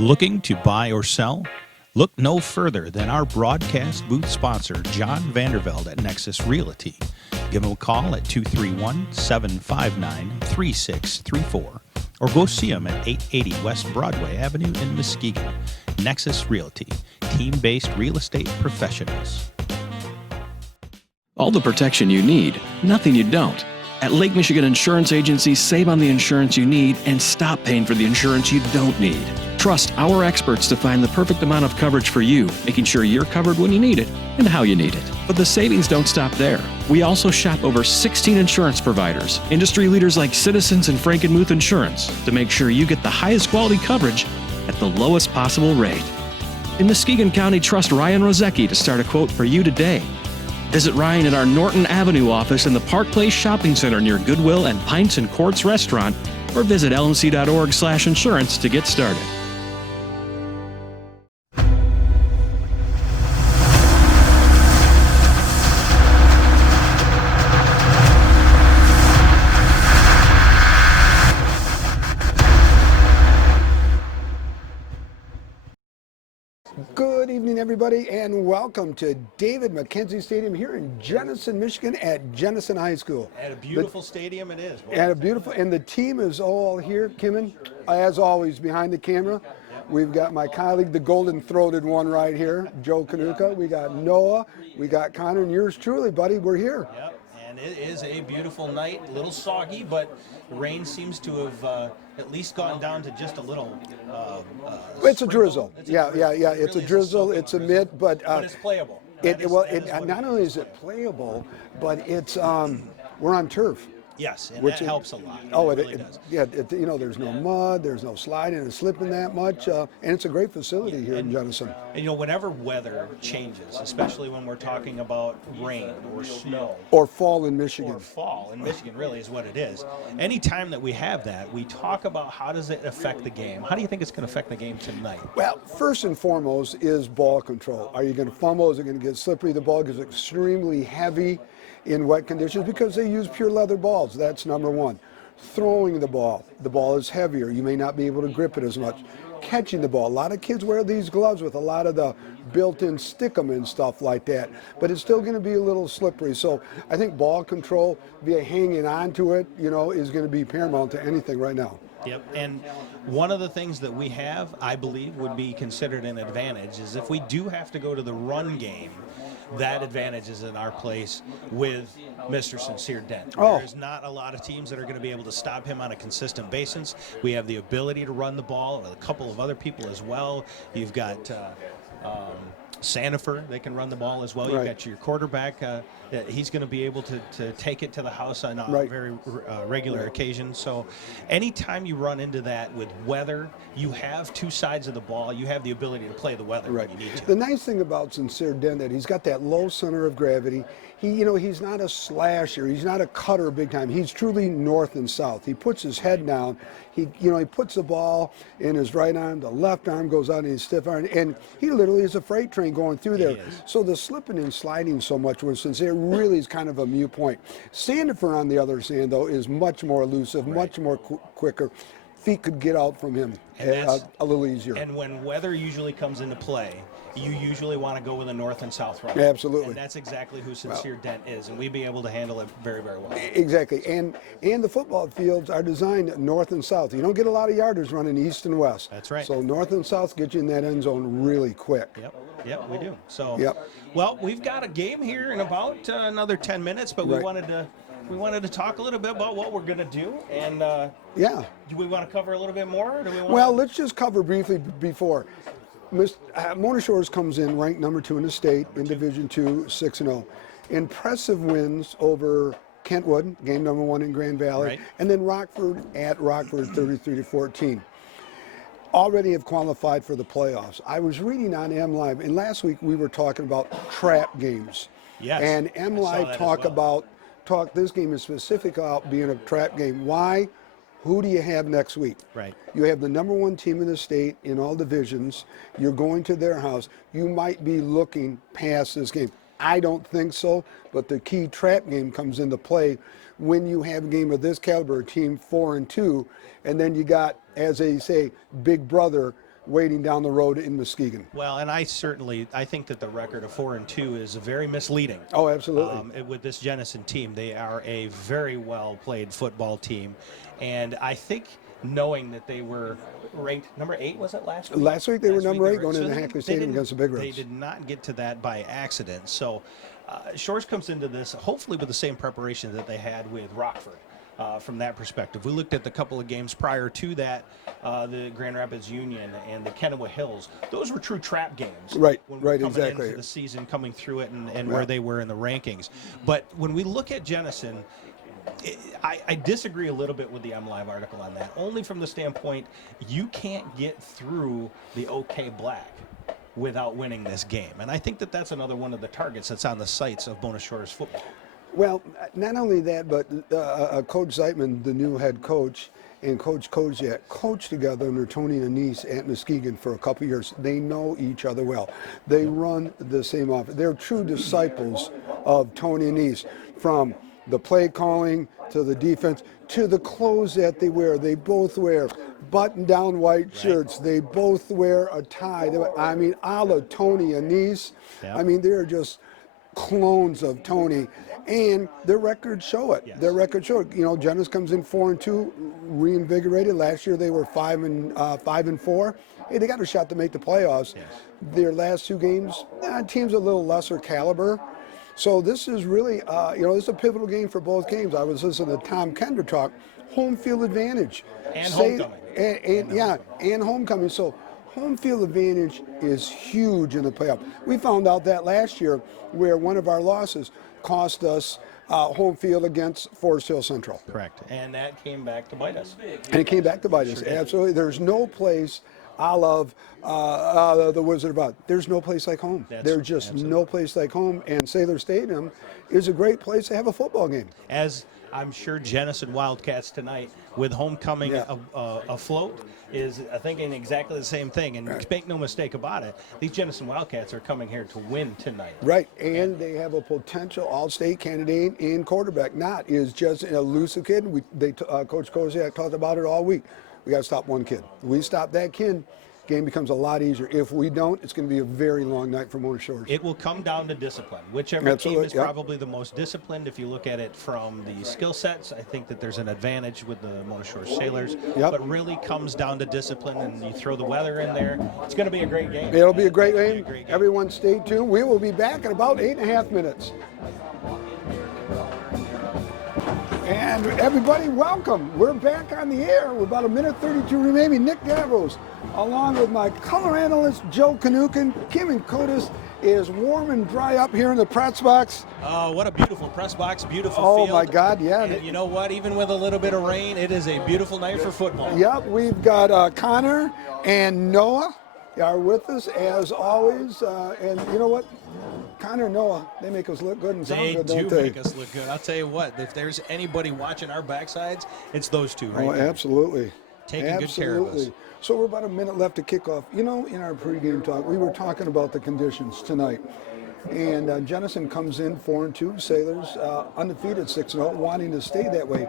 Looking to buy or sell? Look no further than our broadcast booth sponsor, John Vandervelde at Nexus Realty. Give him a call at 231-759-3634 or go see him at 880 West Broadway Avenue in Muskegon. Nexus Realty, team-based real estate professionals. All the protection you need, nothing you don't. At Lake Michigan Insurance Agency, save on the insurance you need and stop paying for the insurance you don't need. Trust our experts to find the perfect amount of coverage for you, making sure you're covered when you need it and how you need it. But the savings don't stop there. We also shop over 16 insurance providers, industry leaders like Citizens and Frankenmuth Insurance, to make sure you get the highest quality coverage at the lowest possible rate. In Muskegon County, trust Ryan Rozecki to start a quote for you today. Visit Ryan at our Norton Avenue office in the Park Place Shopping Center near Goodwill and Pints and Courts Restaurant, or visit lmc.org/insurance to get started. Good evening, everybody, and welcome to David McKenzie Stadium here in Jenison, Michigan at Jenison High School. And a beautiful stadium it is. And the team is all here, Kimmin, as always, behind the camera. We've got my colleague, the golden-throated one right here, Joe Kanuka. We got Noah, we got Connor, and yours truly, buddy, we're here. Yep, and it is a beautiful night, a little soggy, but the rain seems to have at least gone down to just a little It's a drizzle. It's a drizzle, it's a mitt, but it's playable. Not only is it playable, but it's we're on turf. Yes, and that helps a lot. Oh, it really does. Yeah, there's no mud, there's no sliding and slipping that much, and it's a great facility here in Jenison. And whenever weather changes, especially when we're talking about rain or snow. Or fall in Michigan. Or fall in Michigan really is what it is. Anytime that we have that, we talk about how does it affect the game. How do you think it's going to affect the game tonight? Well, first and foremost is ball control. Are you going to fumble? Is it going to get slippery? The ball gets extremely heavy in wet conditions because they use pure leather balls. That's number one. Throwing the ball is heavier. You may not be able to grip it as much. Catching the ball. A lot of kids wear these gloves with a lot of the built-in stick-em and stuff like that, but it's still going to be a little slippery. So I think ball control via hanging on to it, is going to be paramount to anything right now. Yep, and one of the things that we have, I believe, would be considered an advantage is if we do have to go to the run game, that advantage is in our place with Mr. Sincere Dent. There's not a lot of teams that are going to be able to stop him on a consistent basis. We have the ability to run the ball with a couple of other people as well. You've got Sandifer, they can run the ball as well. You've got your quarterback. He's going to be able to take it to the house on a very regular occasion. So anytime you run into that with weather, you have two sides of the ball. You have the ability to play the weather when you need to. The nice thing about Sincere Dent that he's got that low center of gravity. He's not a slasher. He's not a cutter big time. He's truly north and south. He puts his head down. He puts the ball in his right arm. The left arm goes out in his stiff arm, and he literally is a freight train going through there. So the slipping and sliding so much with Sincere really is kind of a mute point. Sandifer, on the other hand, though, is much more elusive, much more quicker. Feet could get out from him a little easier. And when weather usually comes into play, you usually want to go with a north and south run. Absolutely. And that's exactly who Sincere Dent is, and we'd be able to handle it very, very well. Exactly. And the football fields are designed north and south. You don't get a lot of yarders running east and west. That's right. So north and south get you in that end zone really quick. Yep, we do. So, well, we've got a game here in about another 10 minutes, but we wanted to talk a little bit about what we're going to do. And do we want to cover a little bit more? Or do we want let's just cover briefly before. Mona Shores comes in ranked number 2 in the state in Division II, 6-0. Impressive wins over Kentwood, game number 1 in Grand Valley, and then Rockford at Rockford, 33-14. Already have qualified for the playoffs. I was reading on MLive, and last week we were talking about trap games. Yes. And MLive talked this game is specific about being a trap game. Why? Who do you have next week? You have the number 1 team in the state in all divisions. You're going to their house. You might be looking past this game. I don't think so, but the key trap game comes into play when you have a game of this caliber, a team 4-2, and then you got, as they say, big brother waiting down the road in Muskegon. Well, and I think that the record of 4-2 is very misleading. Oh, absolutely. With this Jenison team, they are a very well played football team, and I think knowing that they were ranked number 8, was it last week? Last week they were number 8 going so into Hackley Stadium against the Big Reds. They did not get to that by accident. So Shores comes into this hopefully with the same preparation that they had with Rockford. From that perspective, we looked at the couple of games prior to that, the Grand Rapids Union and the Kennewa Hills. Those were true trap games. Right, when we were right, coming exactly. into the season, coming through it, and where they were in the rankings. But when we look at Jenison, I disagree a little bit with the MLive article on that, only from the standpoint you can't get through the OK Black without winning this game. And I think that that's another one of the targets that's on the sights of Bona Shores football. Well, not only that, but Coach Zeitman, the new head coach, and Coach Koziak coached together under Tony and Anise at Muskegon for a couple years. They know each other well. They run the same offense. They're true disciples of Tony and Anise, from the play calling to the defense to the clothes that they wear. They both wear button-down white shirts. They both wear a tie. I mean, a la Tony and Anise. Yep. I mean, they're just clones of Tony, and their records show it. Yes. Their records show it. You know, Jenison comes in 4-2, reinvigorated. Last year they were 5-4. Hey, they got a shot to make the playoffs. Yes. Their last 2 games, teams a little lesser caliber. So this is really, this is a pivotal game for both games. I was listening to Tom Kender talk, home field advantage. And homecoming. And homecoming. So home field advantage is huge in the playoff. We found out that last year, where one of our losses cost us home field against Forest Hill Central. Correct. And that came back to bite us. And it came back to bite us. Absolutely. There's no place, I love the Wizard of Oz. There's no place like home. There's just no place like home. And Sailor Stadium is a great place to have a football game. As I'm sure Jenison Wildcats tonight, with homecoming afloat, is thinking exactly the same thing. And make no mistake about it, these Jenison Wildcats are coming here to win tonight. Right, and they have a potential all-state candidate in quarterback. Not is just an elusive kid. Coach Koziak talked about it all week. We got to stop one kid. We stop that kid, game becomes a lot easier. If we don't, it's going to be a very long night for Bona Shores. It will come down to discipline. Whichever team is probably the most disciplined, if you look at it from the skill sets, I think that there's an advantage with the Bona Shores Sailors. But really comes down to discipline, and you throw the weather in there. It's going to be a great game. It'll be a great game. Everyone stay tuned. We will be back in about 8.5 minutes. And everybody, welcome. We're back on the air with about 1:32 remaining. Nick Davros, along with my color analyst, Joe Kanukin. Kim and Kotis is warm and dry up here in the press box. Oh, what a beautiful press box, beautiful field. Oh, my God, yeah. And you know what? Even with a little bit of rain, it is a beautiful night for football. Yep, we've got Connor and Noah are with us, as always. And you know what? Connor and Noah, they make us look good and sound good, don't they? They do make us look good. I'll tell you what, if there's anybody watching our backsides, it's those two right there. Absolutely. Taking good care of us. So we're about a minute left to kick off. You know, in our pregame talk, we were talking about the conditions tonight. And Jenison comes in 4-2, Sailors undefeated 6-0, wanting to stay that way.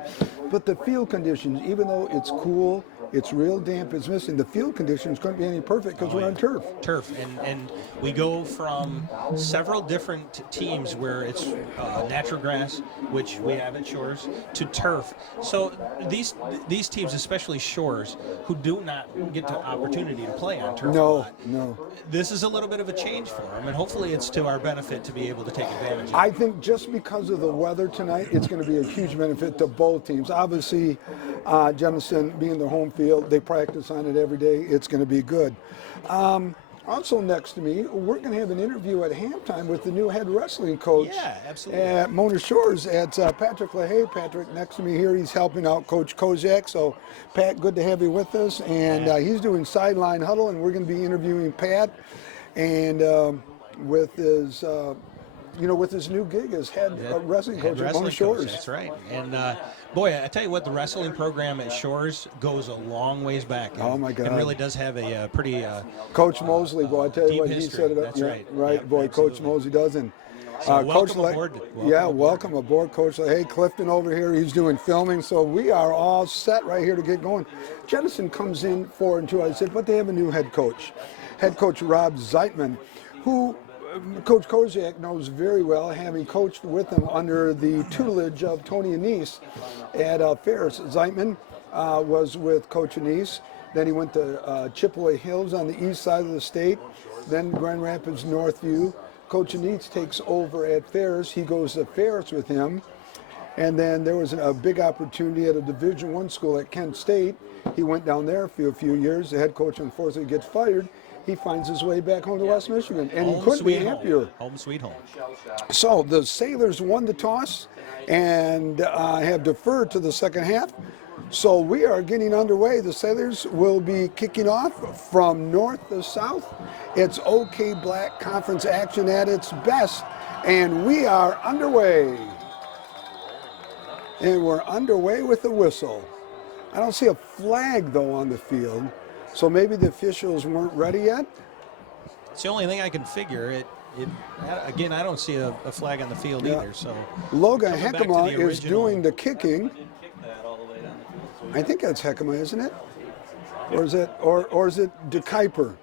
But the field conditions, even though it's cool, it's real damp, it's missing, the field conditions couldn't be any perfect because we're on turf. Turf, and we go from several different teams where it's natural grass, which we have at Shores, to turf. So these teams, especially Shores, who do not get the opportunity to play on turf a lot, this is a little bit of a change for them, and hopefully it's to our benefit to be able to take advantage of it. I think just because of the weather tonight, it's going to be a huge benefit to both teams. Obviously, Jenison being their home field, they practice on it every day. It's going to be good. Also next to me, we're going to have an interview at halftime with the new head wrestling coach at Bona Shores. It's Patrick LaHaye. Patrick next to me here, he's helping out Coach Koziak. So, Pat, good to have you with us. And he's doing sideline huddle, and we're going to be interviewing Pat. And with his... with his new gig as head wrestling coach at Bona Shores. That's right. And, boy, I tell you what, the wrestling program at Shores goes a long ways back. Oh, my God. It really does have a pretty Coach Mosley, boy, I tell you what, history. he set it up. That's right. Right, yep, boy, absolutely. Coach Mosley does. And So Coach welcome aboard. Welcome aboard, Coach. Hey, Clifton over here, he's doing filming, so we are all set right here to get going. Jenison comes in 4-2. I said, but they have a new head coach. Head coach Rob Zeitman, who Coach Koziak knows very well, having coached with him under the tutelage of Tony Anise at Ferris. Zeitman was with Coach Anise. Then he went to Chippewa Hills on the east side of the state, then Grand Rapids Northview. Coach Anise takes over at Ferris. He goes to Ferris with him. And then there was a big opportunity at a Division I school at Kent State. He went down there for a few years. The head coach unfortunately gets fired. He finds his way back home to West Michigan, and he couldn't be happier. Home sweet home. So the Sailors won the toss and have deferred to the second half. So we are getting underway. The Sailors will be kicking off from north to south. It's OK Black Conference action at its best, and we are underway. And we're underway with the whistle. I don't see a flag, though, on the field, so maybe the officials weren't ready yet. It's the only thing I can figure. Again, I don't see a flag on the field either. So Logan Heckema is doing the kicking. I think that's Heckema, isn't it? Or is it De Kuiper?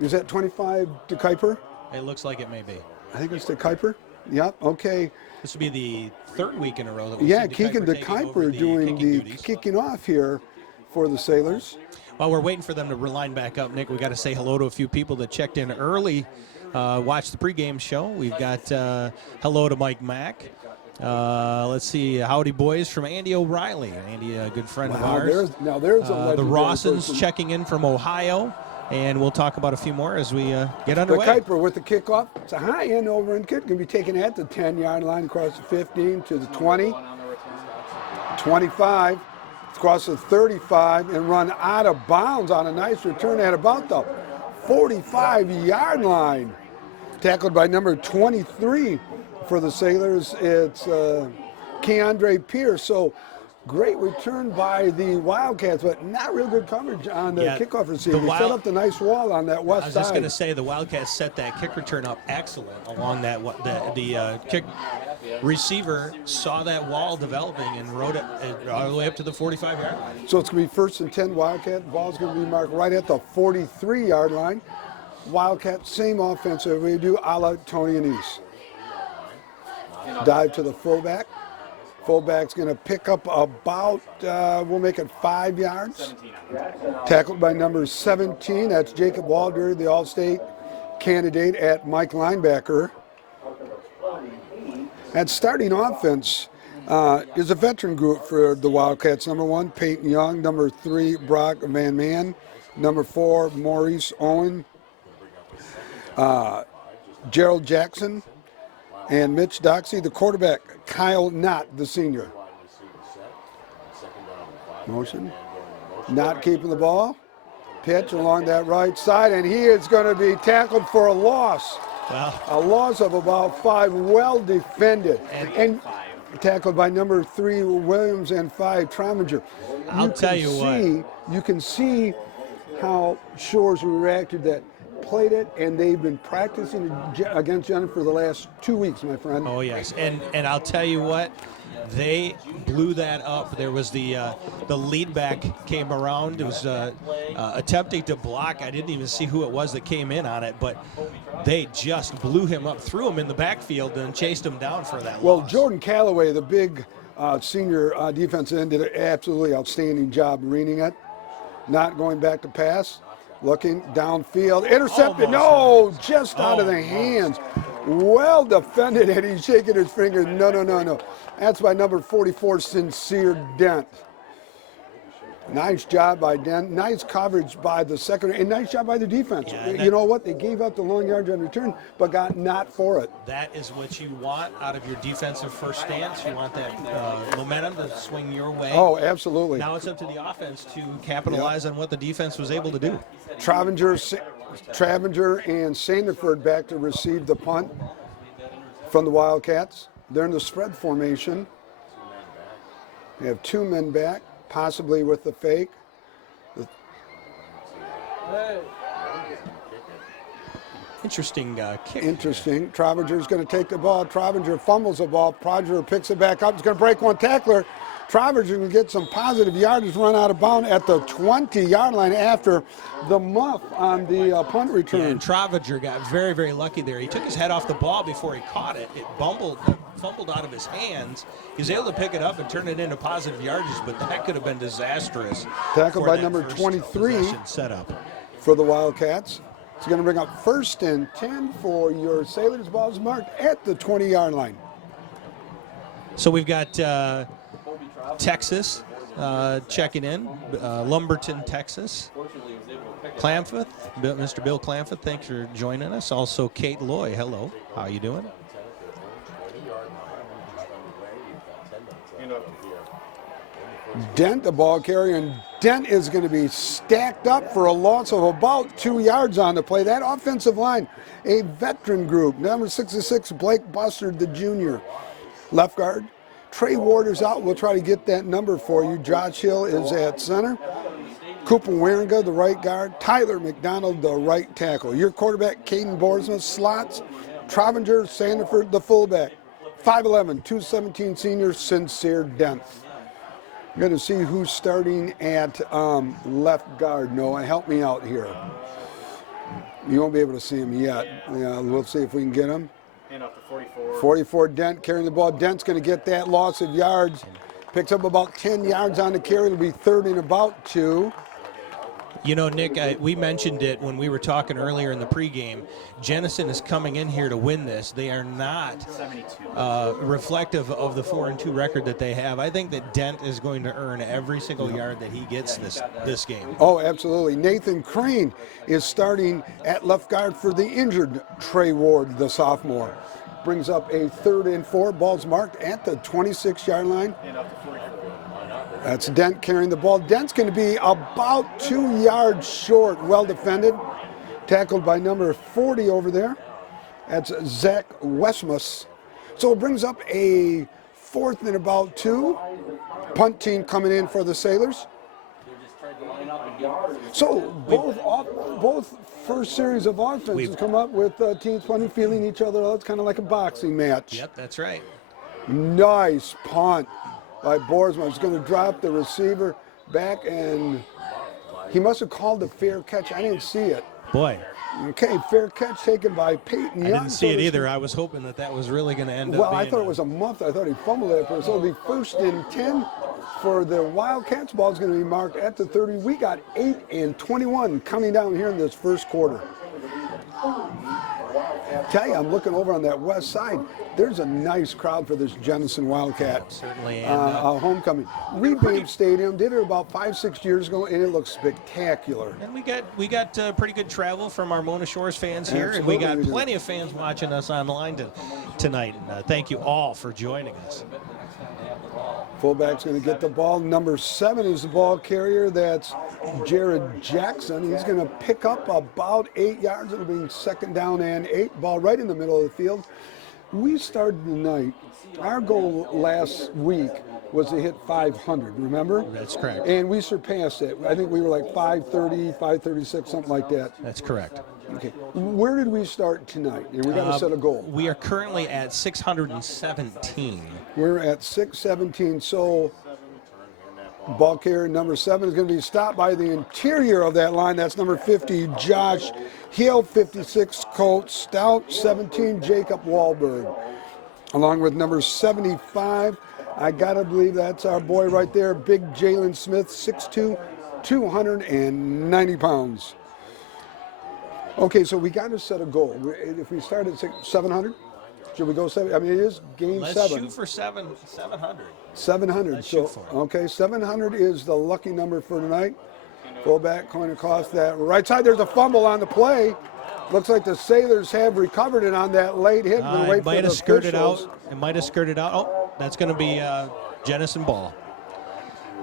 Is that 25 De Kuiper? It looks like it may be. I think it's De Kuiper. Yep. Okay. This would be the third week in a row that we've yeah, seen Keegan De Kuiper doing the kicking off here for the Sailors. While we're waiting for them to line back up, Nick, we got to say hello to a few people that checked in early, watched the pregame show. We've got hello to Mike Mack. Let's see, howdy boys from Andy O'Reilly. Andy, a good friend of ours. There's a the Rawsons checking in from Ohio, and we'll talk about a few more as we get underway. The Kuiper with the kickoff. It's a high end over and kick. Going to be taken at the 10-yard line, across the 15 to the 20, 25, across the 35, and run out of bounds on a nice return at about the 45-yard line. Tackled by number 23 for the Sailors. It's Keandre Pierce. So great return by the Wildcats, but not real good coverage on the kickoff receiver. They set up the nice wall on that west side. I was just going to say the Wildcats set that kick return up excellent along that. The kick receiver saw that wall developing and rode it all the way up to the 45-yard line. So it's going to be 1st and 10 Wildcat. Ball's going to be marked right at the 43-yard line. Wildcat, same offense that we do, a la Tony Anise. Dive to the fullback. Fullback's going to pick up about, we'll make it 5 yards. Tackled by number 17. That's Jacob Walder, the All-State candidate at Mike linebacker. That starting offense is a veteran group for the Wildcats. Number 1, Peyton Young. Number 3, Brock Van Man. Number 4, Maurice Owen. Gerald Jackson. And Mitch Doxey, the quarterback. Kyle Knott, the senior. Motion. Not keeping the ball. Pitch along that right side, and he is going to be tackled for a loss. Wow. A loss of about 5, well defended. And tackled by number 3, Williams, and 5, Trominger. I'll tell you what. You can see how Shores reacted that. Played it, and they've been practicing against Jennifer for the last 2 weeks, my friend. Oh yes, and I'll tell you what, they blew that up. There was the lead back came around. It was attempting to block. I didn't even see who it was that came in on it, but they just blew him up, threw him in the backfield, and chased him down for that. Well, loss. Jordan Calloway, the big senior defensive end, did an absolutely outstanding job reading it, not going back to pass. Looking downfield, intercepted. No, just out of the hands. Well defended, and he's shaking his finger. No. That's by number 44, Sincere Dent. Nice job by Dent. Nice coverage by the secondary, and nice job by the defense. Yeah, you know what? They gave up the long yards on return, but got not for it. That is what you want out of your defensive first stance. You want that momentum to swing your way. Oh, absolutely. Now it's up to the offense to capitalize on what the defense was able to do. Travinger and Sandiford back to receive the punt from the Wildcats. They're in the spread formation. They have 2 men back, possibly with the fake. Interesting kick. Interesting. Trovinger's going to take the ball. Trovinger fumbles the ball. Prodiger picks it back up. He's going to break one tackler. Trovinger will get some positive yardage, run out of bounds at the 20-yard line after the muff on the punt return. Yeah, and Trovinger got very, very lucky there. He took his head off the ball before he caught it. It fumbled out of his hands. He was able to pick it up and turn it into positive yardage, but that could have been disastrous. Tackled by number 23 setup for the Wildcats. It's going to bring up 1st and 10 for your Sailors. Ball's marked at the 20-yard line. So we've got Texas checking in, Lumberton, Texas. Clamford, Mr. Bill Clamford, thanks for joining us. Also, Kate Loy, hello. How you doing? Dent, the ball carrier, and Dent is going to be stacked up for a loss of about 2 yards on the play. That offensive line, a veteran group. Number 66, Blake Bustard, the junior. Left guard, Trey Ward is out. We'll try to get that number for you. Josh Hill is at center. Cooper Waringa, the right guard. Tyler McDonald, the right tackle. Your quarterback, Caden Boersma, slots. Trovinger, Sandiford, the fullback. 5'11", 217 senior, Sincere Dent. I'm going to see who's starting at left guard. Noah, help me out here. You won't be able to see him yet. Yeah, we'll see if we can get him. And up to 44. 44, Dent carrying the ball. Dent's going to get that loss of yards. Picks up about 10 yards on the carry. It'll be 3rd and about 2. You know, Nick, we mentioned it when we were talking earlier in the pregame. Jenison is coming in here to win this. They are not reflective of the 4-2 record that they have. I think that Dent is going to earn every single yard that he gets this game. Oh, absolutely. Nathan Crane is starting at left guard for the injured Trey Ward, the sophomore. Brings up a 3rd and 4. Ball's marked at the 26-yard line. And up to 44. That's Dent carrying the ball. Dent's going to be about 2 yards short. Well defended. Tackled by number 40 over there. That's Zach Westmus. So it brings up a 4th and about 2. Punt team coming in for the Sailors. So both first series of offenses come up with teams punting, feeling each other out. It's kind of like a boxing match. Yep, that's right. Nice punt by Boersma. He's going to drop the receiver back, and he must have called the fair catch. I didn't see it. Boy. Okay, fair catch taken by Peyton Young. I didn't see it either. I was hoping that was really going to end up Well, I thought it was a muff. I thought he fumbled it first. So it'll be 1st and 10 for the Wildcats. Ball's going to be marked at the 30. We got 8 and 21 coming down here in this first quarter. Tell you, I'm looking over on that west side. There's a nice crowd for this Jenison Wildcat. Certainly. Homecoming. Revamped stadium. Did it about 5-6 years ago, and it looks spectacular. And we got pretty good travel from our Mona Shores fans here, Absolutely, and we got we do. plenty of fans watching us online tonight. And thank you all for joining us. Fullback's going to get the ball. Number 7 is the ball carrier. That's Jared Jackson. He's going to pick up about 8 yards. It'll be 2nd down and 8. Ball right in the middle of the field. We started the night. Our goal last week was to hit 500, remember? That's correct. And we surpassed it. I think we were like 530, 536, something like that. That's correct. Okay. Where did we start tonight? And we got to set a goal. We are currently at 617. We're at 617. So ball carrier number 7 is going to be stopped by the interior of that line. That's number 50, Josh Hill, 56, Colt Stout, 17, Jacob Wahlberg. Along with number 75, I got to believe that's our boy right there, big Jalen Smith, 6'2", 290 pounds. Okay, so we got to set a goal. If we start at 700, should we go 7? I mean, it is game Let's 7. shoot for 700. 700. Let's So shoot for it. okay, 700 is the lucky number for tonight. Fullback going across that right side. There's a fumble on the play. Looks like the Sailors have recovered it on that late hit. We'll wait It for might the have skirted officials. out. It might have skirted out. Oh, that's going to be Jenison ball.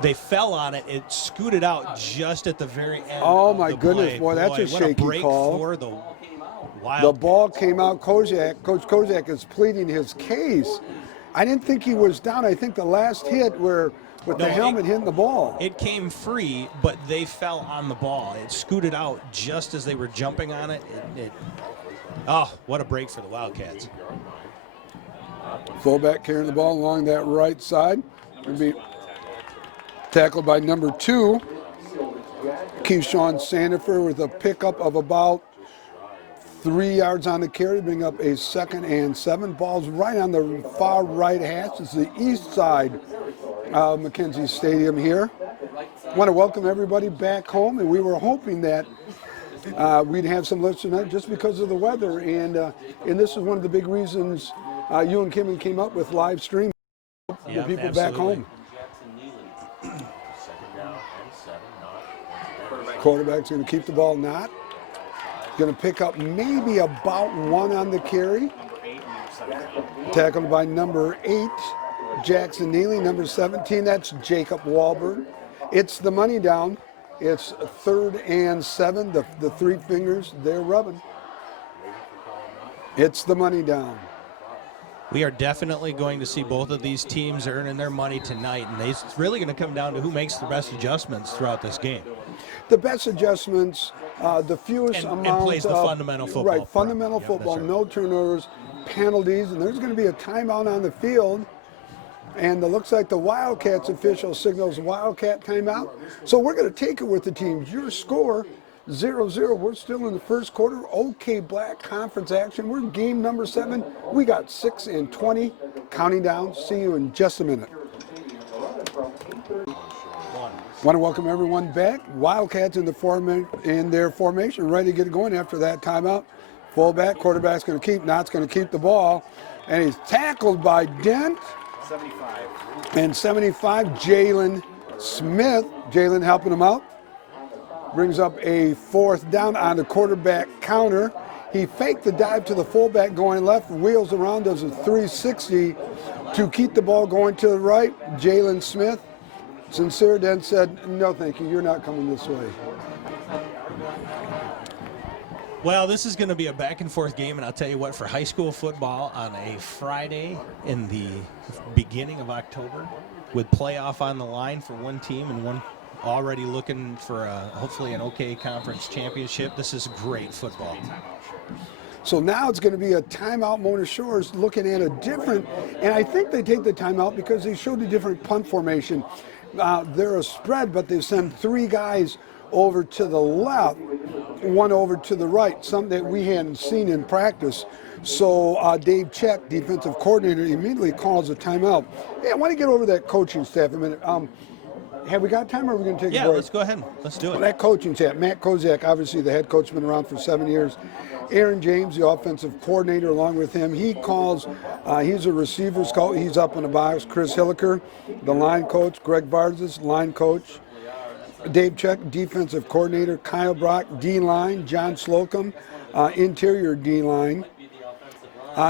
They fell on it. It scooted out just at the very end. Oh, of my the goodness, play. boy, that's a what shaky break call. For the The Wild. ball came out. Coach Kozak is pleading his case. I didn't think he was down. I think the last hit where with the helmet hitting the ball. It came free, but they fell on the ball. It scooted out just as they were jumping on it. Oh, what a break for the Wildcats. Fullback carrying the ball along that right side. Going to be tackled by number 2, Keyshawn Sandifer, with a pickup of about 3 yards on the carry, bring up a 2nd and 7. Ball's right on the far right hash. It's the east side of McKenzie Stadium here. I want to welcome everybody back home, and we were hoping that we'd have some listeners just because of the weather, and this is one of the big reasons you and Kimmy came up with live stream the people back home. Quarterback's going to keep the ball not. Going to pick up maybe about 1 on the carry. Tackled by number 8, Jackson Neely. Number 17, that's Jacob Wahlberg. It's the money down. It's 3rd and 7. The 3 fingers, they're rubbing. It's the money down. We are definitely going to see both of these teams earning their money tonight, and it's really going to come down to who makes the best adjustments throughout this game. The best adjustments, the fewest amount and plays the of fundamental football. Right, fundamental football, right. No turnovers, penalties, and there's going to be a timeout on the field. And it looks like the Wildcats official signals Wildcat timeout. So we're going to take it with the teams. Your score, 0-0. We're still in the first quarter. OK Black Conference action. We're in game number 7. We got 6 and 20. Counting down. See you in just a minute. Want to welcome everyone back. Wildcats in their formation, ready to get it going after that timeout. Fullback, quarterback's going to keep, Knott's going to keep the ball. And he's tackled by Dent. 75. And 75, Jalen Smith. Jalen helping him out. Brings up a 4th down on the quarterback counter. He faked the dive to the fullback going left, wheels around, does a 360 to keep the ball going to the right. Jalen Smith. Sincere then said, no, thank you. You're not coming this way. Well, this is going to be a back-and-forth game, and I'll tell you what, for high school football on a Friday in the beginning of October, with playoff on the line for one team and one already looking for hopefully an OK conference championship, this is great football. So now it's going to be a timeout. Mona Shores looking at a different, and I think they take the timeout because they showed a different punt formation. They're a spread, but they send 3 guys over to the left, 1 over to the right, something that we hadn't seen in practice. So Dave Check, defensive coordinator, immediately calls a timeout. Hey, I want to get over that coaching staff a minute. Have we got time, or are we going to take a break? Yeah, let's go ahead. Let's do it. Well, that coaching staff, Matt Kozak, obviously the head coach, been around for 7 years. Aaron James, the offensive coordinator, along with him. He calls, he's a receivers coach. He's up in the box. Chris Hilliker, the line coach. Greg Varzis, line coach. Dave Check, defensive coordinator. Kyle Brock, D-line. John Slocum, interior D-line.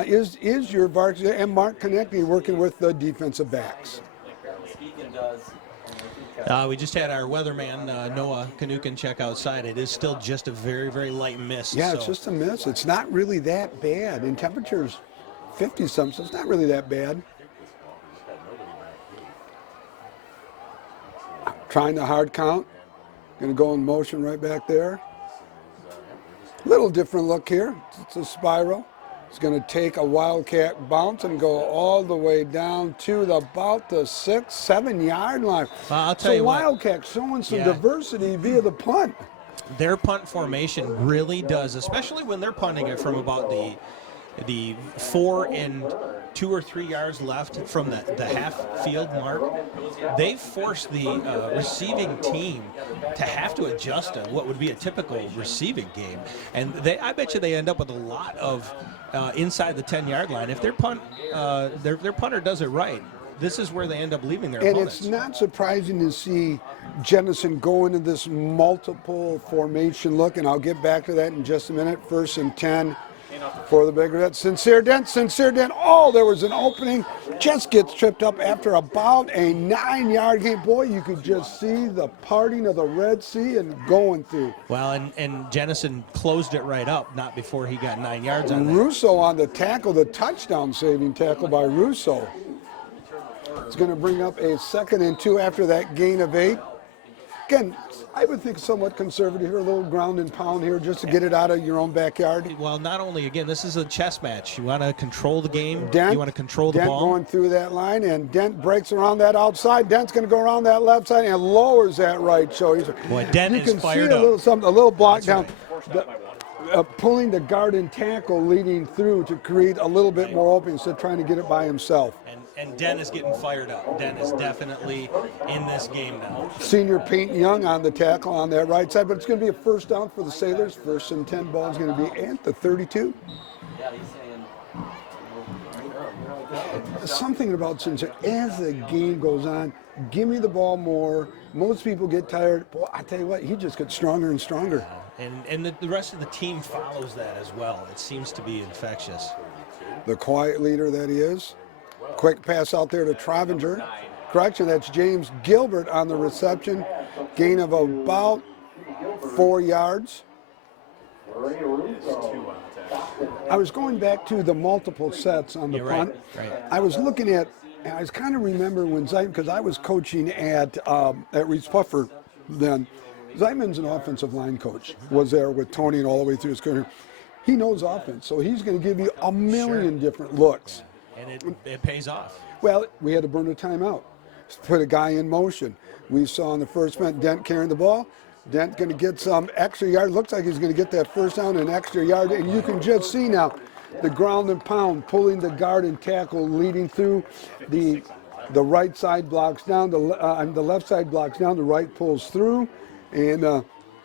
Is your Varzis, and Mark Konechny working with the defensive backs. We just had our weatherman, Noah Kanukin, check outside. It is still just a very, very light mist. Yeah, it's just a mist. It's not really that bad. And temperature's 50-something, so it's not really that bad. Trying the hard count. Going to go in motion right back there. Little different look here. It's a spiral. It's going to take a Wildcat bounce and go all the way down to about the 6-7 yard line. I'll tell you what. Wildcat showing some diversity via the punt. Their punt formation really does, especially when they're punting it from about the 4 and 2 or 3 yards left from the half field mark. They force the receiving team to have to adjust to what would be a typical receiving game, and I bet you they end up with a lot of inside the 10-yard line. If their punter does it right, this is where they end up leaving their opponents. And it's not surprising to see Jenison go into this multiple formation look, and I'll get back to that in just a minute. 1st and 10 for the Big Reds. Sincere Dent. Oh, there was an opening. Just gets tripped up after about a 9-yard gain. Boy, you could just see the parting of the Red Sea and going through. Well, and Jenison closed it right up, not before he got 9 yards on that. Russo on the tackle, the touchdown-saving tackle by Russo. It's going to bring up a 2nd and 2 after that gain of 8. Again, I would think somewhat conservative here, a little ground and pound here just to get it out of your own backyard. Well, not only, again, this is a chess match. You want to control the game. Dent, you want to control the Dent ball. going through that line, and Dent breaks around that outside. Dent's going to go around that left side and lowers that right shoulder. Boy, Dent you is can fired see up. a little block down. Right. Pulling the guard and tackle leading through to create a little bit more opening instead of trying to get it by himself. And Dent is getting fired up. Dent is definitely in this game now. Senior Peyton Young on the tackle on that right side, but it's going to be a first down for the Sailors. First and 10 ball is going to be at the 32. Something about Sincere, as the game goes on, give me the ball more. Most people get tired. Boy, I tell you what, he just gets stronger and stronger. And the rest of the team follows that as well. It seems to be infectious. The quiet leader that he is. Quick pass out there to Trovinger. Correction, that's James Gilbert on the reception. Gain of about 4 yards. I was going back to the multiple sets on the punt. Right. I was looking at, and I was kind of remembering when Zeitman, because I was coaching at Reese Puffer then. Zeitman's an offensive line coach, was there with Tony and all the way through his career. He knows offense, so he's going to give you a million different looks. And it pays off. Well, we had to burn a timeout, put a guy in motion. We saw in the first minute Dent carrying the ball. Dent going to get some extra yard. Looks like he's going to get that first down and extra yard. And you can just see now the ground and pound, pulling the guard and tackle, leading through the right side blocks down, the left side blocks down, the right pulls through, and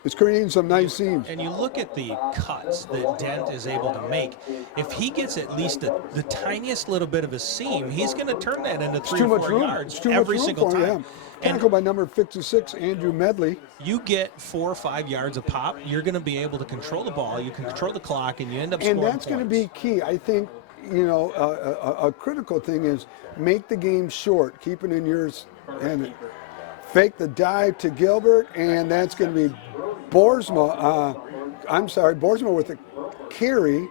it's creating some nice seams. And you look at the cuts that Dent is able to make. If he gets at least the tiniest little bit of a seam, he's going to turn that into 3 or 4 yards every single time. Tackle by number 56, Andrew Medley. You get 4 or 5 yards a pop, you're going to be able to control the ball, you can control the clock, and you end up scoring And that's going to be key. I think, a critical thing is make the game short, keep it in yours, and fake the dive to Gilbert, and that's going to be Boersma with the carry,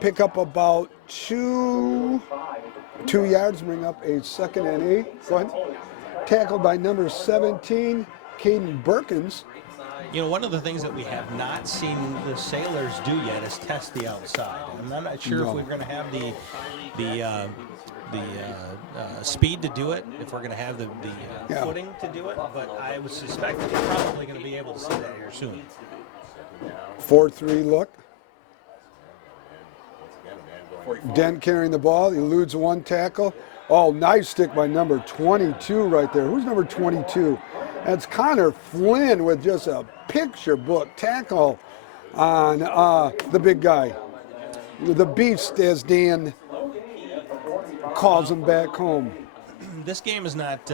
pick up about 2 yards, bring up a 2nd and 8. Go ahead. Tackled by number 17, Caden Perkins. You know, one of the things that we have not seen the Sailors do yet is test the outside. And I'm not sure if we're going to have the speed to do it, if we're going to have the footing to do it, but I would suspect that we're probably going to be able to see that here soon. 4-3 look. Dent carrying the ball, eludes one tackle. Oh, nice stick by number 22 right there. Who's number 22? That's Connor Flynn with just a picture book tackle on the big guy. The beast, as Dan calls him back home. This game is not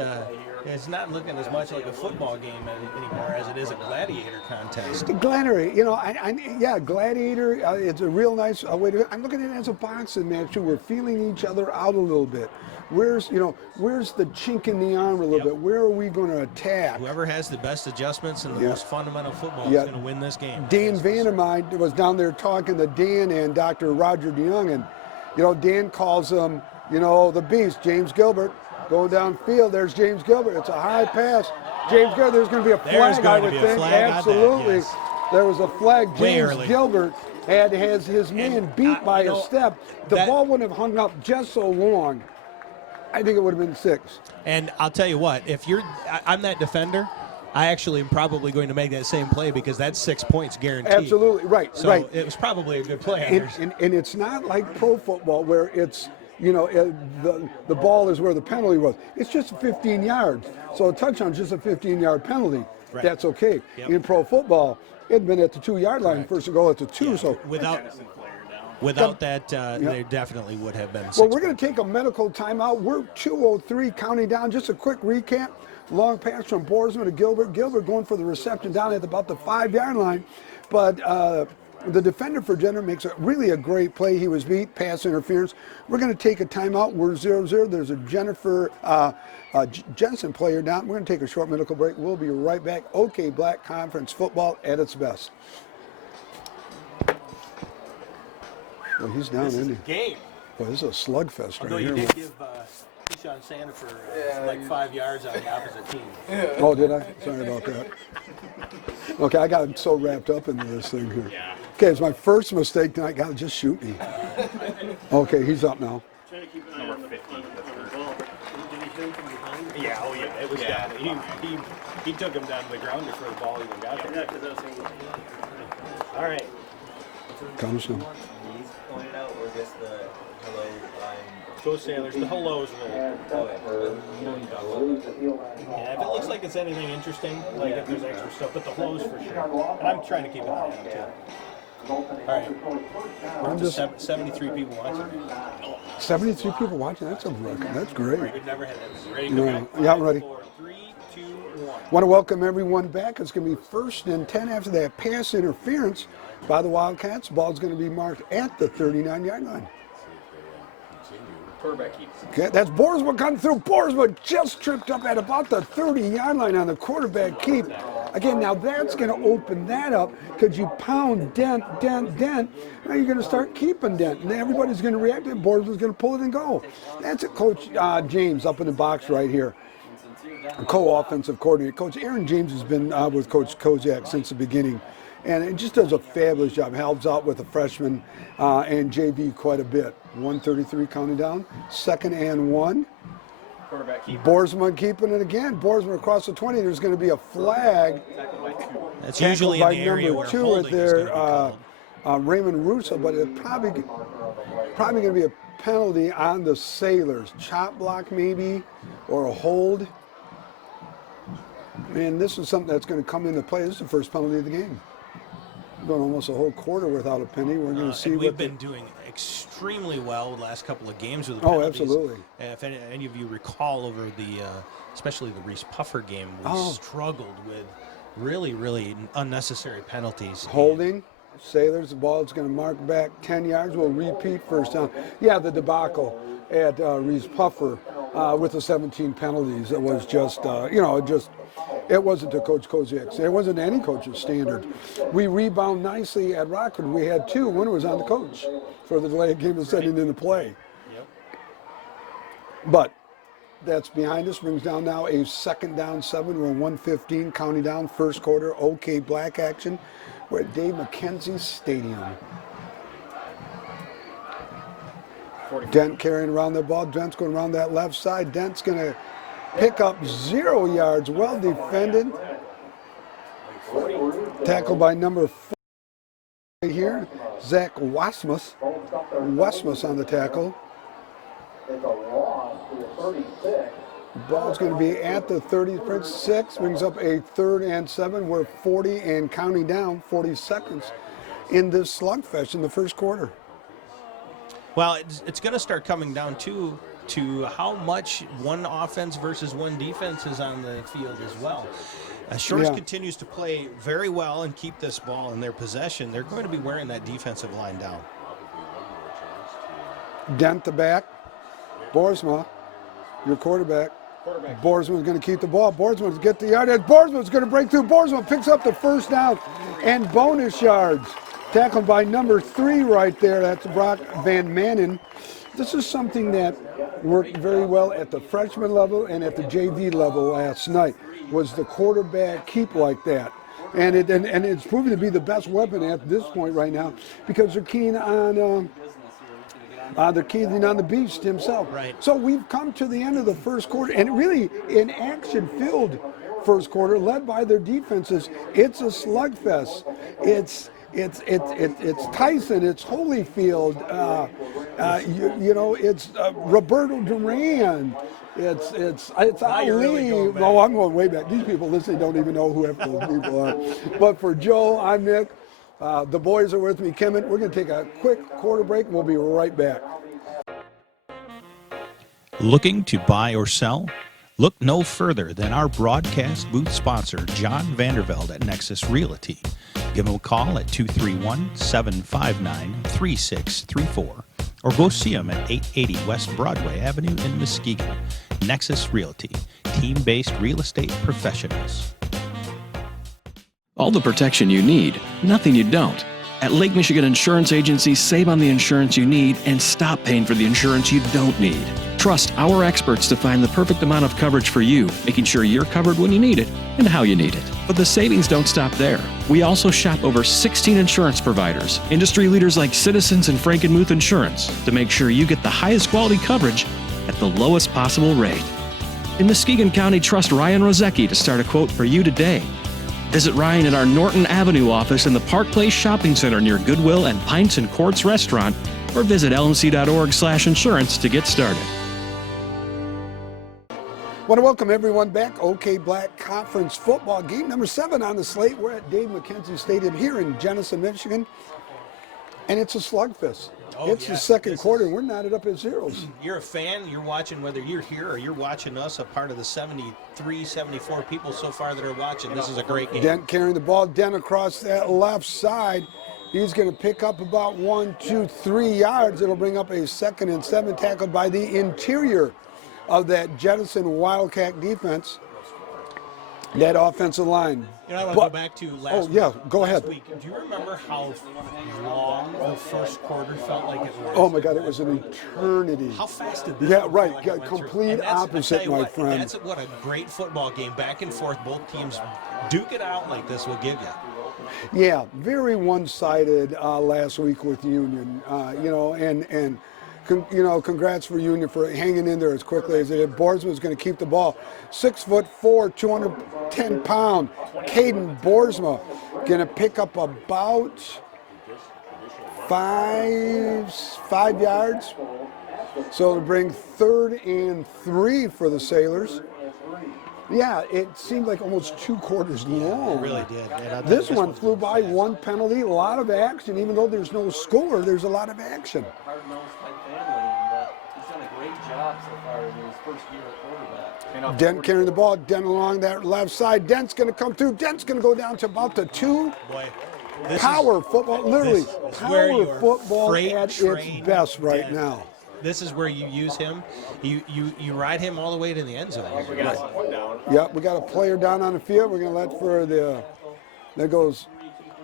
it's not looking as much like a football game anymore as it is a gladiator contest. Gladiator, gladiator. It's a real nice way to. I'm looking at it as a boxing match too. We're feeling each other out a little bit. Where's the chink in the arm a little bit? Where are we going to attack? Whoever has the best adjustments and the most fundamental football is going to win this game. Dan Vandermeid was down there talking to Dan and Dr. Roger DeYoung, and Dan calls him, the beast, James Gilbert. Going downfield, there's James Gilbert. It's a high pass. James Gilbert, there's going to be a flag, I would think. Absolutely. Yes. There was a flag. James early. Gilbert has his man beat by a step. The ball wouldn't have hung up just so long. I think it would have been 6. And I'll tell you what, if I'm that defender, I actually am probably going to make that same play because that's 6 points guaranteed. Absolutely, right. So it was probably a good play. And it's not like pro football where it's, the ball is where the penalty was. It's just 15 yards. So a touchdown is just a 15-yard penalty. Right. That's okay. Yep. In pro football, it had been at the 2-yard line, first to go at the 2. Yeah. So without that, there definitely would have been 6 Well, we're going to take a medical timeout. We're 2:03 counting down. Just a quick recap. Long pass from Boersma to Gilbert. Gilbert going for the reception down at about the 5-yard line. But the defender for Jenner makes a great play. He was beat, pass interference. We're going to take a timeout. We're 0-0. There's a Jenison player down. We're going to take a short medical break. We'll be right back. OK Black Conference football at its best. Well, he's down, isn't he? Game. Well, this is a slugfest right Although here. you did give you on Sanford like 5 yards on the opposite team. Oh, did I? Sorry about that. Okay, I got so wrapped up into this thing here. Okay, it's my first mistake tonight. God, just shoot me. Okay, he's up now. Number 50. Yeah, oh yeah, it was down. He took him down to the ground before the ball even got there. All right. Comes now. These pointed out, or just the hello line? Go Sailors. The hellos will. Yeah, if it looks like it's anything interesting, like if there's extra stuff, but the hellos for sure. And I'm trying to keep an eye on it too. All right. We're up to 73 people watching. 73 people watching. That's a record. That's great. We've never had that. Ready? No. Go back. Yeah, I'm ready. 3, 2, 1. Want to welcome everyone back. It's going to be 1st and 10 after that pass interference by the Wildcats. Ball's going to be marked at the 39-yard line. Quarterback keeps. Okay, that's Boersma coming through. Boersma just tripped up at about the 30-yard line on the quarterback keep. Again, now that's going to open that up because you pound dent. Now you're going to start keeping dent. And everybody's going to react to it. Boersma's going to pull it and go. That's it, Coach James up in the box right here. Co-offensive coordinator. Coach Aaron James has been with Coach Kozak since the beginning. And it just does a fabulous job. Helps out with the freshmen and JV quite a bit. 133 counting down. 2nd and 1. Quarterback keep. Boersma keeping it again. Boersma across the 20. There's going to be a flag. That's usually in by the area number where 2 holding right is going there, to be called. Raymond Russo, but it's probably going to be a penalty on the Sailors. Chop block maybe, or a hold. And this is something that's going to come into play. This is the first penalty of the game. We're going almost a whole quarter without a penny. We're going to see and what we've been doing extremely well the last couple of games with the Oh, penalties. absolutely. If any of you recall over the, especially the Reese Puffer game, we struggled with really unnecessary penalties. Holding, Sailors, the ball is going to mark back 10 yards. We'll repeat first down. Yeah, the debacle at Reese Puffer with the 17 penalties. It was just, it wasn't to Coach Kozak's. It wasn't any coach's standard. We rebound nicely at Rockford. We had 2. One was on the coach for the delayed game of setting into play. Yep. But that's behind us. Brings down now a 2nd down 7. We're 1:15 counting down first quarter. OK Black action. We're at Dave McKenzie Stadium. Dent carrying around the ball. Dent's going around that left side. Dent's going to pick up 0 yards. Well defended. Tackled by number 4 right here. Zach Wasmus. Wasmus on the tackle. Ball's going to be at the 36. Brings up a 3rd and 7. We're 40 and counting down, 40 seconds in this slugfest in the first quarter. Well, it's going to start coming down to how much one offense versus one defense is on the field as well. As Shores continues to play very well and keep this ball in their possession, they're going to be wearing that defensive line down. Dent the back. Boersma, your quarterback. Boersma's going to keep the ball. Boersma's get the yard. Boersma's going to break through. Boersma picks up the first down and bonus yards. Tackled by number 3 right there. That's Brock Van Manen. This is something that worked very well at the freshman level and at the JV level last night, was the quarterback keep like that. And it's proven to be the best weapon at this point right now because they're keen on the beast himself. Right. So we've come to the end of the first quarter, and really an action-filled first quarter led by their defenses. It's a slugfest. It's Tyson, it's Holyfield, it's Roberto Duran, it's Ali. No, I'm going way back. These people listening don't even know who half those people are. But for Joe, I'm Nick. The boys are with me, Kemet. We're going to take a quick quarter break. We'll be right back. Looking to buy or sell? Look no further than our broadcast booth sponsor, John Vandervelde at Nexus Realty. Give him a call at 231-759-3634 or go see him at 880 West Broadway Avenue in Muskegon. Nexus Realty, team-based real estate professionals. All the protection you need, nothing you don't. At Lake Michigan Insurance Agency, save on the insurance you need and stop paying for the insurance you don't need. Trust our experts to find the perfect amount of coverage for you, making sure you're covered when you need it and how you need it. But the savings don't stop there. We also shop over 16 insurance providers, industry leaders like Citizens and Frankenmuth Insurance, to make sure you get the highest quality coverage at the lowest possible rate. In Muskegon County, trust Ryan Rozecki to start a quote for you today. Visit Ryan at our Norton Avenue office in the Park Place Shopping Center near Goodwill and Pints and Courts Restaurant, or visit lmc.org/insurance to get started. Want to welcome everyone back. OK Black Conference football game number 7 on the slate. We're at Dave McKenzie Stadium here in Jenison, Michigan, and it's a slugfest. It's the second quarter, and we're knotted up at zeros. You're a fan. You're watching, whether you're here or you're watching us, a part of the 73, 74 people so far that are watching. This is a great game. Dent carrying the ball. Dent across that left side. He's going to pick up about 1, 2, 3 yards. It'll bring up a 2nd and 7, tackled by the interior of that Jenison Wildcat defense, that offensive line. You know, I want to go back to last week. Do you remember how long the first quarter felt like it was? Oh my God, it was an eternity. How fast did this? Yeah, right. Like it Complete opposite, my friend. That's what a great football game, back and forth. Both teams duke it out like this will give you. Yeah, very one-sided last week with Union. Congrats for Union for hanging in there as quickly as it did. Boersma's going to keep the ball. 6'4", 210-pound Caden Boersma going to pick up about 5 yards. So it'll bring 3rd and 3 for the Sailors. Yeah, it seemed like almost 2 quarters long. It really did. This one flew by, 1 penalty, a lot of action. Even though there's no score, there's a lot of action. Dent carrying the ball. Dent along that left side. Dent's going to come through. Dent's going to go down to about the 2. Power football, literally power football at its best right now. This is where you use him. You ride him all the way to the end zone. Yep, we got a player down on the field. We're going to let for the, there goes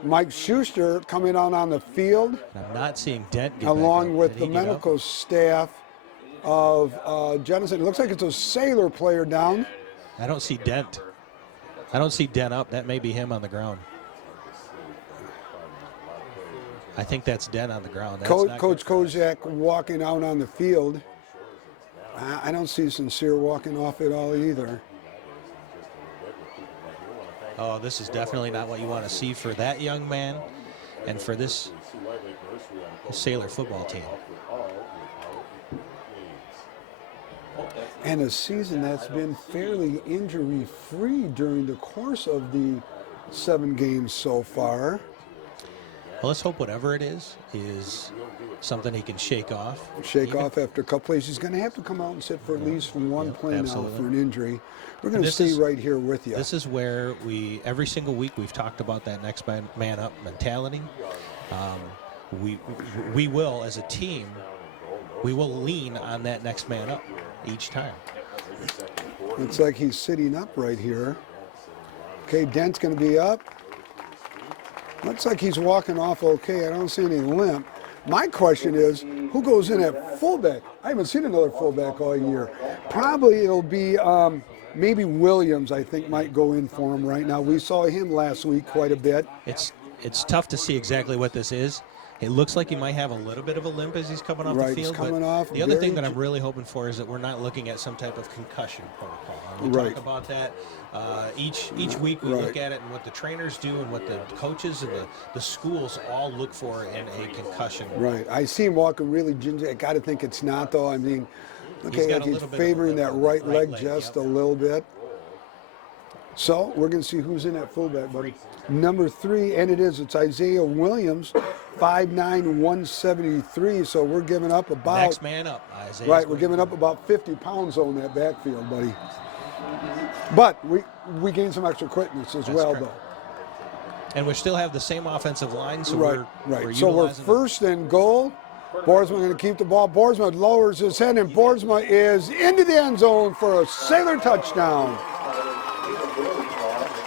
Mike Schuster coming on the field. I'm not seeing Dent get along back up. with the medical staff of Jenison. It looks like it's a Sailor player down. I don't see Dent. I don't see Dent up. That may be him on the ground. I think that's Dent on the ground. Coach Kozak walking out on the field. I don't see Sincere walking off at all either. Oh, this is definitely not what you want to see for that young man and for this Sailor football team. And a season that's been fairly injury-free during the course of the 7 games so far. Well, let's hope whatever it is something he can shake off. Off after a couple plays. He's going to have to come out and sit for at least one play now for an injury. We're going to stay right here with you. This is where every single week we've talked about that next man up mentality. We will, as a team, we will lean on that next man up each time. Looks like he's sitting up right here. Okay, Dent's going to be up. Looks like he's walking off okay. I don't see any limp. My question is, who goes in at fullback? I haven't seen another fullback all year. Probably it'll be maybe Williams, I think, might go in for him right now. We saw him last week quite a bit. It's tough to see exactly what this is. It looks like he might have a little bit of a limp as he's coming off the field. He's coming off. The other thing that I'm really hoping for is that we're not looking at some type of concussion protocol. We talk about that each week. We look at it and what the trainers do and what the coaches and the schools all look for in a concussion. Right. I see him walking really ginger. I got to think it's not, though. I mean, okay, he's favoring that right leg just a little bit. So we're going to see who's in that fullback, buddy. Number 3, and it's Isaiah Williams, 5'9", 173. So we're giving up about next man up, Isaiah. Right, we're giving up about 50 pounds on that backfield, buddy. But we gained some extra quickness as well, though. And we still have the same offensive line, so we're so we're first and goal. Boersma going to keep the ball. Boersma lowers his head, and Boersma is into the end zone for a Sailor touchdown.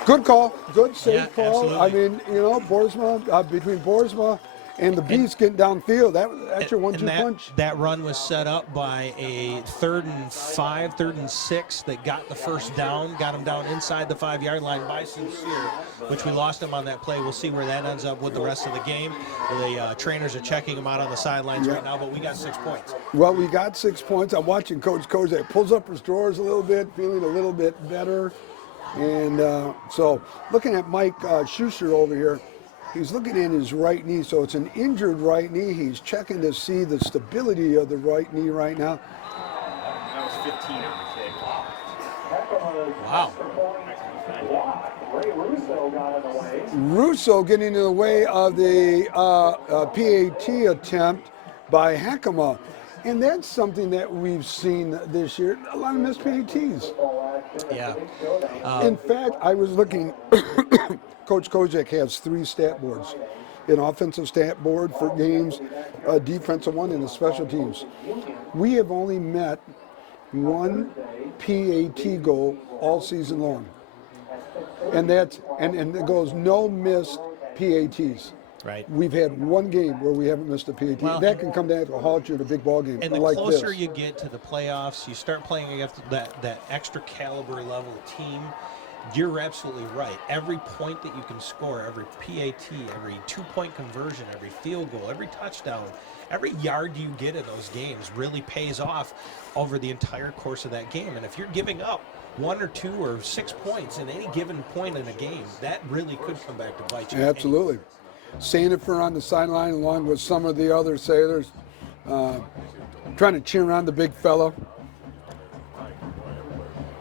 Good call. Good safe call. Absolutely. I mean, Boersma, between Boersma And the Beast getting downfield. That's your 1-2 and punch. that run was set up by a 3rd and 5, 3rd and 6 that got the first down, got him down inside the 5-yard line by Sincere, which we lost him on that play. We'll see where that ends up with the rest of the game. The trainers are checking him out on the sidelines right now, but we got 6 points. Well, we got 6 points. I'm watching Coach Kozak pulls up his drawers a little bit, feeling a little bit better. And so looking at Mike Schuster over here, he's looking at his right knee. So it's an injured right knee. He's checking to see the stability of the right knee right now. That was 15 on the kick. Wow. Russo getting in the way of the PAT attempt by Hakama. And that's something that we've seen this year, a lot of missed PATs. Yeah. In fact, I was looking, Coach Kozak has 3 stat boards. An offensive stat board for games, a defensive one, and a special teams. We have only met 1 PAT goal all season long. And that's and it goes no missed PATs. Right. We've had 1 game where we haven't missed a PAT. Well, that can come down to halt you at a big ball game And the like closer this. you get to the playoffs, you start playing against that extra caliber level team. You're absolutely right. Every point that you can score, every PAT, every 2-point conversion, every field goal, every touchdown, every yard you get in those games really pays off over the entire course of that game. And if you're giving up 1 or 2 or 6 points in any given point in a game, that really could come back to bite you. Absolutely. Sandifer on the sideline along with some of the other Sailors trying to cheer on the big fella.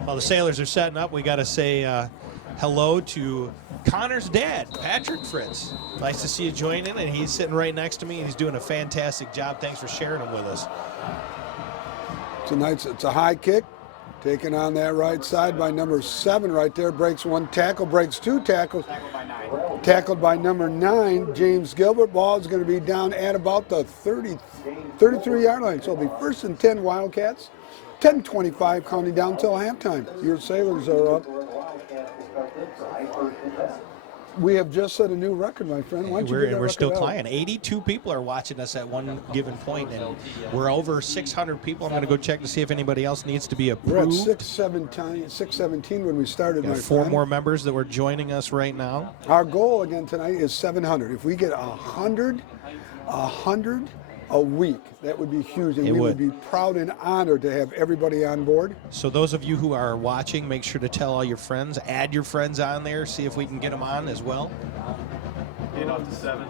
While the Sailors are setting up, we got to say hello to Connor's dad, Patrick Fritz. Nice to see you join in, and he's sitting right next to me, and he's doing a fantastic job. Thanks for sharing him with us. It's a high kick, taken on that right side by number 7 right there. Breaks 1 tackle, breaks 2 tackles. Tackled by number 9, James Gilbert. Ball is going to be down at about the 33-yard line. So it'll be 1st and 10 Wildcats. 10:25 counting down until halftime. Your Sailors are up. We have just set a new record, my friend. Why don't you get that We're still record out? climbing. 82 people are watching us at one given point, and we're over 600 people. I'm going to go check to see if anybody else needs to be We're at approved. 617 when we started, Got my 4 friend. more members that were joining us right now. Our goal again tonight is 700. If we get 100 a week, that would be huge, and It we would. would be proud and honored to have everybody on board. So those of you who are watching, make sure to tell all your friends, add your friends on there, see if we can get them on as well. Get up to 7.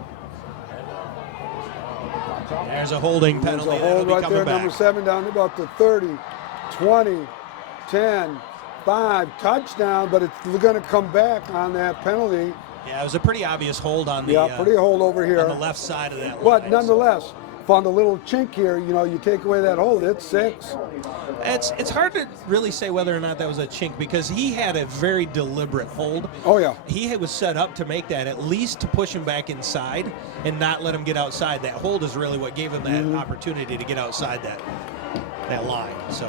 There's a holding There's penalty. a That'll hold be right coming there, back. number 7 down to about the 30, 20, 10, 5, touchdown, but it's going to come back on that penalty. Yeah, it was a pretty obvious hold on the Pretty hold over here. on the left side of that But line. nonetheless, found a little chink here. You know, you take away that hold, it's 6. It's hard to really say whether or not that was a chink because he had a very deliberate hold. Oh, yeah. He was set up to make that, at least to push him back inside and not let him get outside. That hold is really what gave him that opportunity to get outside that line. So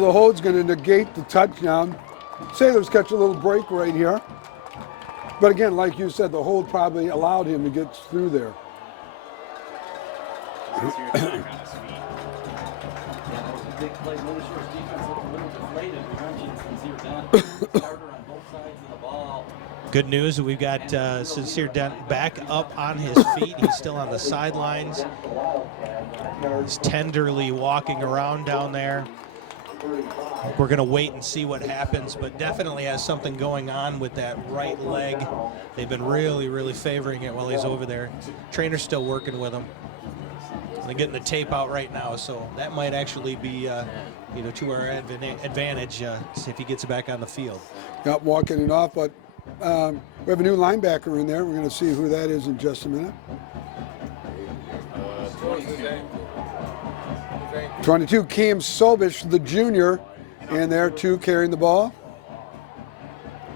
the hold's going to negate the touchdown. Sailors catch a little break right here. But again, like you said, the hold probably allowed him to get through there. Sincere's back on his feet. Yeah, that was a big play. Willishire's defense looked a little deflated. We mentioned Sincere Dent. Harder on both sides of the ball. Good news, we've got Sincere Dent back up on his feet. He's still on the sidelines. He's tenderly walking around down there. We're going to wait and see what happens, but definitely has something going on with that right leg. They've been really, really favoring it while he's over there. Trainer's still working with him. They're getting the tape out right now, so that might actually be, to our advantage if he gets back on the field. Got walking it off, but we have a new linebacker in there. We're going to see who that is in just a minute. 22, Cam Sobish, the junior, in there too, carrying the ball.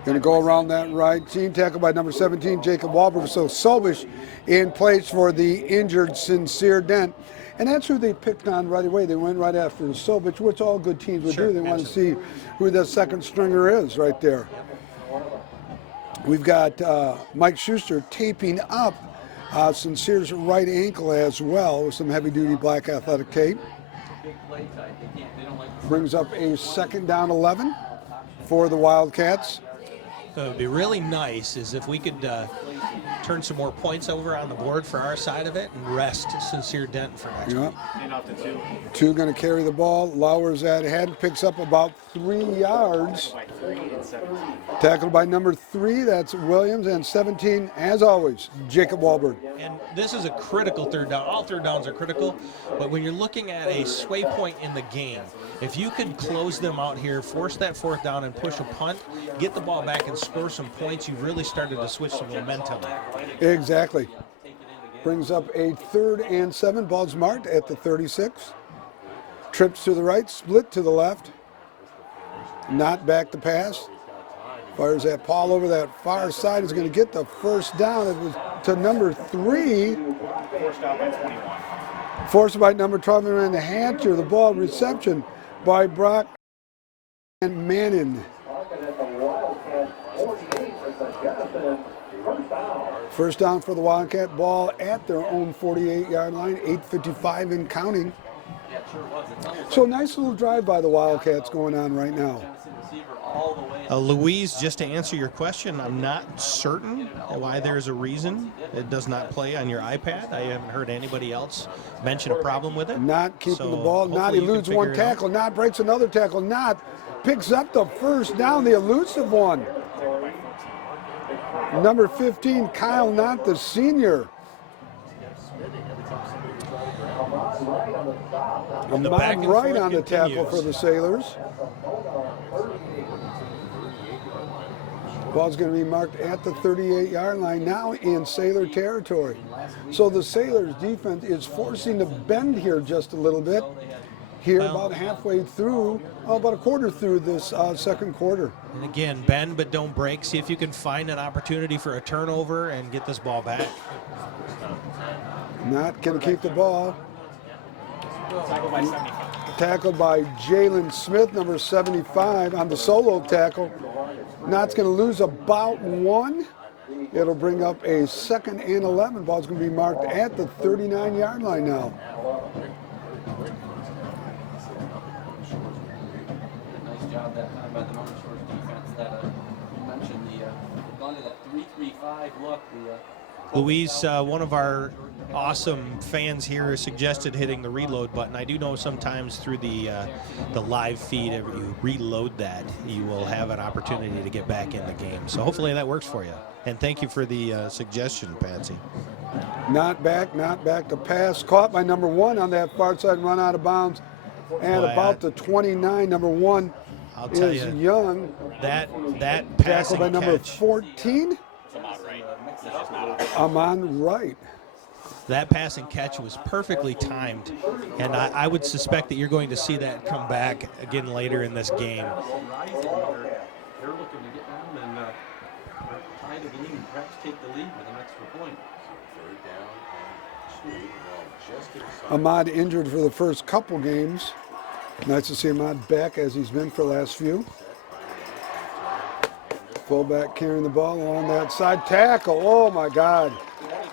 Going to go around that right team, tackled by number 17, Jacob Wahlberg. So Sobish in place for the injured Sincere Dent. And that's who they picked on right away. They went right after Sobish, which all good teams would do. They want to see who the second stringer is right there. We've got Mike Schuster taping up Sincere's right ankle as well with some heavy-duty black athletic tape. Big play type. They don't like to Brings up a 2nd down 11 for the Wildcats. What would be really nice is if we could turn some more points over on the board for our side of it and rest Sincere Denton for next week. And off to 2. 2 going to carry the ball. Lowers at head, picks up about 3 yards. By 3 and 17. Tackled by number 3, that's Williams, and 17, as always, Jacob Wahlberg. And this is a critical third down. All third downs are critical, but when you're looking at a sway point in the game, if you could close them out here, force that 4th down and push a punt, get the ball back and score some points, you've really started to switch some momentum. Exactly. Brings up a 3rd and 7. Ball's marked at the 36. Trips to the right, split to the left. Not back to pass. Fires that Paul over that far side. Is going to get the 1st down. It was to number 3. Forced out by 21. Forced by number 12 and Hatcher. The ball reception by Brock and Manning. 1st down for the Wildcat. Ball at their own 48-yard line. 8:55 and counting. Yeah, it sure was. It's almost So a nice little drive by the Wildcats going on right now. Jenison receiver all the way. Louise, just to answer your question, I'm not certain why there's a reason it does not play on your iPad. I haven't heard anybody else mention a problem with it. Not keeping So the ball. Not hopefully you can eludes figure one it out. tackle. Not breaks another tackle. Not picks up the 1st down, the elusive one. Number 15, Kyle Knott, the senior. And the back Ahmad and right forth on the tackle continues. for the Sailors. Ball's going to be marked at the 38-yard line, now in Sailor territory. So the Sailors defense is forcing to bend here just a little bit. Here, Well- about halfway through, about a quarter through this 2nd quarter. And again, bend but don't break. See if you can find an opportunity for a turnover and get this ball back. Not going to keep the ball. Tackled by 75. Tackled by Jalen Smith, number 75, on the solo tackle. Knott's going to lose about 1. It'll bring up a 2nd and 11. Ball's going to be marked at the 39-yard line now. Nice job that time by the North Shores defense. That you mentioned the gone to that 3-3-5 look. Louise, one of our awesome fans here suggested hitting the reload button. I do know sometimes through the live feed, if you reload that, you will have an opportunity to get back in the game. So hopefully that works for you. And thank you for the suggestion, Patsy. Not back to pass. Caught by number 1 on that far side, run out of bounds. And Boy, about the 29, number 1 I'll tell is you, Young. that Tackled passing by number catch, 14. Amon Wright. that passing catch was perfectly timed. And I would suspect that you're going to see that come back again later in this game. Rising, they're looking to get down and tie the game and perhaps take the lead with an extra point. Ahmad injured for the first couple games. Nice to see Ahmad back as he's been for the last few. Fullback carrying the ball along that side. Tackle, oh my God.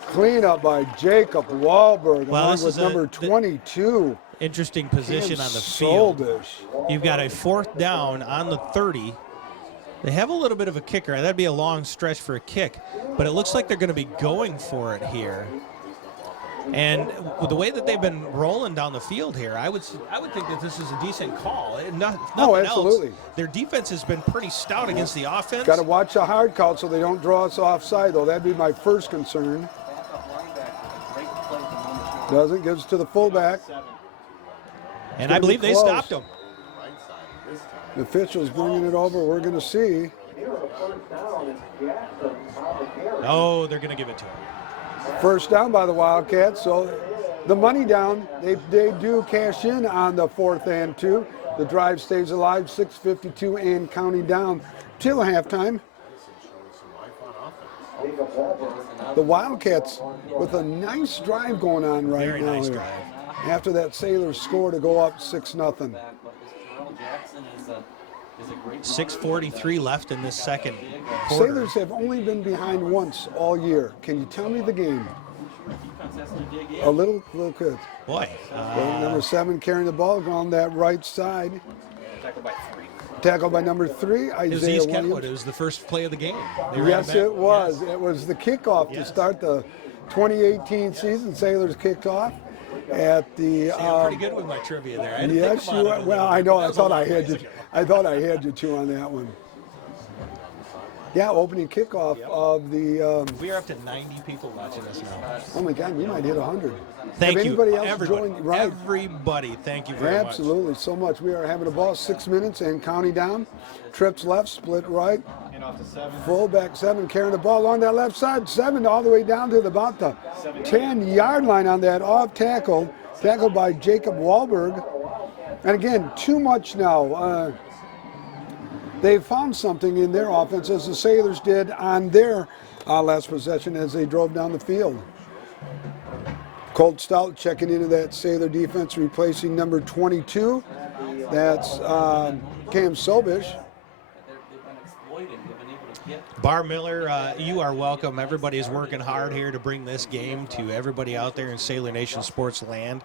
Cleanup by Jacob Wahlberg, Well, along this with is a- number 22. Interesting position Cam on the field. Soldish. You've got a 4th down on the 30. They have a little bit of a kicker. That'd be a long stretch for a kick, but it looks like they're going to be going for it here. And with the way that they've been rolling down the field here, I would think that this is a decent call. Nothing absolutely. else. Their defense has been pretty stout against the offense. Got to watch the hard call so they don't draw us offside, though. That'd be my first concern. Backup linebacker, great play from North Shores. Doesn't, gives to the fullback. And I gonna be believe they close. stopped him. The official's bringing it over. We're going to see. Oh, they're going to give it to him. First down by the Wildcats. So the money down, they do cash in on the 4th and 2. The drive stays alive, 6:52 and counting down till halftime. The Wildcats with a nice drive going on right Very now nice here. drive. After that Sailors score to go up 6-0. Back, but this Terrell Jackson is a great 6:43 left in this second quarter. Sailors have only been behind once all year. Can you tell me the game? Defense has to dig in. A little good. Boy, Well, number 7 carrying the ball on that right side. Tackled by 3. Tackled by number 3, it was Isaiah East Williams. Kentwood. It was the first play of the game. They ran Yes, back. it was. Yes. It was the kickoff to Yes. start the 2018 season. Sailors kicked off at the. See, I'm pretty good with my trivia there. I had to Yes, think you about were. it a Well, little I bit, know. but that I was a thought long I had ways you. ago. I thought I had you two on that one. Yeah, opening kickoff of the. We are up to 90 people watching us now. Oh my God, we might hit 100. Thank Have you, anybody else everybody. joined? Right. Everybody, thank you very much. Absolutely, so much. We are having a ball, 6 minutes and counting down. Trips left, split right. And off to 7. Fullback 7 carrying the ball on that left side. 7 all the way down to about the 10-yard line on that off tackle. Tackled by Jacob Wahlberg. And again, too much now. They found something in their offense, as the Sailors did on their last possession as they drove down the field. Colt Stout checking into that Sailor defense, replacing number 22. That's Cam Sobish. They've been exploiting. They've been able to get. Bar Miller, you are welcome. Everybody is working hard here to bring this game to everybody out there in Sailor Nation sports land.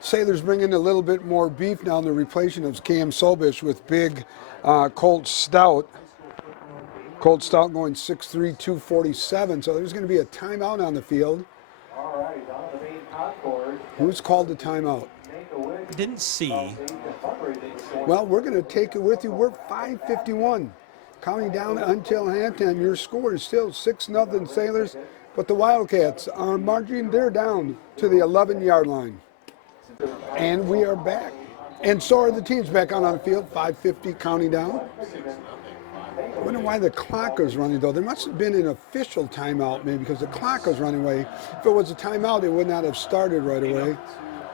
Sailors bringing a little bit more beef now in the replacement of Cam Sobish with big Colt Stout. Colt Stout going 6'3", 247. So there's going to be a timeout on the field. Who's called the timeout? Didn't see. Well, we're going to take it with you. We're 5:51. Counting down until halftime. Your score is still 6-0 Sailors, but the Wildcats are marching. They're down to the 11-yard line. And we are back. And so are the teams back on the field. 5:50 counting down. I wonder why the clock was running, though. There must have been an official timeout, maybe, because the clock was running away. If it was a timeout, it would not have started right away.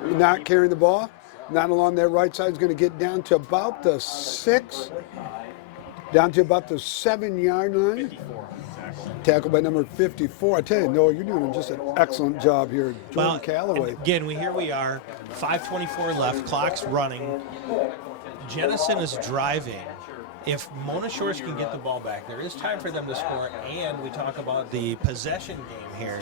Not carrying the ball. Not along that right side is going to get down to about the 6. Down to about the 7-yard line. Tackled by number 54. I tell you, Noah, you're doing just an excellent job here. Jordan Calloway. Again, here we are, 5:24 left, clock's running. Jenison is driving. If Mona Shores can get the ball back, there is time for them to score, and we talk about the possession game here.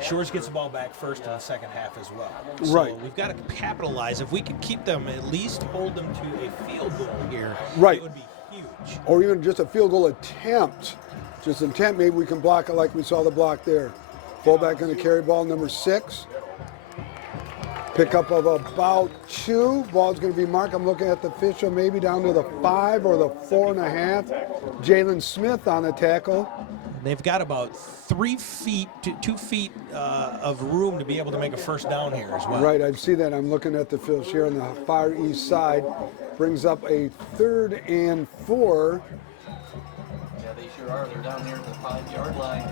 Shores gets the ball back first in the second half as well. So Right. we've got to capitalize. If we could keep them, at least hold them to a field goal here, Right. it would be huge. Or even just a field goal attempt. Just an attempt, maybe we can block it like we saw the block there. Fullback going to carry ball number 6. Pickup of about 2. Ball's going to be marked. I'm looking at the official, maybe down to the 5 or the 4.5. Jalen Smith on the tackle. They've got about 3 feet, 2 feet of room to be able to make a first down here as well. Right, I see that. I'm looking at the field here on the far east side. Brings up a 3rd and 4. Yeah, they sure are. They're down near the 5-yard line.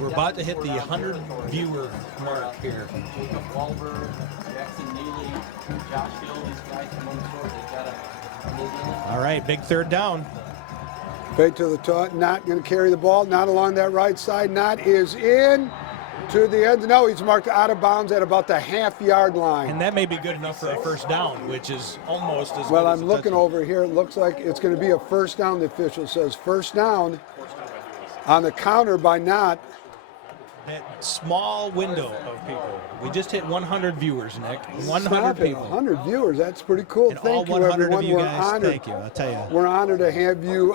We're about to hit the 100 viewer mark here. Jacob Wahlberg, Jackson Neely, Josh Hill, these guys from on the shore, they've got to dig in. All right, big 3rd down. Fake to the top. Not going to carry the ball. Not along that right side. Not is in to the end. No, he's marked out of bounds at about the half-yard line. And that may be good enough for a first down, which is almost as Well, good as I'm a looking touchdown. over here. It looks like it's going to be a first down. The official says first down on the counter by Knott. That small window of people. We just hit 100 viewers, Nick. 100 Stop it, people. 100 viewers. That's pretty cool. And all Thank you, 100 everyone. of you We're guys, honored. thank you. I'll tell you. We're honored to have you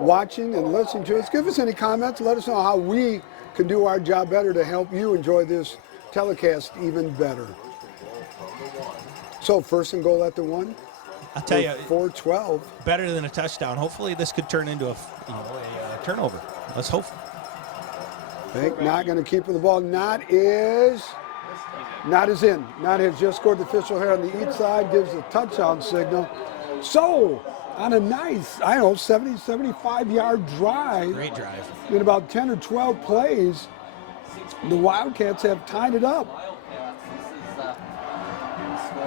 watching and listening to us. Give us any comments. Let us know how we can do our job better to help you enjoy this telecast even better. So first and goal at the 1. I'll tell you, 4-12. better than a touchdown. Hopefully this could turn into a turnover. Let's hope. Think not going to keep with the ball. Not is in. Not has just scored. The official here on the east side gives a touchdown signal. So on a nice, 70, 75-yard drive, Great drive. in about 10 or 12 plays, the Wildcats have tied it up.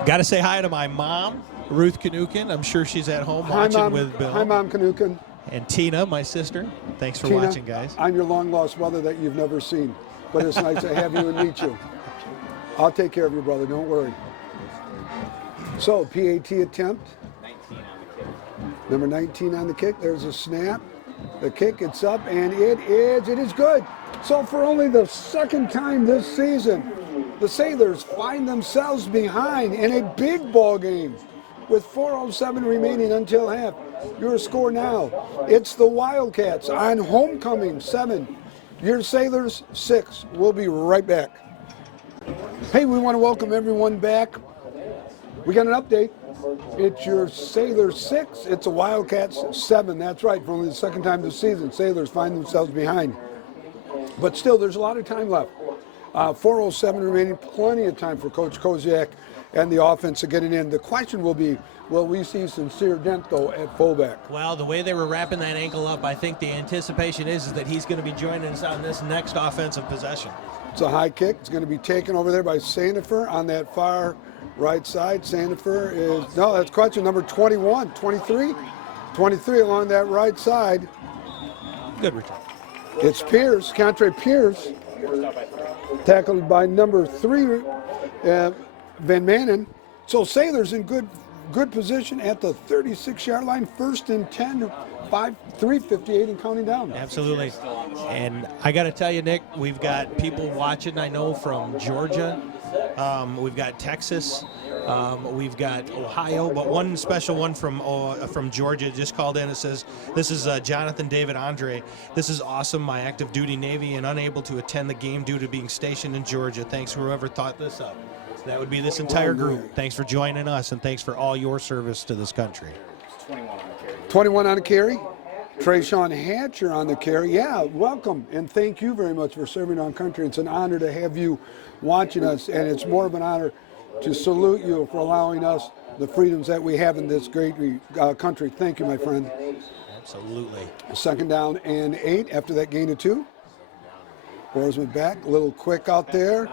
Got to say hi to my mom, Ruth Kanukin. I'm sure she's at home Hi, watching Mom. with Bill. Hi, Mom Kanukin. And Tina, my sister. Thanks for Tina, watching, guys. I'm your long-lost mother that you've never seen, but it's nice to have you and meet you. I'll take care of you, brother. Don't worry. So, PAT attempt. 19 on the kick. Number 19 on the kick. There's a snap. The kick, it's up, and it is good. So for only the second time this season, the Sailors find themselves behind in a big ball game with 4:07 remaining until half. Your score now, it's the Wildcats on homecoming 7, your Sailors 6. We'll be right back. Hey, we want to welcome everyone back. We got an update. It's your Sailors 6, it's the Wildcats 7. That's right, for only the second time this season, Sailors find themselves behind. But still, there's a lot of time left. 4:07 remaining, plenty of time for Coach Koziak and the offense to get it in. The question will be, will we see Sincere Dent, though, at fullback? Well, the way they were wrapping that ankle up, I think the anticipation is that he's going to be joining us on this next offensive possession. It's a high kick. It's going to be taken over there by Sandifer on that far right side. Sandifer is, no, that's question number 21, 23 along that right side. Good return. It's Pierce, Contre Pierce, tackled by number 3, Van Manen. So Sailors in good position at the 36-yard line, 1st and 10, 3:58 and counting down. Absolutely. And I got to tell you, Nick, we've got people watching, I know, from Georgia. We've got Texas. We've got Ohio. But one special one from Georgia just called in and says, this is Jonathan David Andre. This is awesome. My active duty Navy and unable to attend the game due to being stationed in Georgia. Thanks whoever thought this up. That would be this entire group. Thanks for joining us, and thanks for all your service to this country. 21 on the carry. Trayshawn Hatcher on the carry. Yeah, welcome, and thank you very much for serving our country. It's an honor to have you watching us, and it's more of an honor to salute you for allowing us the freedoms that we have in this great country. Thank you, my friend. Absolutely. 2nd down and 8 after that gain of 2. Borsman back, a little quick out there.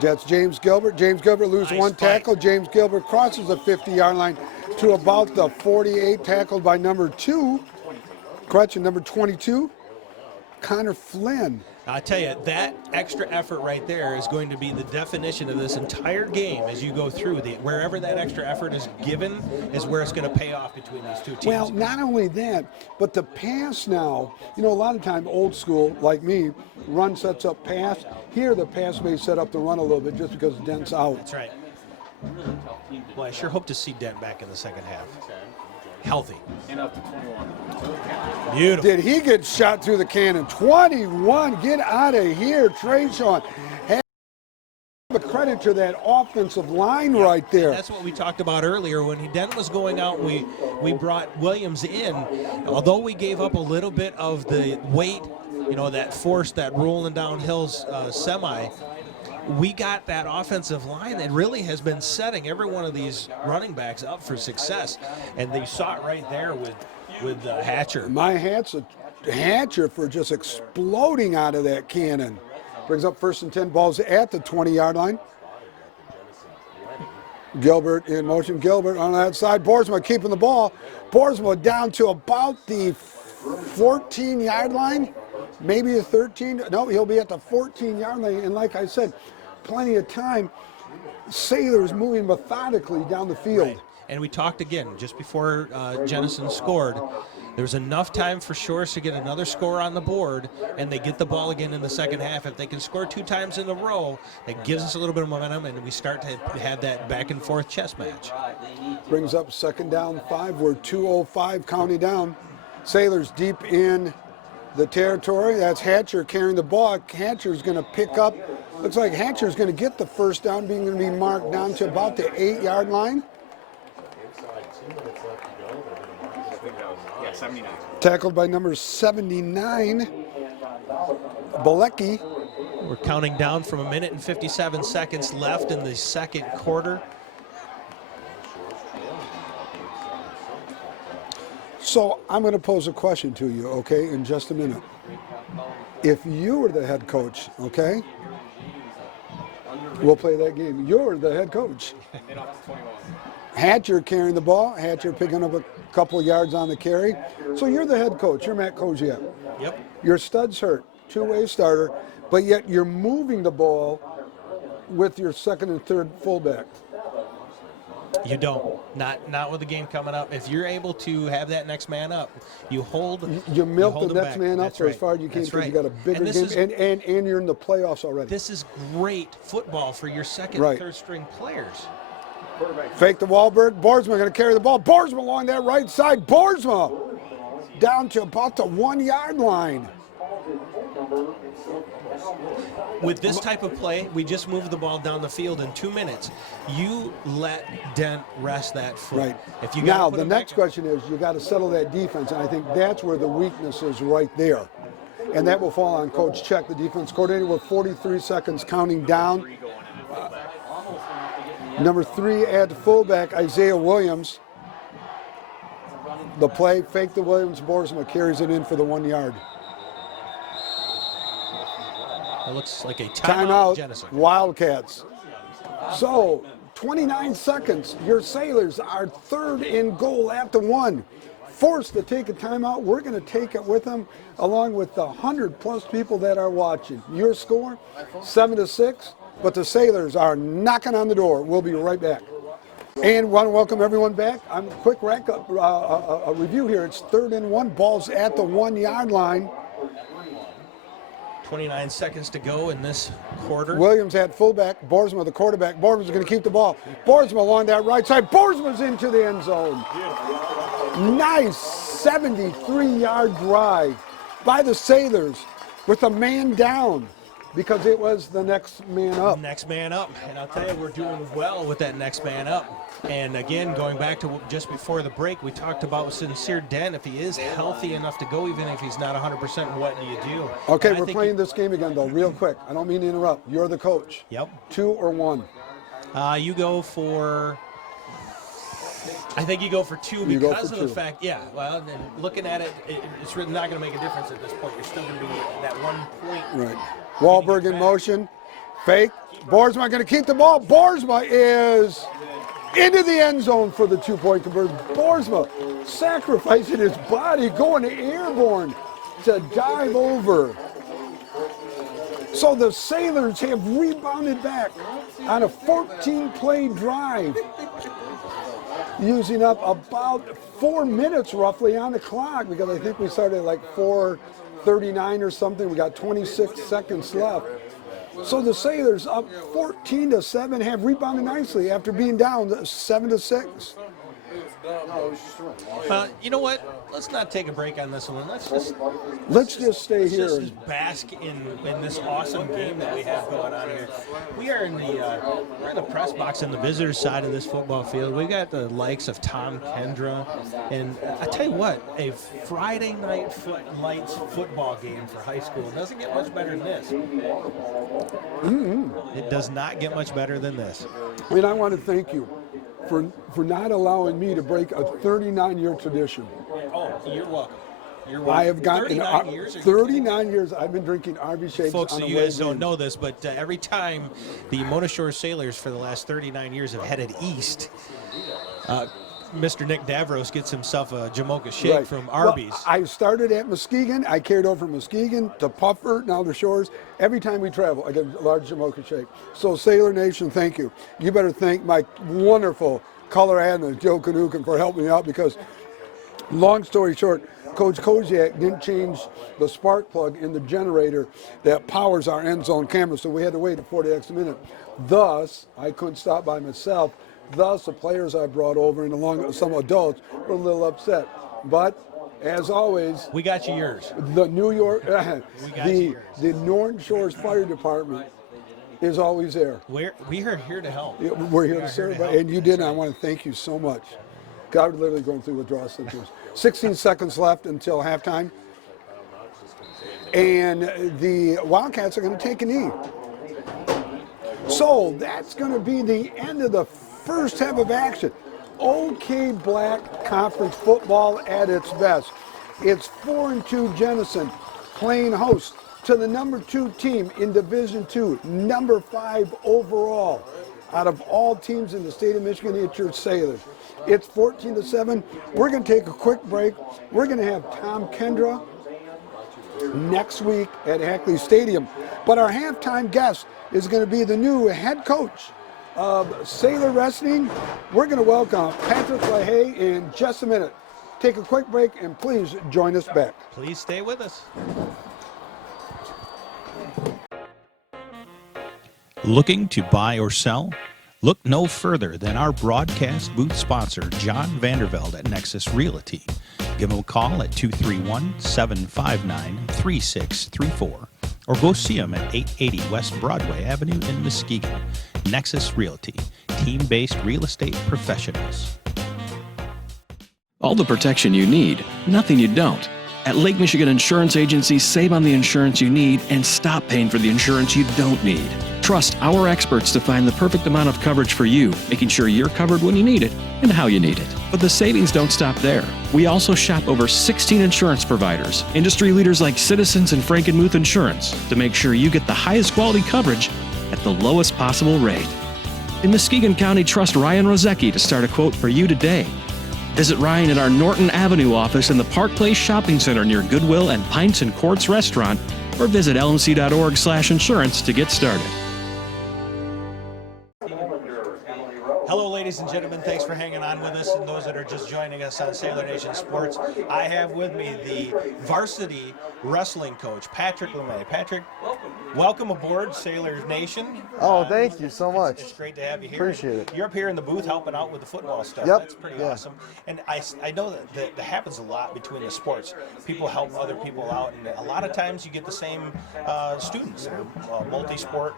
That's James Gilbert. James Gilbert loses one tackle. James Gilbert crosses the 50-yard line to about the 48, tackled by number 2. Correction, number 22, Connor Flynn. I tell you, that extra effort right there is going to be the definition of this entire game as you go through. Wherever that extra effort is given is where it's going to pay off between these two teams. Well, not only that, but the pass now, a lot of time old school, like me, run sets up pass. Here the pass may set up the run a little bit just because Dent's out. That's right. Well, I sure hope to see Dent back in the second half. Healthy. And up to 21. Beautiful. Did he get shot through the cannon? 21, get out of here, Trayshawn. Have a credit to that offensive line right there. That's what we talked about earlier. When Dent was going out, we brought Williams in. Although we gave up a little bit of the weight, that force, that rolling downhill semi, we got that offensive line that really has been setting every one of these running backs up for success. And they saw it right there with Hatcher. My hat's a Hatcher for just exploding out of that cannon. Brings up 1st and 10, balls at the 20-yard line. Gilbert in motion. Gilbert on that side. Borsma keeping the ball. Borsma down to about the 14-yard line. Maybe a 13. No, he'll be at the 14-yard line. And like I said, plenty of time. Sailors moving methodically down the field. Right. And we talked again just before Jenison scored. There was enough time for Shores to get another score on the board, and they get the ball again in the second half. If they can score 2 times in a row, it gives us a little bit of momentum, and we start to have that back-and-forth chess match. Brings up 2nd down 5. We're 2:05 counting down. Sailors deep in the territory. That's Hatcher carrying the ball. Hatcher's going to pick up. Looks like Hatcher's going to get the 1st down, being going to be marked down to about the 8-yard line. Yeah, 79. Tackled by number 79, Balecki. We're counting down from 1 minute and 57 seconds left in the second quarter. So I'm going to pose a question to you, okay, in just a minute. If you were the head coach, okay, we'll play that game. You're the head coach. And up to 21. Hatcher carrying the ball. Hatcher picking up a couple yards on the carry. So you're the head coach. You're Matt Koziak. Yep. Your stud's hurt, 2-way starter, but yet you're moving the ball with your 2nd and 3rd fullback. You don't. Not with the game coming up. If you're able to have that next man up, you hold. You milk hold the them next back. man up That's for as right. far as you can That's because right. you got a bigger And this game, is- and you're in the playoffs already. This is great football for your second, Right. third string players. Fake to Wahlberg. Boersma going to carry the ball. Boersma along that right side. Boersma down to about the 1 yard line. With this type of play, we just moved the ball down the field in 2 minutes. You let Dent rest that foot. Right. If you Now, gotta put the him next back- question is you got to settle that defense, and I think that's where the weakness is right there. And that will fall on Coach Check, the defense coordinator, with 43 seconds counting down. Number 3 at fullback, Isaiah Williams. The play, fake to Williams. Boersma carries it in for the 1 yard. It looks like a Timeout, Jenison. Wildcats. So, 29 seconds. Your Sailors are 3rd and goal at the 1. Forced to take a timeout. We're going to take it with them, along with the 100-plus people that are watching. Your score, 7-6, but the Sailors are knocking on the door. We'll be right back. And want to welcome everyone back. I'm a quick rack up, a review here. It's 3rd and 1. Ball's at the 1 yard line. 29 seconds to go in this quarter. Williams at fullback, Boersma the quarterback. Boersma's going to keep the ball. Boersma along that right side. Boersma's into the end zone. Nice 73-yard drive by the Sailors with a man down because it was the next man up. Next man up. And I'll tell you, we're doing well with that next man up. And again, going back to just before the break, we talked about Sincere Dent. If he is healthy enough to go, even if he's not 100%, what do you do? Okay, And I we're think playing this game again, though, real quick. I don't mean to interrupt. You're the coach. Yep. 2 or 1? You go for. I think you go for 2 You go because for of the 2. fact, yeah. Well, then looking at it, it's really not going to make a difference at this point. You're still going to be that 1 point. Right. Wahlberg in motion. Fake. Boersma going to keep the ball. Boersma is into the end zone for the 2-point conversion. Boersma sacrificing his body, going to airborne to dive over. So the Sailors have rebounded back on a 14-play drive, using up about 4 minutes roughly on the clock because I think we started at like 4:39 or something. We got 26 seconds left. So the Sailors up 14-7 have rebounded nicely after being down 7-6. You know what? Let's not take a break on this one. Let's just stay let's here. just bask in this awesome game that we have going on here. We are we're in the press box on the visitors side of this football field. We got the likes of Tom Kendra, and I tell you what, a Friday night lights football game for high school doesn't get much better than this. It does not get much better than this. And I want to thank you for not allowing me to break a 39-year tradition. Oh, you're welcome. You're welcome. I have gotten 39 years. 39 years I've been drinking RV Shakes. Folks, on so a you guys away don't game. know this, but every time the Mona Shore Sailors for the last 39 years have headed east, Mr. Nick Davros gets himself a Jamocha shake Right. from Well, Arby's. I started at Muskegon. I carried over from Muskegon to Puffer, now the Shores. Every time we travel, I get a large Jamocha shake. So Sailor Nation, thank you. You better thank my wonderful color analyst, Joe Kanukin, for helping me out because, long story short, Coach Koziak didn't change the spark plug in the generator that powers our end zone camera, so we had to wait a 40 extra minute. Thus, I couldn't stop by myself. Thus, the players I brought over and along with some adults were a little upset. But, as always, We got you yours. the New York, got the yours. Norton Shores Fire Department is always there. We are here to help. Yeah, we're here We to are serve, help. and you did, and I That's right. want to thank you so much. God, we're literally going through withdrawal symptoms. 16 seconds left until halftime, and the Wildcats are going to take a knee. So that's going to be the end of the first half of action. OK Black Conference football at its best. It's 4-2 Jenison playing host to the number 2 team in Division II, number 5 overall. Out of all teams in the state of Michigan, it's your Sailors. It's 14-7. We're going to take a quick break. We're going to have Tom Kendra next week at Hackley Stadium. But our halftime guest is going to be the new head coach of Sailor Wrestling. We're going to welcome Patrick LaHaye in just a minute. Take a quick break and please join us back. Please stay with us. Looking to buy or sell? Look no further than our broadcast booth sponsor, John Vandervelde at Nexus Realty. Give him a call at 231-759-3634 or go see him at 880 West Broadway Avenue in Muskegon. Nexus Realty, team-based real estate professionals. All the protection you need, nothing you don't. At Lake Michigan Insurance Agency, save on the insurance you need and stop paying for the insurance you don't need. Trust our experts to find the perfect amount of coverage for you, making sure you're covered when you need it and how you need it. But the savings don't stop there. We also shop over 16 insurance providers, industry leaders like Citizens and Frankenmuth Insurance, to make sure you get the highest quality coverage at the lowest possible rate. In Muskegon County, trust Ryan Rozecki to start a quote for you today. Visit Ryan at our Norton Avenue office in the Park Place Shopping Center near Goodwill and Pints and Courts Restaurant, or visit lmc.org/insurance to get started. Hello, ladies and gentlemen. Thanks for hanging on with us, and those that are just joining us on Sailor Nation Sports. I have with me the varsity wrestling coach, Patrick LaHaye. Patrick, welcome aboard Sailor Nation. Oh, thank you so much. It's great to have you here. Appreciate it. You're up here in the booth helping out with the football stuff. Yep. That's pretty Yeah. awesome. And I know that happens a lot between the sports. People help other people out, and a lot of times you get the same students. They're multi-sport.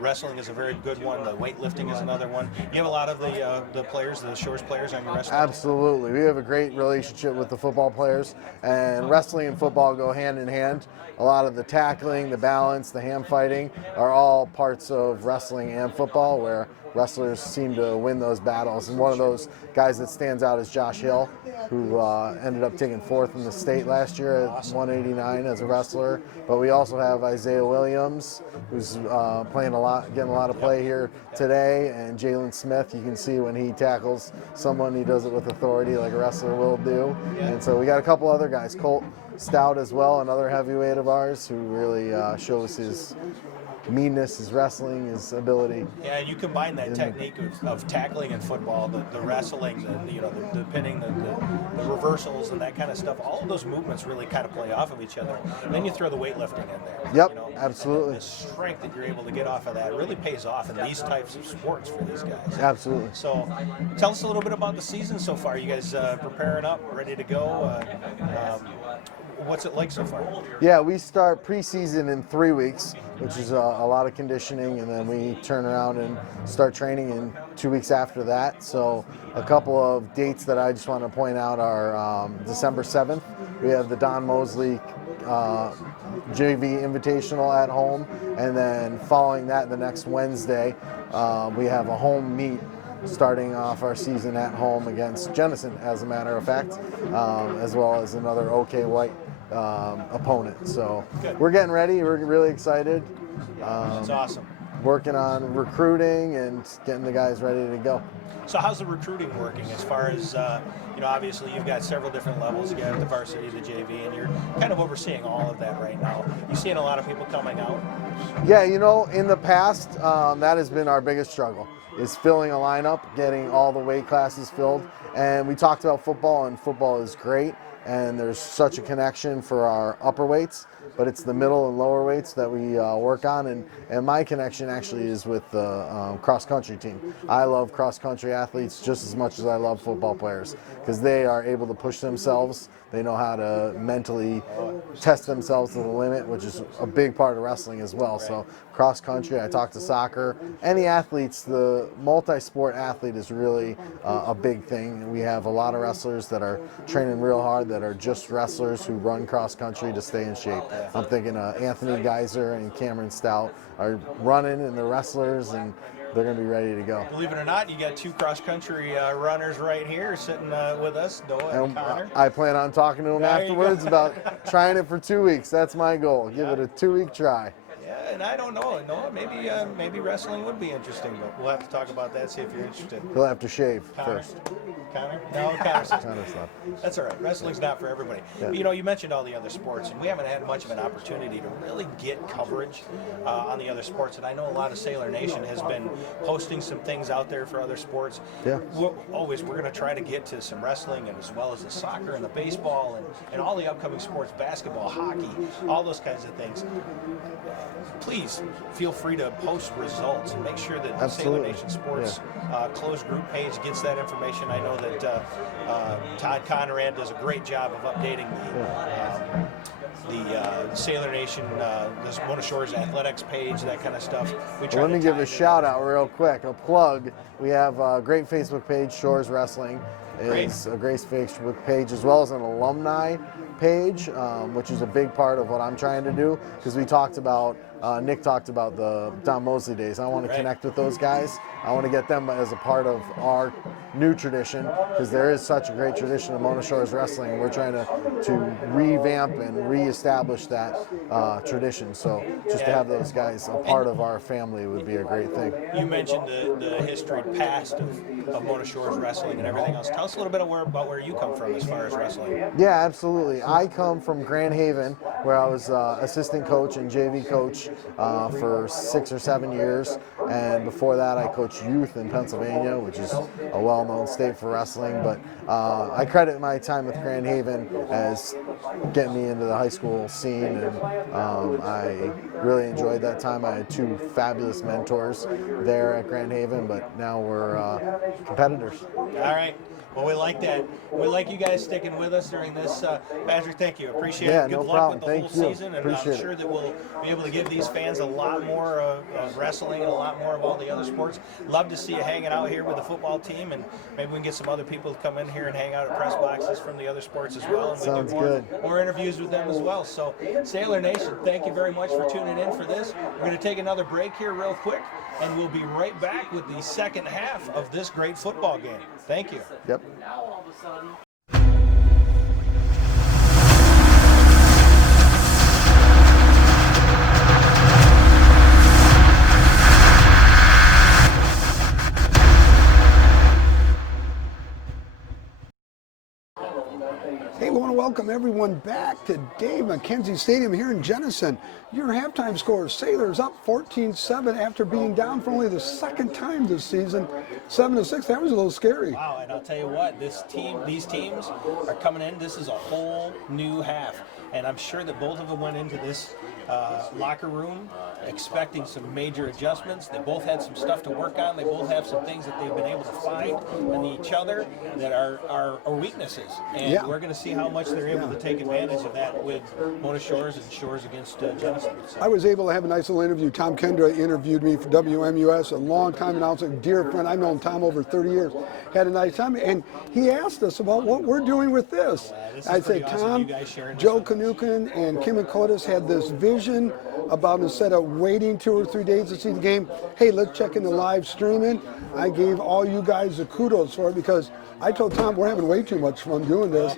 Wrestling is a very good one. The weightlifting is another one. You have a lot of the players, the Shores players on your wrestling team? Absolutely. We have a great relationship with the football players, and wrestling and football go hand in hand. A lot of the tackling, the balance, the hand fighting are all parts of wrestling and football, where wrestlers seem to win those battles. And one of those guys that stands out is Josh Hill, who ended up taking fourth in the state last year at 189 as a wrestler. But we also have Isaiah Williams, who's playing a lot, getting a lot of play here today, and Jalen Smith. You can see when he tackles someone, he does it with authority like a wrestler will do. And so we got a couple other guys, Colt Stout as well, another heavyweight of ours, who really shows his meanness, his wrestling, his ability. Yeah, you combine that technique of tackling in football, the wrestling, the pinning, the reversals, and that kind of stuff. All of those movements really kind of play off of each other. And then you throw the weightlifting in there. Yep, absolutely. The strength that you're able to get off of that really pays off in these types of sports for these guys. Absolutely. So, tell us a little bit about the season so far. You guys preparing up, ready to go? What's it like so far? Yeah, we start preseason in 3 weeks, which is a lot of conditioning, and then we turn around and start training in 2 weeks after that. So a couple of dates that I just want to point out are December 7th, we have the Don Mosley JV Invitational at home, and then following that, the next Wednesday, we have a home meet starting off our season at home against Jenison, as a matter of fact, as well as another OK White opponent. So we're getting ready. We're really excited. That's awesome. Working on recruiting and getting the guys ready to go. So how's the recruiting working as far as, obviously you've got several different levels. You got the varsity, the JV, and you're kind of overseeing all of that right now. You seeing a lot of people coming out? Yeah, in the past, that has been our biggest struggle, is filling a lineup, getting all the weight classes filled. And we talked about football, and football is great, and there's such a connection for our upper weights, but it's the middle and lower weights that we work on, and my connection actually is with the cross-country team. I love cross-country athletes just as much as I love football players, because they are able to push themselves. They know how to mentally test themselves to the limit, which is a big part of wrestling as well. So cross-country, I talk to soccer. Any athletes, the multi-sport athlete is really a big thing. We have a lot of wrestlers that are training real hard that are just wrestlers who run cross-country to stay in shape. I'm thinking Anthony Geyser and Cameron Stout are running, and they're wrestlers, and they're going to be ready to go. Believe it or not, you got two cross-country runners right here sitting with us, Noah and Connor. I plan on talking to them There you afterwards about trying it for 2 weeks. That's my goal. Give it a 2-week try. Yeah, and I don't know. No, maybe wrestling would be interesting, but we'll have to talk about that. See if you're interested. He'll have to shave Connor? first. Connor? No, Connor's Connor's not. That's all right. Wrestling's not for everybody. Yeah. You know, you mentioned all the other sports, and we haven't had much of an opportunity to really get coverage on the other sports. And I know a lot of Sailor Nation has been posting some things out there for other sports. Yeah. We're going to try to get to some wrestling, and as well as the soccer and the baseball and all the upcoming sports, basketball, hockey, all those kinds of things. Please feel free to post results and make sure that the Sailor Absolutely. Nation Sports closed group page gets that information. I know that Todd Conrad does a great job of updating the Sailor Nation, this Mona Shores Athletics page, that kind of stuff. Let me give a shout out real quick, a plug. We have a great Facebook page, Shores Wrestling. Is a great Facebook page, as well as an alumni page, which is a big part of what I'm trying to do, because we talked about, Nick talked about the Don Mosley days. I want to connect with those guys. I want to get them as a part of our new tradition, because there is such a great tradition of Mona Shores Wrestling. We're trying to revamp and reestablish that tradition. So just to have those guys a part of our family would be a great thing. You mentioned the history past of Mona Shores Wrestling and everything else. Tell us a little bit about where you come from as far as wrestling. Yeah, absolutely. I come from Grand Haven, where I was assistant coach and JV coach for 6 or 7 years. And before that, I coached youth in Pennsylvania, which is a well-known state for wrestling. But I credit my time with Grand Haven as getting me into the high school scene. And I really enjoyed that time. I had 2 fabulous mentors there at Grand Haven, but now we're competitors. All right. Well, we like that. We like you guys sticking with us during this. Patrick, thank you. Appreciate it. Good no luck problem. with the Thank whole you. season. And Appreciate I'm sure that we'll be able to give these fans a lot more of wrestling and a lot more of all the other sports. Love to see you hanging out here with the football team, and maybe we can get some other people to come in here and hang out at press boxes from the other sports as well. And we Sounds do good. more interviews with them as well. So, Sailor Nation, thank you very much for tuning in for this. We're going to take another break here real quick, and we'll be right back with the second half of this great football game. Thank you. Yep. Now all of a sudden, Hey, we want to welcome everyone back to Dave McKenzie Stadium here in Jenison. Your halftime score, Sailors up 14-7 after being down for only the second time this season, 7-6. That was a little scary. Wow, and I'll tell you what, these teams are coming in. This is a whole new half, and I'm sure that both of them went into this locker room expecting some major adjustments. They both had some stuff to work on. They both have some things that they've been able to find in each other that are weaknesses, and we're going to see how much they're able to take advantage of that with Mona Shores and Shores against Jenison. So. I was able to have a nice little interview. Tom Kendra interviewed me for WMUS, a long-time announcer, dear friend. I've known Tom over 30 years. Had a nice time, and he asked us about what we're doing with this. I said, awesome. Tom, Joe Kanukin and Kim Akotis had this vision about, instead of waiting 2 or 3 days to see the game, hey, let's check in the live streaming. I gave all you guys the kudos for it, because I told Tom we're having way too much fun doing this.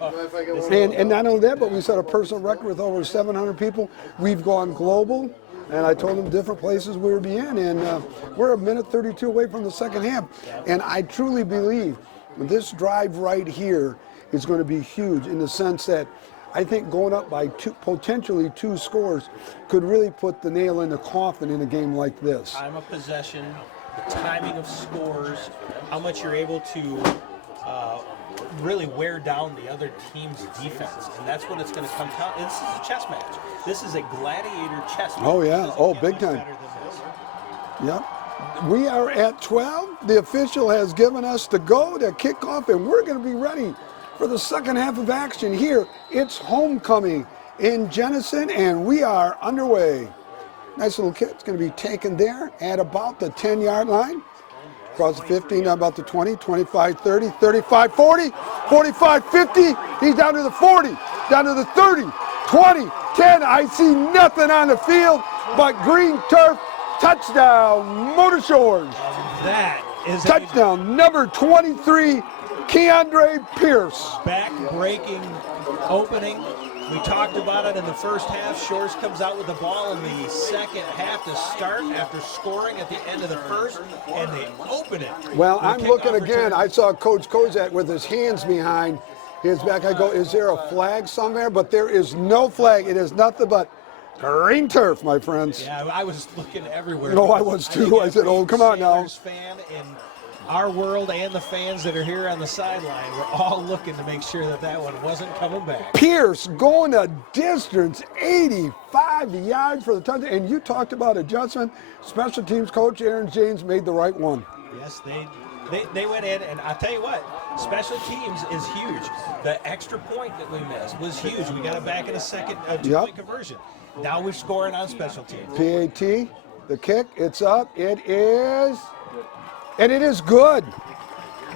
And not only that, but we set a personal record with over 700 people. We've gone global, and I told them different places we would be in, and we're a minute 32 away from the second half. And I truly believe this drive right here is going to be huge, in the sense that I think going up by potentially 2 scores could really put the nail in the coffin in a game like this. Time of possession, the timing of scores, how much you're able to really wear down the other team's defense, and that's what it's going to come down. This is a chess match. This is a gladiator chess match. Oh yeah, big time. Yep. We are at 12. The official has given us the go to kick off, and we're going to be ready for the second half of action here. It's homecoming in Jenison, and we are underway. Nice little kick. It's going to be taken there at about the 10-yard line. Across the 15, down about the 20, 25, 30, 35, 40, 45, 50. He's down to the 40, down to the 30, 20, 10. I see nothing on the field but green turf. Touchdown, Mona Shores. That is touchdown, number 23, Keandre Pierce. Back-breaking opening We talked about it in the first half. Shores comes out with the ball in the second half to start after scoring at the end of the first, and they open it. Well, with a I'm kickoff looking return. again. I saw Coach Kozak with his hands behind his back. I go, is there a flag somewhere? But there is no flag. It is nothing but green turf, my friends. Yeah, I was looking everywhere. No, I was too. think I said, every oh, come on now. Sailors fan in our world and the fans that are here on the sideline were all looking to make sure that that one wasn't coming back. Pierce going a distance, 85 yards for the touchdown. And you talked about adjustment. Special teams coach Aaron James made the right one. Yes, they went in, and I'll tell you what, special teams is huge. The extra point that we missed was huge. We got it back in a second, two-point conversion. Now we're scoring on special teams. PAT, the kick, it's up. It is, and it is good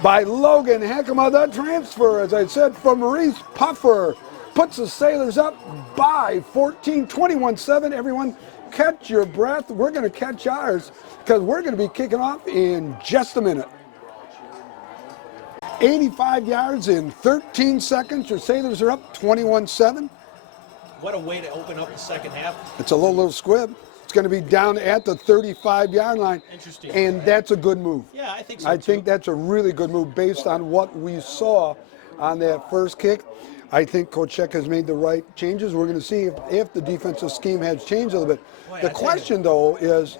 by Logan Heckema. The transfer, as I said, from Maurice Puffer, puts the Sailors up by 14, 21-7. Everyone, catch your breath. We're going to catch ours because we're going to be kicking off in just a minute. 85 yards in 13 seconds. Your Sailors are up 21-7. What a way to open up the second half. It's a little squib. It's going to be down at the 35-yard line. Interesting. And that's a good move. Yeah, I think so. I think that's a really good move based on what we saw on that first kick. I think Coach Sheck has made the right changes. We're going to see if the defensive scheme has changed a little bit. Boy, The question, though, is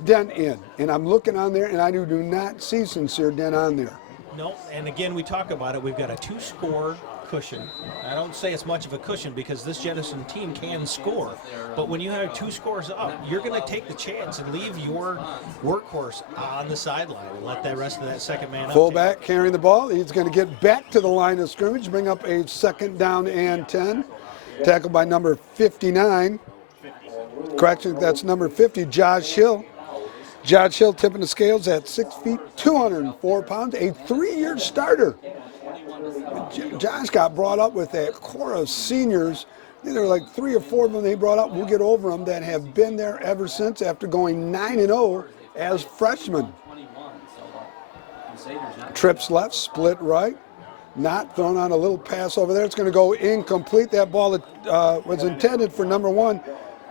Dent in? And I'm looking on there, and I do not see Sincere Dent on there. No, and again, we talk about it. We've got a two-score cushion. I don't say it's much of a cushion because this Jenison team can score. But when you have two scores up, you're going to take the chance and leave your workhorse on the sideline and let that rest of that second man up. Fullback carrying the ball. He's going to get back to the line of scrimmage, bring up a 2nd down and 10. Tackled by number 59. Correction, that's number 50, Josh Hill. Josh Hill tipping the scales at 6 feet, 204 pounds, a 3-year starter. Josh got brought up with that core of seniors. There were like 3 or 4 of them they brought up. We'll get over them that have been there ever since after going 9-0 as freshmen. Trips left, split right. Not thrown on a little pass over there. It's going to go incomplete. That ball that was intended for number 1,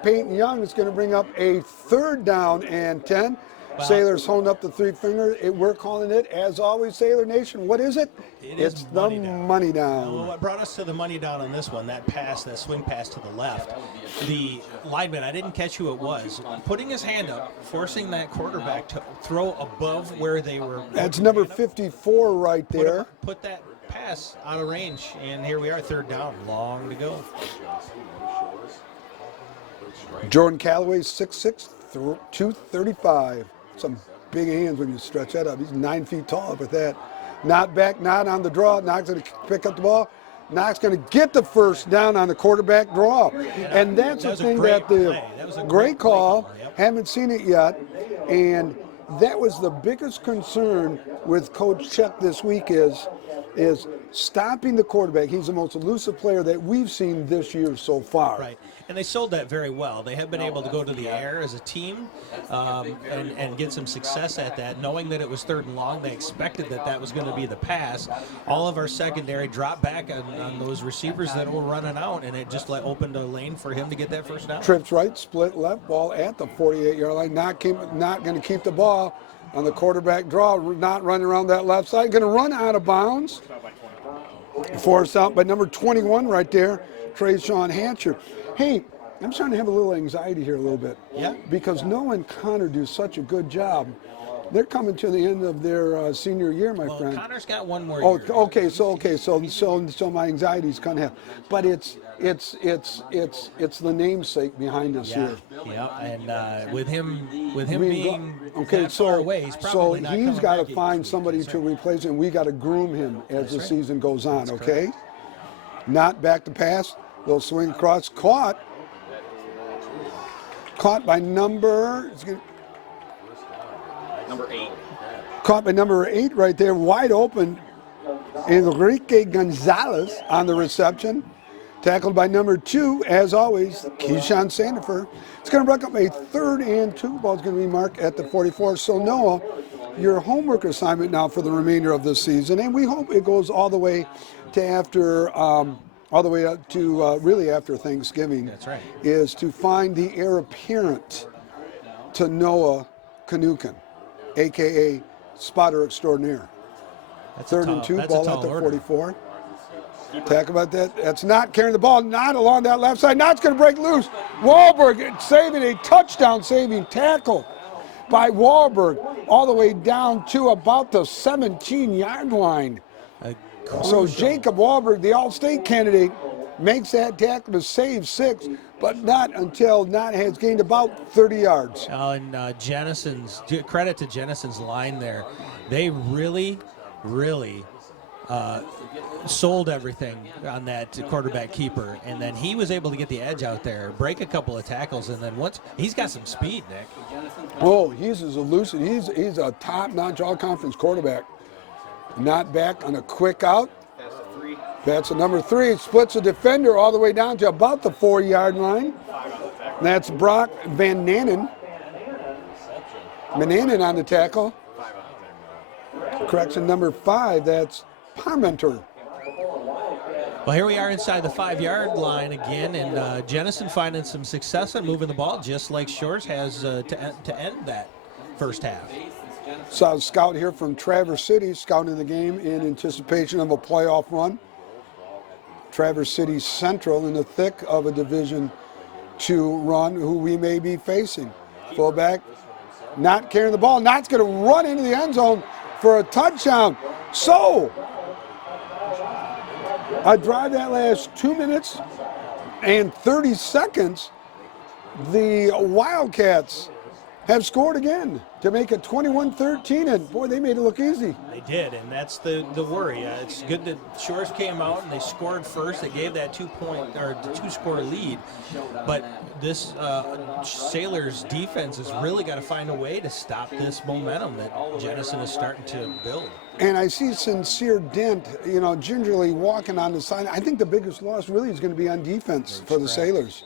Peyton Young. Is going to bring up a 3rd down and 10. Wow. Sailors holding up the 3-finger. We're calling it, as always, Sailor Nation. What is it? It's the money down. Well, what brought us to the money down on this one, that pass, that swing pass to the left, the lineman, I didn't catch who it was, putting his hand up, forcing that quarterback to throw above where they were. That's number 54 right there. Put that pass out of range, and here we are, 3rd down, long to go. Jordan Callaway, 6'6", 235. Some big hands when you stretch that up. He's 9 feet tall with that. Not back, not on the draw. Knox going to pick up the ball. Knox going to get the 1st down on the quarterback draw. And that's the thing that the great call. Haven't seen it yet. And that was the biggest concern with Coach Check this week is stopping the quarterback. He's the most elusive player that we've seen this year so far. Right. And they sold that very well. They have been able to go to the air as a team and get some success at that. Knowing that it was 3rd and long, they expected that was going to be the pass. All of our secondary dropped back on those receivers that were running out, and it just opened a lane for him to get that 1st down. Trips right, split left, ball at the 48-yard line. Not going to keep the ball on the quarterback draw, not running around that left side. Going to run out of bounds. Forced out by number 21 right there, Trayshawn Hatcher. Hey, I'm starting to have a little anxiety here a little bit. Yeah. Because Noah and Connor do such a good job. They're coming to the end of their senior year, my friend. Connor's got one more year. Okay, so my anxiety's kind of, but it's the namesake behind us here. Yeah, and with him being that so far away, he's probably not he's got to coming back find either. somebody to replace him. We got to groom him as the season goes on. That's okay. Correct. Not back to pass. Little swing across, caught by number 8. Caught by number 8 right there, wide open. Enrique Gonzalez on the reception. Tackled by number 2, as always, Keyshawn Sandifer. It's going to break up a 3rd and 2. Ball's going to be marked at the 44. So Noah, your homework assignment now for the remainder of the season, and we hope it goes all the way to after all the way up to really after Thanksgiving. That's right. Is to find the heir apparent to Noah Kanukin, a.k.a. spotter extraordinaire. That's Third a and tall, 2, that's a ball tall at the order. 44. Talk about that. That's not carrying the ball, not along that left side. Now it's going to break loose. Wahlberg saving a touchdown saving tackle by Wahlberg all the way down to about the 17-yard line. So Jacob Wahlberg, the All-State candidate, makes that tackle to save 6, but not until Knott has gained about 30 yards. And Jenison's, credit to Jenison's line there. They really, really sold everything on that quarterback keeper, and then he was able to get the edge out there, break a couple of tackles, and then once he's got some speed, Nick. Oh, he's as elusive. He's a top-notch all-conference quarterback. Not back on a quick out. That's a number 3. Splits a defender all the way down to about the 4-yard line. That's Brock Van Nanen. Van Nanen on the tackle. Correction number 5. That's Parmenter. Well, here we are inside the 5-yard line again, and Jenison finding some success on moving the ball, just like Shores has to end that first half. Saw a scout here from Traverse City scouting the game in anticipation of a playoff run. Traverse City Central in the thick of a Division II run who we may be facing. Fullback not carrying the ball. Knott's going to run into the end zone for a touchdown. So, a drive that lasts 2 minutes and 30 seconds. The Wildcats have scored again to make it 21-13, and boy, they made it look easy. They did, and that's the worry. It's good that Shores came out and they scored first. They gave that 2-score lead, but this Sailors defense has really got to find a way to stop this momentum that Jenison is starting to build. And I see Sincere Dent, gingerly walking on the side. I think the biggest loss really is going to be on defense for the Sailors.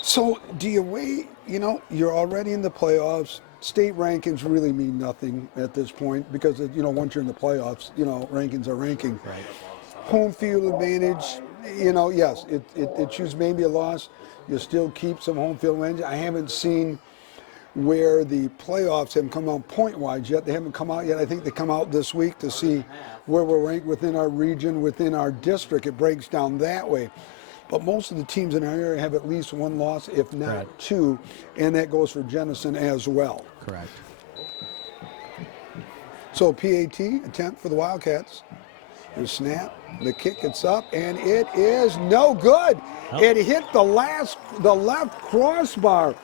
So do you wait, you're already in the playoffs. State rankings really mean nothing at this point because, once you're in the playoffs, rankings are ranking. Right. Home field advantage, yes, it chooses maybe a loss. You still keep some home field advantage. I haven't seen where the playoffs haven't come out point-wise yet. They haven't come out yet. I think they come out this week to see where we're ranked within our region, within our district. It breaks down that way. But most of the teams in our area have at least one loss, if not two, and that goes for Jenison as well. Correct. So PAT, attempt for the Wildcats. The snap, the kick, it's up, and it is no good. Oh. It hit the left crossbar,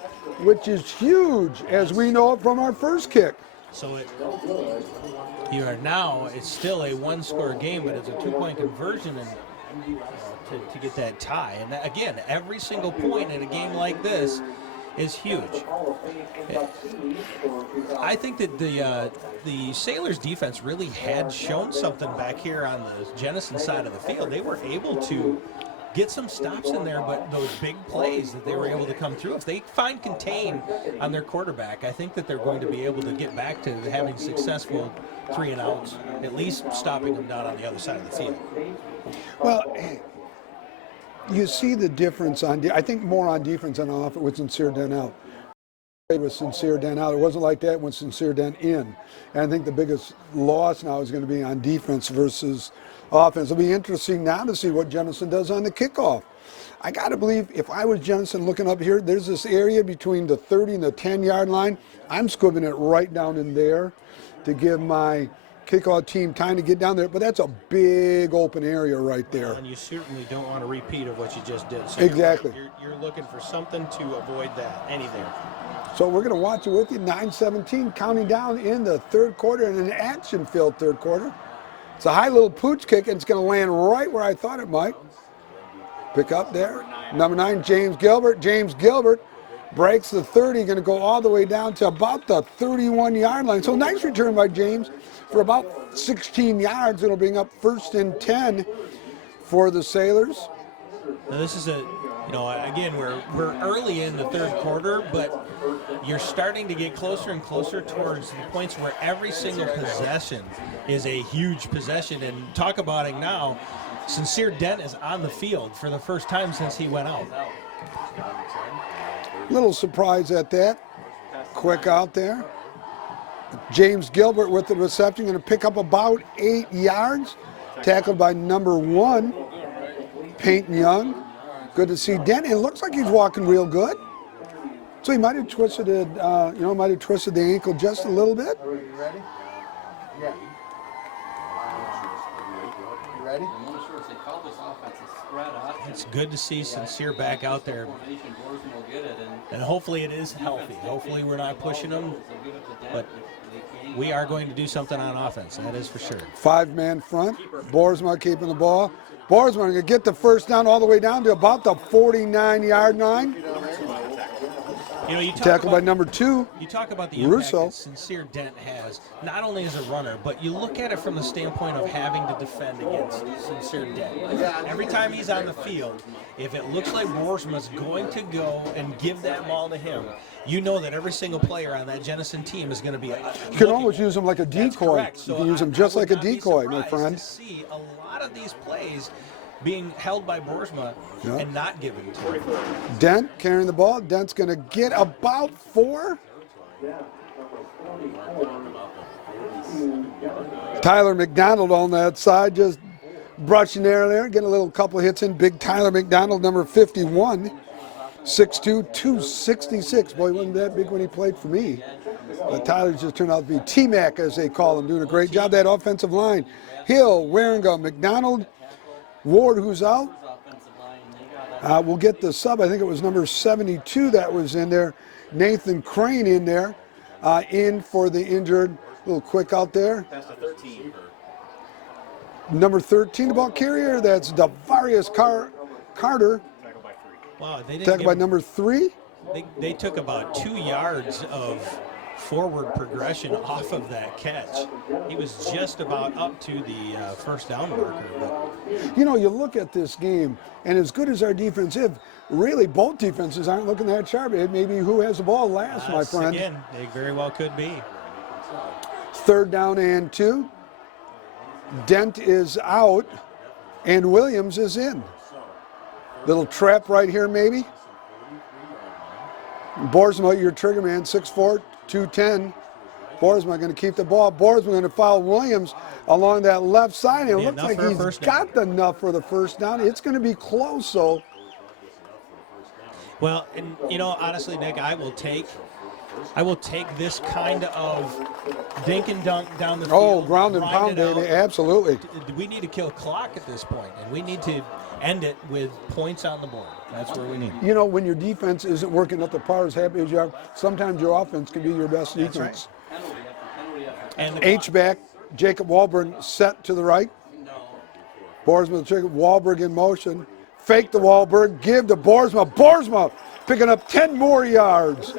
which is huge, as we know it from our first kick. So it's still a 1-score game, but it's a 2-point conversion and to get that tie. And again, every single point in a game like this is huge. I think that the Sailors defense really had shown something back here on the Jenison side of the field. They were able to get some stops in there, but those big plays that they were able to come through, if they find contain on their quarterback, I think that they're going to be able to get back to having successful 3-and-outs, at least stopping them down on the other side of the field. Well, you see the difference I think more on defense than on offense with Sincere Dent out. With Sincere Dent out, it wasn't like that when Sincere Dent in. And I think the biggest loss now is going to be on defense versus offense. It'll be interesting now to see what Jenison does on the kickoff. I got to believe if I was Jenison looking up here, there's this area between the 30 and the 10-yard line. I'm squibbing it right down in there to give my kickoff team time to get down there, but that's a big open area right there. And you certainly don't want a repeat of what you just did. So exactly. You're looking for something to avoid that, anything. So we're going to watch it with you, 9:17, counting down in the third quarter, in an action-filled third quarter. It's a high little pooch kick, and it's going to land right where I thought it might. Pick up there. Number 9, James Gilbert. James Gilbert breaks the 30, going to go all the way down to about the 31-yard line. So nice return by James for about 16 yards. It'll bring up 1st and 10 for the Sailors. Now this is again, we're early in the third quarter, but you're starting to get closer and closer towards the points where every single possession is a huge possession. And talk about it now, Sincere Dent is on the field for the first time since he went out. Little surprise at that. Quick out there. James Gilbert with the reception, going to pick up about 8 yards. Tackled by number 1, Peyton Young. Good to see Dent. It looks like he's walking real good. So he might have twisted it, might have twisted the ankle just a little bit. You ready? Yeah. You ready? It's good to see Sincere back out there. And hopefully it is healthy. Hopefully we're not pushing him. But we are going to do something on offense, that is for sure. 5-man front. Boersma keeping the ball. Boersma going to get the first down all the way down to about the 49-yard line. You talk Tackled by about, number 2. You talk about the impact Russo. that Sincere Dent has, not only as a runner, but you look at it from the standpoint of having to defend against Sincere Dent. Every time he's on the field, if it looks like Boersma's going to go and give that ball to him, you know that every single player on that Jenison team is going to be. You can almost use him like a decoy. You can use him just like a decoy, my friend. To see a lot of these plays being held by Boersma and not given to him. Dent carrying the ball. Dent's going to get about 4. Tyler McDonald on that side, just brushing there, getting a little couple hits in. Big Tyler McDonald, number 51, 6'2", 266. Boy, he wasn't that big when he played for me. But Tyler's just turned out to be T-Mac, as they call him, doing a great job. That offensive line. Hill, Waringa, McDonald, Ward, who's out. We'll get the sub. I think it was number 72 that was in there. Nathan Crane in there, in for the injured. A little quick out there. That's the 13. Number 13, the ball carrier. That's Davarius Carter. Wow, they didn't Tackled by number 3. They took about 2 yards of forward progression off of that catch. He was just about up to the first down marker. But You look at this game, and as good as our defense is, really both defenses aren't looking that sharp. It may be who has the ball last, my friend. Again, they very well could be. 3rd down and 2. Dent is out, and Williams is in. Little trap right here, maybe. Boersma, your trigger man, 6'4", 210. Boersma going to keep the ball. Boersma going to foul Williams along that left side. It looks like he's got enough for the first down. It's going to be close, though. Well, and honestly, Nick, I will take this kind of dink and dunk down the field. Oh, ground and pound, baby, absolutely. We need to kill clock at this point, and we need to end it with points on the board. That's where we need it. When your defense isn't working up to par as happy as you are, sometimes your offense can be your best defense. And H-back, Jacob Wahlberg set to the right. Boersma, Wahlberg in motion. Fake the Wahlberg, give to Boersma. Boersma picking up 10 more yards.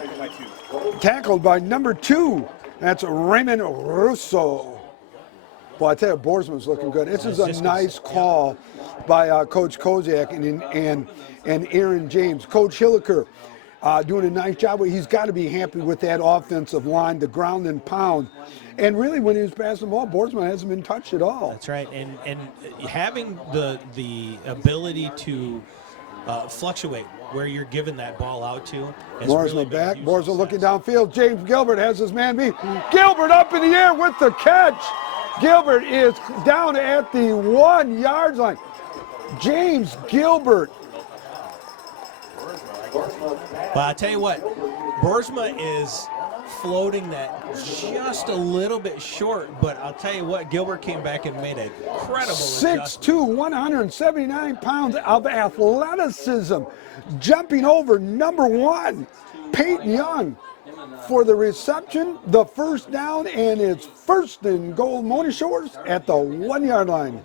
Tackled by number 2. That's Raymond Russo. Boy, I tell you, Boersma's looking good. This is a nice call by Coach Kozak and Aaron James. Coach Hilliker doing a nice job. He's got to be happy with that offensive line, the ground and pound. And really, when he was passing the ball, Boersma hasn't been touched at all. That's right. And having the ability to fluctuate where you're giving that ball out to. Boersma really back. Boersma looking downfield. James Gilbert has his man beat. Gilbert up in the air with the catch. Gilbert is down at the 1-yard line. James Gilbert. But I tell you what, Boersma is floating that just a little bit short, but I'll tell you what, Gilbert came back and made an incredible 6'2", 179 pounds of athleticism, jumping over number 1, Peyton Young, for the reception, the first down, and it's 1st and goal, Mona Shores at the 1-yard line.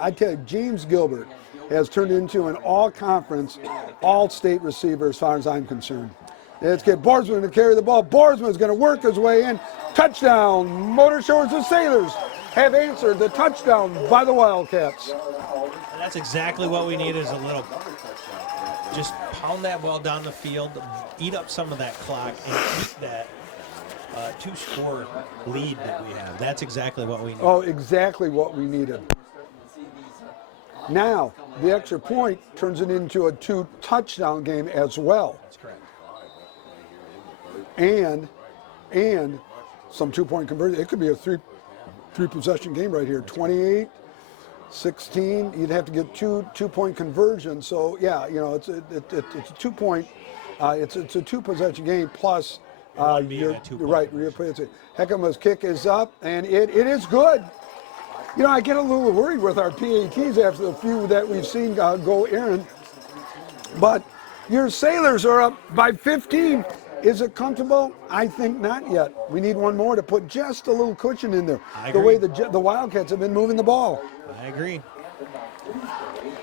I tell you, James Gilbert has turned into an all-conference, all-state receiver as far as I'm concerned. Let's get Boersma to carry the ball. Boersma is going to work his way in. Touchdown, Motor Shores. The Sailors have answered the touchdown by the Wildcats. That's exactly what we need is a little, just pound that ball down the field, eat up some of that clock, and keep that two-score lead that we have. That's exactly what we need. Oh, exactly what we needed. Now, the extra point turns it into a 2-touchdown game as well. That's correct. And some 2-point conversion. It could be a three-possession game right here. 28, 16. You'd have to get two-point conversion. So yeah, you know, it's a 2-point. It's a 2-possession game plus. You're right. It's a Heckema's kick is up, and it is good. You know, I get a little worried with our PATs after the few that we've seen go errant. But your Sailors are up by 15. Is it comfortable? I think not yet. We need one more to put just a little cushion in there. The way the Wildcats have been moving the ball. I agree.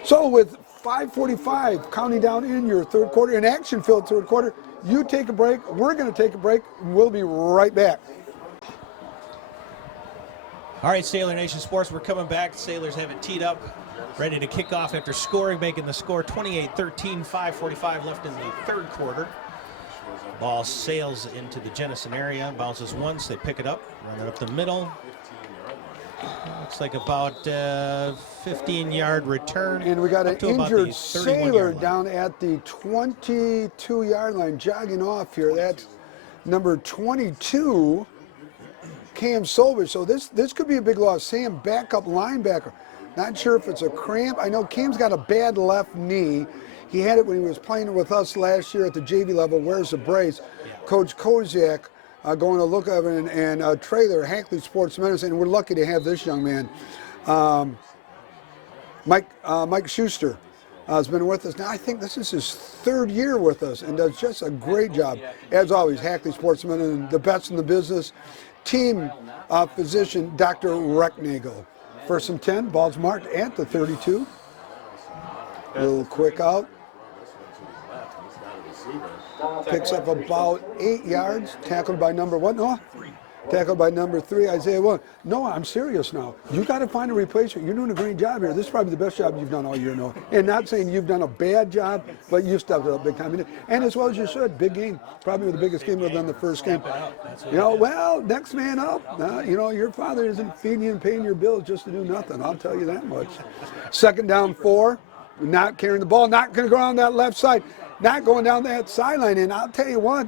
So with 5:45 counting down in your third quarter, an action-filled third quarter, you take a break. We're going to take a break. We'll be right back. All right, Sailor Nation Sports, we're coming back. The Sailors have it teed up, ready to kick off after scoring, making the score 28-13, 5:45 left in the third quarter. Ball sails into the Jenison area, bounces once, they pick it up, run it up the middle. Looks like about 15-yard return. And we got an injured Sailor line. down at the 22-yard line, jogging off here. That's number 22. Cam Solvich. So this could be a big loss. Sam, backup linebacker. Not sure if it's a cramp. I know Cam's got a bad left knee. He had it when he was playing with us last year at the JV level. Wears a brace. Yeah. Coach Koziak going to look at it and Trailer, Hackley Sports Medicine. And we're lucky to have this young man. Mike Schuster has been with us now. I think this is his third year with us and does just a great job. As always, Hackley Sports Medicine, the best in the business. Team physician, Dr. Recknagel. First and 10, ball's marked at the 32. A little quick out. Picks up about 8 yards, tackled by number what, Noah? Tackled by number 3, Isaiah Williams. Noah, I'm serious now. You got to find a replacement. You're doing a great job here. This is probably the best job you've done all year, Noah. And not saying you've done a bad job, but you stepped it up big time. And as well as you should. Big game. Probably the biggest game other than the first game. You know, well, next man up. You know, your father isn't feeding you and paying your bills just to do nothing. I'll tell you that much. Second down 4. Not carrying the ball. Not going to go on that left side. Not going down that sideline. And I'll tell you what.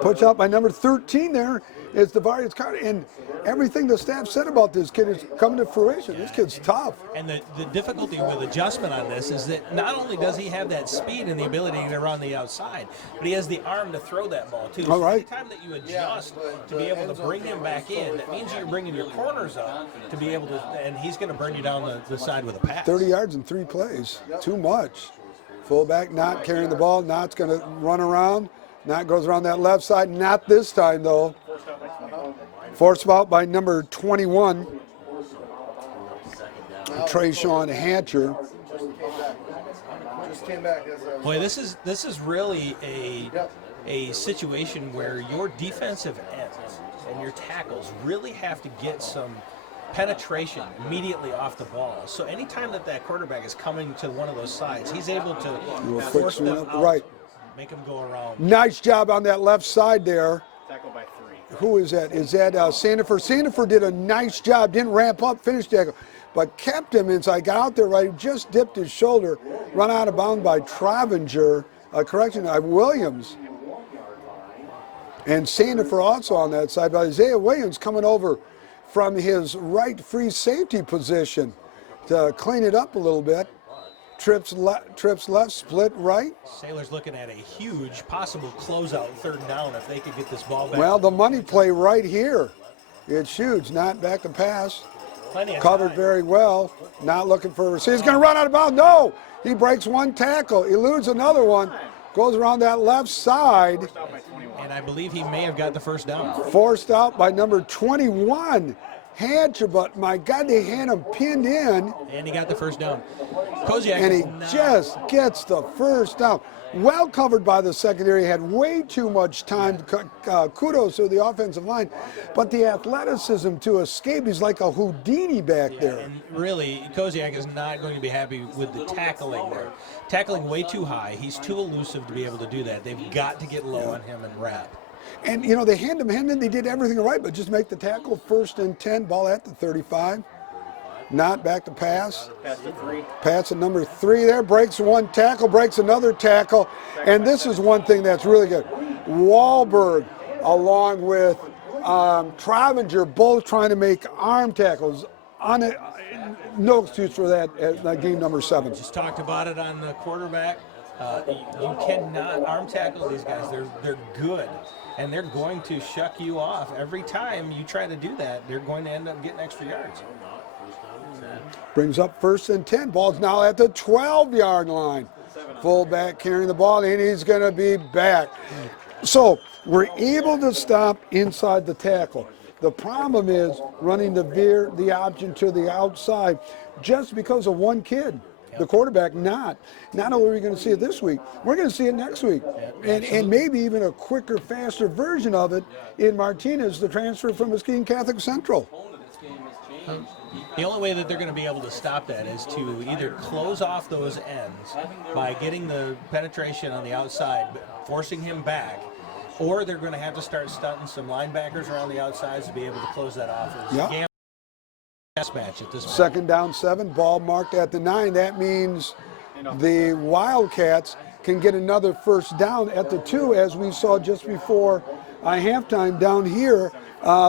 Puts out by number 13 there is Devarius Carter. And everything the staff said about this kid is coming to fruition. This kid's tough. And the difficulty with adjustment on this is that not only does he have that speed and the ability to run the outside, but he has the arm to throw that ball too. All right. So every time that you adjust to be able to bring him back in, that means you're bringing your corners up to be able to, and he's going to burn you down the side with a pass. 30 yards in 3 plays. Too much. Fullback not carrying the ball. Not's going to run around. Not goes around that left side. Not this time, though. Forced out by number 21, Trayshawn Hatcher. Boy, this is really a situation where your defensive ends and your tackles really have to get some penetration immediately off the ball. So anytime that quarterback is coming to one of those sides, he's able to force them out. Right. Make him go around. Nice job on that left side there. Tackled by 3. Who is that? Is that Sandiford? Sandiford did a nice job. Didn't ramp up, finished tackle, but kept him inside. Got out there right, just dipped his shoulder. Run out of bounds by Travinger. Williams. And Sandiford also on that side. But Isaiah Williams coming over from his right free safety position to clean it up a little bit. Trips left, split right. Sailors looking at a huge possible closeout third down if they could get this ball back. Well, the money play right here. It's huge. Not back to pass. Covered very well. Not looking for. See, he's going to run out of bounds. No! He breaks one tackle. Eludes another one. Goes around that left side. And I believe he may have got the first down. Forced out by number 21. Hatcher, but my God, they had him pinned in, And he got the first down. Koziak and he is not- just gets the first down. Well covered by the secondary, had way too much time. Kudos to the offensive line, but the athleticism to escape, he's like a Houdini back there. And really, Koziak is not going to be happy with the tackling there. Tackling way too high. He's too elusive to be able to do that. They've got to get low on him and wrap. And, you know, they hand him, they did everything right, but just make the tackle. 1st and 10, ball at the 35. Not back to pass. Pass at number 3 there, breaks one tackle, breaks another tackle. And this is one thing that's really good. Wahlberg, along with Travinger, both trying to make arm tackles. No excuse for that at game number 7. Just talked about it on the quarterback. You cannot arm tackle these guys. They're good. And they're going to shuck you off. Every time you try to do that, they're going to end up getting extra yards. Brings up 1st and 10. Ball's now at the 12-yard line. Fullback carrying the ball, and he's going to be back. So we're able to stop inside the tackle. The problem is running the option to the outside just because of one kid. The quarterback not only are we going to see it this week, we're going to see it next week. And maybe even a quicker, faster version of it in Martinez, the transfer from Muskegon Catholic Central. The only way that they're going to be able to stop that is to either close off those ends by getting the penetration on the outside, forcing him back, or they're going to have to start stunting some linebackers around the outsides to be able to close that off. Yep. Match at this point. 2nd down 7, ball marked at the 9. That means the Wildcats can get another 1st down at the 2, as we saw just before halftime down here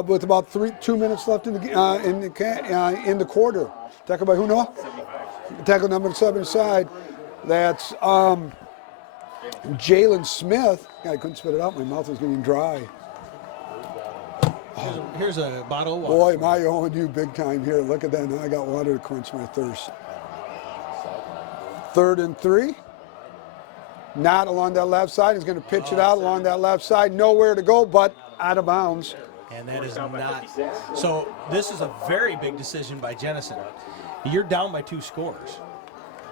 with about 2 minutes left in the quarter. Tackle by who, Noah? Tackle number 7 side. That's Jalen Smith. God, I couldn't spit it out. My mouth was getting dry. Here's a bottle of water. Boy, am I owing you big time here. Look at that. Now I got water to quench my thirst. 3rd and 3. Not along that left side. He's going to pitch it out along that left side. Nowhere to go but out of bounds. And that is not. So this is a very big decision by Jenison. You're down by 2 scores,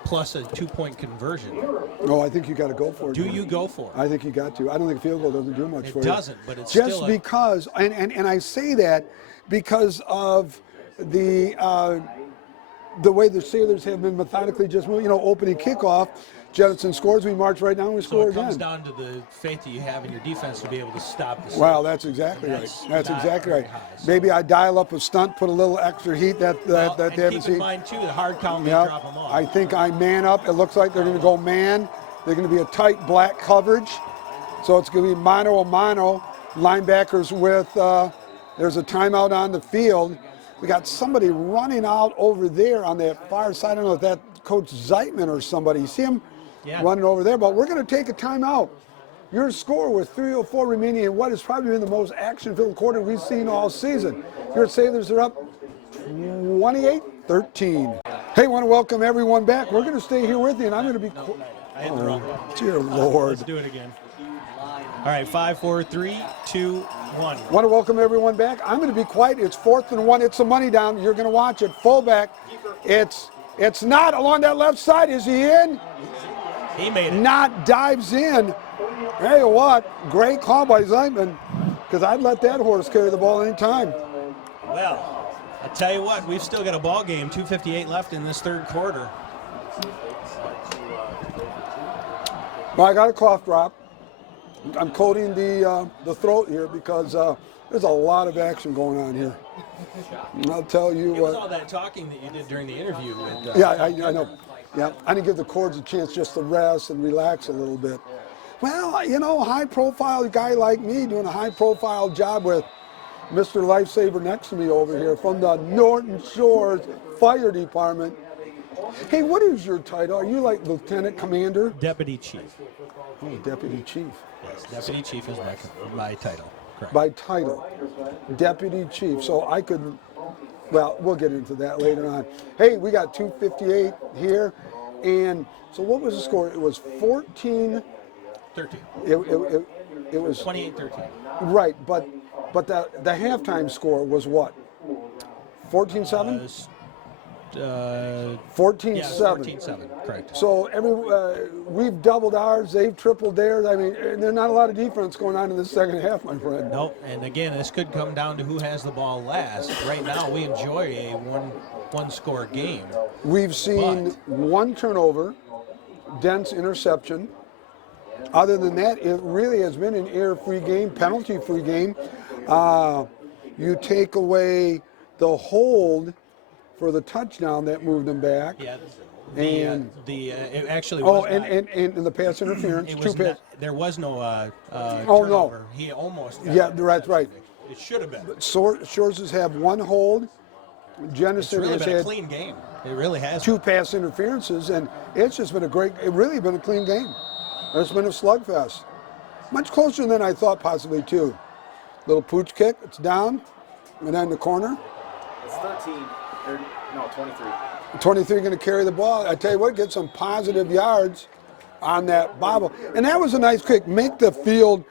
plus a 2-point conversion. No, I think you got to go for it. Do you go for it? I think you got to. I don't think a field goal doesn't do much for you. It doesn't, but it's just still because, and I say that because of the way the Sailors have been methodically just moving, opening kickoff. Jenison scores, we march right down, we score again. So it comes down to the faith that you have in your defense to be able to stop the Wow, that's exactly right. That's exactly right. Maybe I dial up a stunt, put a little extra heat that they haven't seen. Keep in mind, too, the hard count may drop them off. I think I man up. It looks like they're going to go man. They're going to be a tight black coverage. So it's going to be mano a mano. Linebackers with, there's a timeout on the field. We got somebody running out over there on that far side. I don't know if that's Coach Zeitman or somebody. You see him? Yeah. Running over there, but we're going to take a timeout. Your score with 3:04 remaining in what has probably been the most action-filled quarter we've seen all season. Your Sailors are up 28-13. Hey, want to welcome everyone back. We're going to stay here with you, and I'm going to be. Dear Lord. Let's do it again. All right, 5, 4, 3, 2, 1. Want to welcome everyone back. I'm going to be quiet. It's 4th and 1. It's a money down. You're going to watch it. Fullback. It's not along that left side. Is he in? He made it. Not dives in. Hey, what? Great call by Zeitman, because I'd let that horse carry the ball any time. Well, I'll tell you what, we've still got a ball game, 2:58 left in this 3rd quarter. Well, I got a cough drop. I'm coating the throat here because there's a lot of action going on here. And I'll tell you It was what. all that talking that you did during the interview. With, Yeah, I know. Yeah, I didn't give the cords a chance just to rest and relax a little bit. Well, high-profile guy like me doing a high-profile job with Mr. Lifesaver next to me over here from the Norton Shores Fire Department. Hey, what is your title? Are you like Lieutenant Commander? Deputy Chief. Oh, Deputy Chief. Yes, Deputy Chief is my title. Correct. By title, Deputy Chief. So I could, well, we'll get into that later on. Hey, we got 2:58 here. And so what was the score? It was 14. 13. It was 28-13. right, but the halftime score was what? 14-7? 14-7. Yeah, 14-7, correct. So we've doubled ours, they've tripled theirs. I mean, there's not a lot of defense going on in the second half, my friend. Nope, and again, this could come down to who has the ball last. Right now, we enjoy a one-score game. We've seen one turnover, Dent's interception. Other than that, it really has been an error-free game, penalty-free game. You take away the hold for the touchdown that moved them back. Yeah. And it actually oh, was and the pass interference. it was there was no Oh, no. turnover. He almost got Yeah, it. that's right. It should have been. Shores has had one hold. It's Jenison really has been a had clean game. It really has. 2 pass interferences, and it's just been really been a clean game. It's been a slugfest. Much closer than I thought possibly, too. Little pooch kick, it's down, and then the corner. It's 13. Or, no, 23. 23 going to carry the ball. I tell you what, get some positive yards on that bobble. And that was a nice kick. Make the field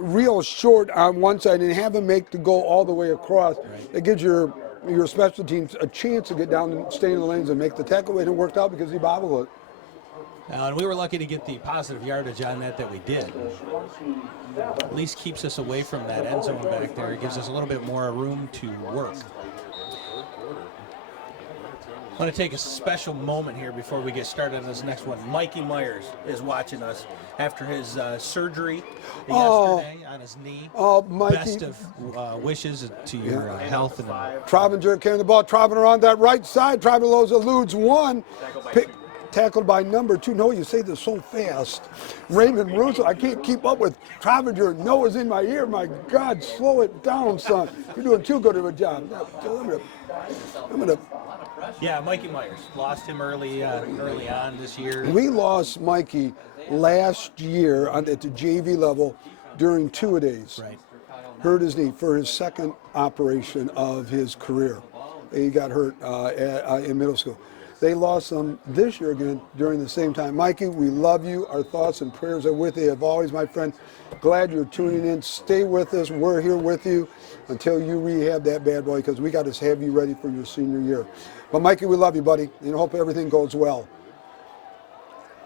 real short on one side and have them make the goal all the way across. It gives your special teams a chance to get down and stay in the lanes and make the tackle. And it worked out because he bobbled it. And we were lucky to get the positive yardage on that we did. At least keeps us away from that end zone back there. It gives us a little bit more room to work. I want to take a special moment here before we get started on this next one. Mikey Myers is watching us after his surgery yesterday on his knee. Oh, Mikey. Best of wishes to your health. And Trobinger carrying the ball. Trobinger on that right side. Trobinger eludes one. Tackled by number 2. No, you say this so fast. Raymond Russo. I can't keep up with Trobinger. Noah's in my ear. My God, slow it down, son. You're doing too good of a job. I'm gonna. Yeah, Mikey Myers. Lost him early on this year. We lost Mikey last year at the JV level during two-a-days. Right. Hurt his knee for his second operation of his career. He got hurt in middle school. They lost him this year again during the same time. Mikey, we love you. Our thoughts and prayers are with you as always, my friend. Glad you're tuning in. Stay with us. We're here with you until you rehab that bad boy because we got to have you ready for your senior year. But Mikey, we love you, buddy, and hope everything goes well.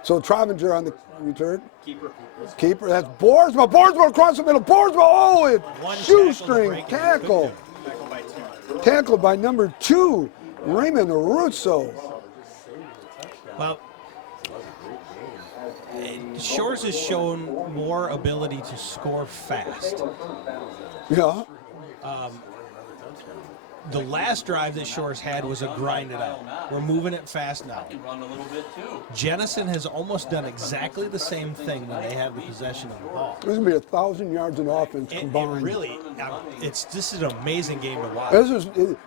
So Trobinger on the return. Keeper. That's Boersma. Boersma across the middle. Boersma. Oh, it shoestring tackle. Tackled by number 2, Raymond Russo. Well, Shores has shown more ability to score fast. Yeah. The last drive that Shores had was a grind it out. We're moving it fast now. Jenison has almost done exactly the same thing when they have the possession of the ball. There's going to be 1,000 yards in offense combined. It really, this is an amazing game to watch.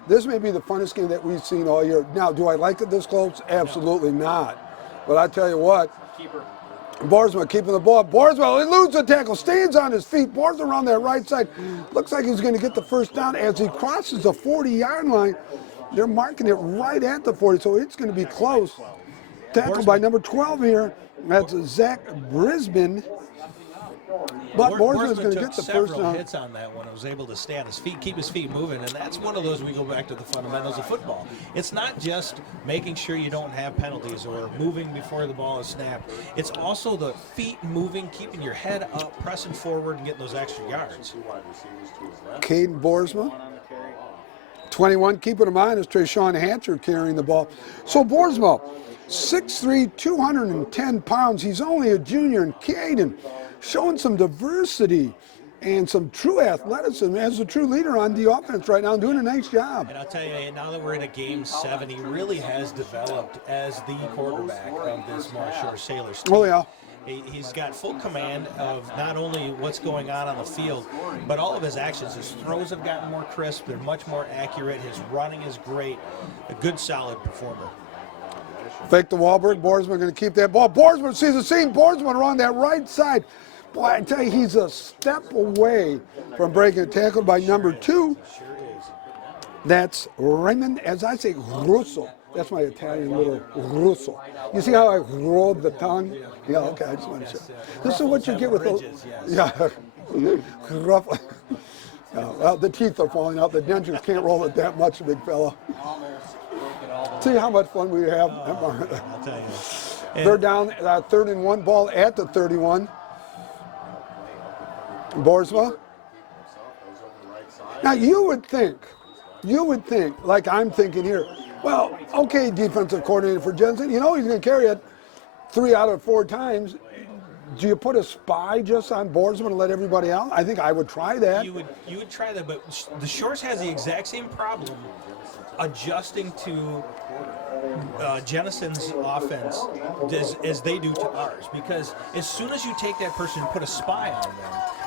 This may be the funnest game that we've seen all year. Now, do I like it this close? Absolutely not. But I tell you what, Boersma keeping the ball. Boersma eludes the tackle, stands on his feet. Boersma around that right side. Looks like he's going to get the first down as he crosses the 40-yard line. They're marking it right at the 40, so it's going to be close. Tackled by number 12 here. That's Zach Brisbane. But Boersma's going to get the first several down. hits on that one. Was able to stay on his feet, keep his feet moving, and that's one of those we go back to the fundamentals of football. It's not just making sure you don't have penalties or moving before the ball is snapped. It's also the feet moving, keeping your head up, pressing forward, and getting those extra yards. Caden Boersma. 21, keeping him on is Trayshawn Hatcher carrying the ball. So Boersma, 6'3", 210 pounds. He's only a junior, and Caden showing some diversity and some true athleticism as a true leader on the offense right now, doing a nice job. And I'll tell you, now that we're in a game 7, he really has developed as the quarterback of this North Shore Sailors team. Oh, yeah. He's got full command of not only what's going on the field, but all of his actions. His throws have gotten more crisp. They're much more accurate. His running is great. A good, solid performer. Fake the Wahlberg. Boersma going to keep that ball. Boersma sees the seam. Boersma around that right side. Boy, I tell you, he's a step away from breaking a tackle by number 2. That's Raymond, as I say, Russo. That's my Italian little Russo. You see how I rolled the tongue? Yeah, okay, I just want to show. This is what you get with those. Yeah. Well, the teeth are falling out. The dentures can't roll it that much, big fella. Almost broke it all the way. See how much fun we have. I'll tell you. They're down 3rd and 1, ball at the 31. Boersma. Now you would think, like I'm thinking here, well, okay, defensive coordinator for Jenison, you know he's going to carry it 3 out of 4 times. Do you put a spy just on Boersma and let everybody out? I think I would try that. You would try that, but the Shores has the exact same problem adjusting to Jenison's offense as they do to ours, because as soon as you take that person and put a spy on them,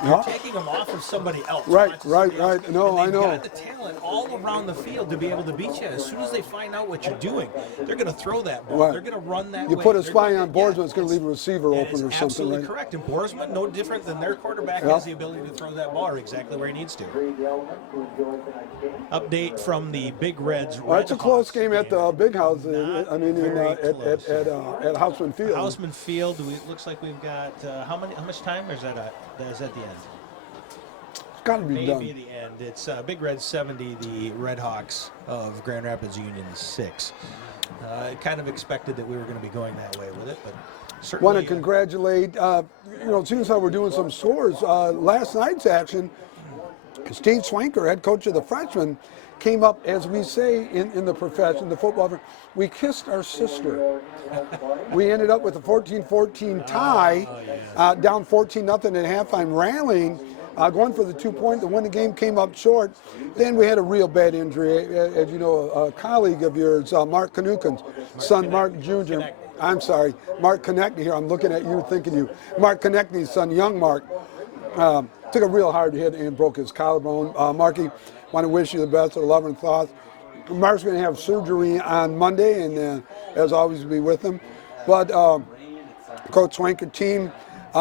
you're taking them off of somebody else. Right. No, and I they've know. got the talent all around the field to be able to beat you. As soon as they find out what you're doing, they're going to throw that ball. Right. They're going to run that You way. put a They're spy gonna- on Boersma, yeah, it's going to leave a receiver that open is or something, absolutely right? correct. And Boersma, no different than their quarterback, has the ability to throw that ball exactly where he needs to. Update from the Big Reds. Well, it's a close game at the Big House. Not I mean, very close. at Houseman Field. Houseman Field. It looks like we've got how much time? Or is that at the end? It's got to be Maybe done. the end. It's Big Red 70, the Red Hawks of Grand Rapids Union 6. Kind of expected that we were going to be going that way with it, but certainly. Want to congratulate, seeing as how we're doing some scores, last night's action, Steve Swanker, head coach of the freshmen, came up, as we say in the profession, the football, we kissed our sister. We ended up with a 14-14 tie, down 14-0 at halftime, rallying, going for the 2-point. The win the game came up short. Then we had a real bad injury. As you know, a colleague of yours, Mark Kanukin's son, Mark Jr. I'm sorry, Mark Konechny here. I'm looking at you, thinking you. Mark Konechny's son, young Mark, took a real hard hit and broke his collarbone. Marky, want to wish you the best of love and thoughts. Mark's going to have surgery on Monday, and as always, be with him. But Coach Swanker team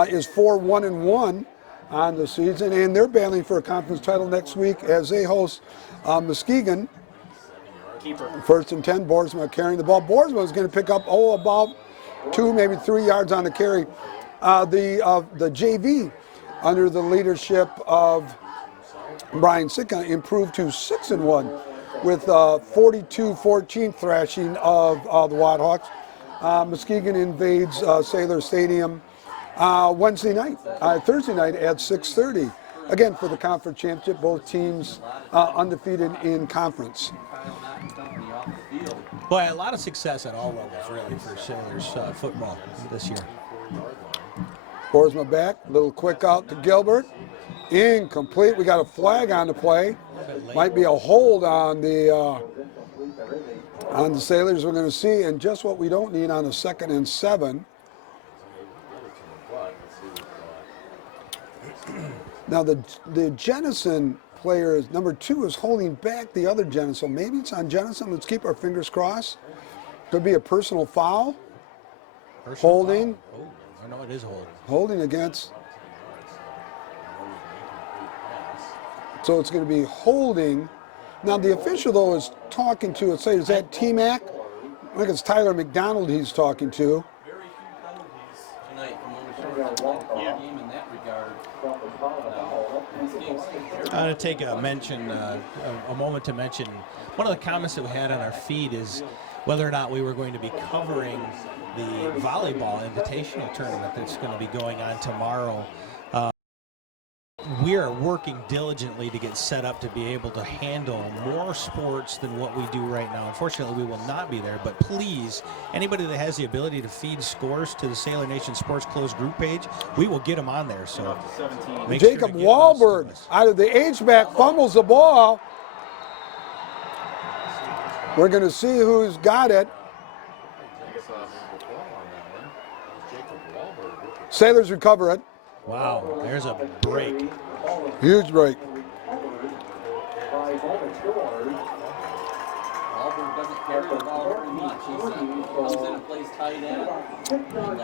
is 4-1-1 on the season, and they're battling for a conference title next week as they host Muskegon. Keeper. 1st and 10, Boersma carrying the ball. Boersma is going to pick up, about 2, maybe 3 yards on the carry. The JV, under the leadership of Brian Sitka, improved to 6-1 with 42-14 thrashing of the Wadhawks. Muskegon invades Sailor Stadium Thursday night at 6:30. Again, for the conference championship, both teams undefeated in conference. Boy, a lot of success at all levels, really, for Sailors football this year. Boersma back, little quick out to Gilbert. Incomplete. We got a flag on the play. Might be a hold on the Sailors. We're going to see, and just what we don't need on a 2nd and 7. Now the Jenison player is number 2 is holding back the other Jenison. Maybe it's on Jenison. Let's keep our fingers crossed. Could be a personal foul. Holding. Foul. Oh, I know it is holding. Holding against. So it's going to be holding. Now the official though is talking to, let's say, is that T-Mac? I think it's Tyler McDonald he's talking to. Very few penalties tonight from Ocean game in that regard. I'm going to take a moment to mention one of the comments that we had on our feed is whether or not we were going to be covering the volleyball invitational tournament that's going to be going on tomorrow. We are working diligently to get set up to be able to handle more sports than what we do right now. Unfortunately, we will not be there, but please, anybody that has the ability to feed scores to the Sailor Nation Sports Closed group page, we will get them on there. So make Jacob sure to get Wahlberg those to us. out of the H-back fumbles the ball. We're going to see who's got it. Sailors recover it. Wow, there's a break. Huge break. Wahlberg doesn't carry the ball very much. He comes in and plays tight end.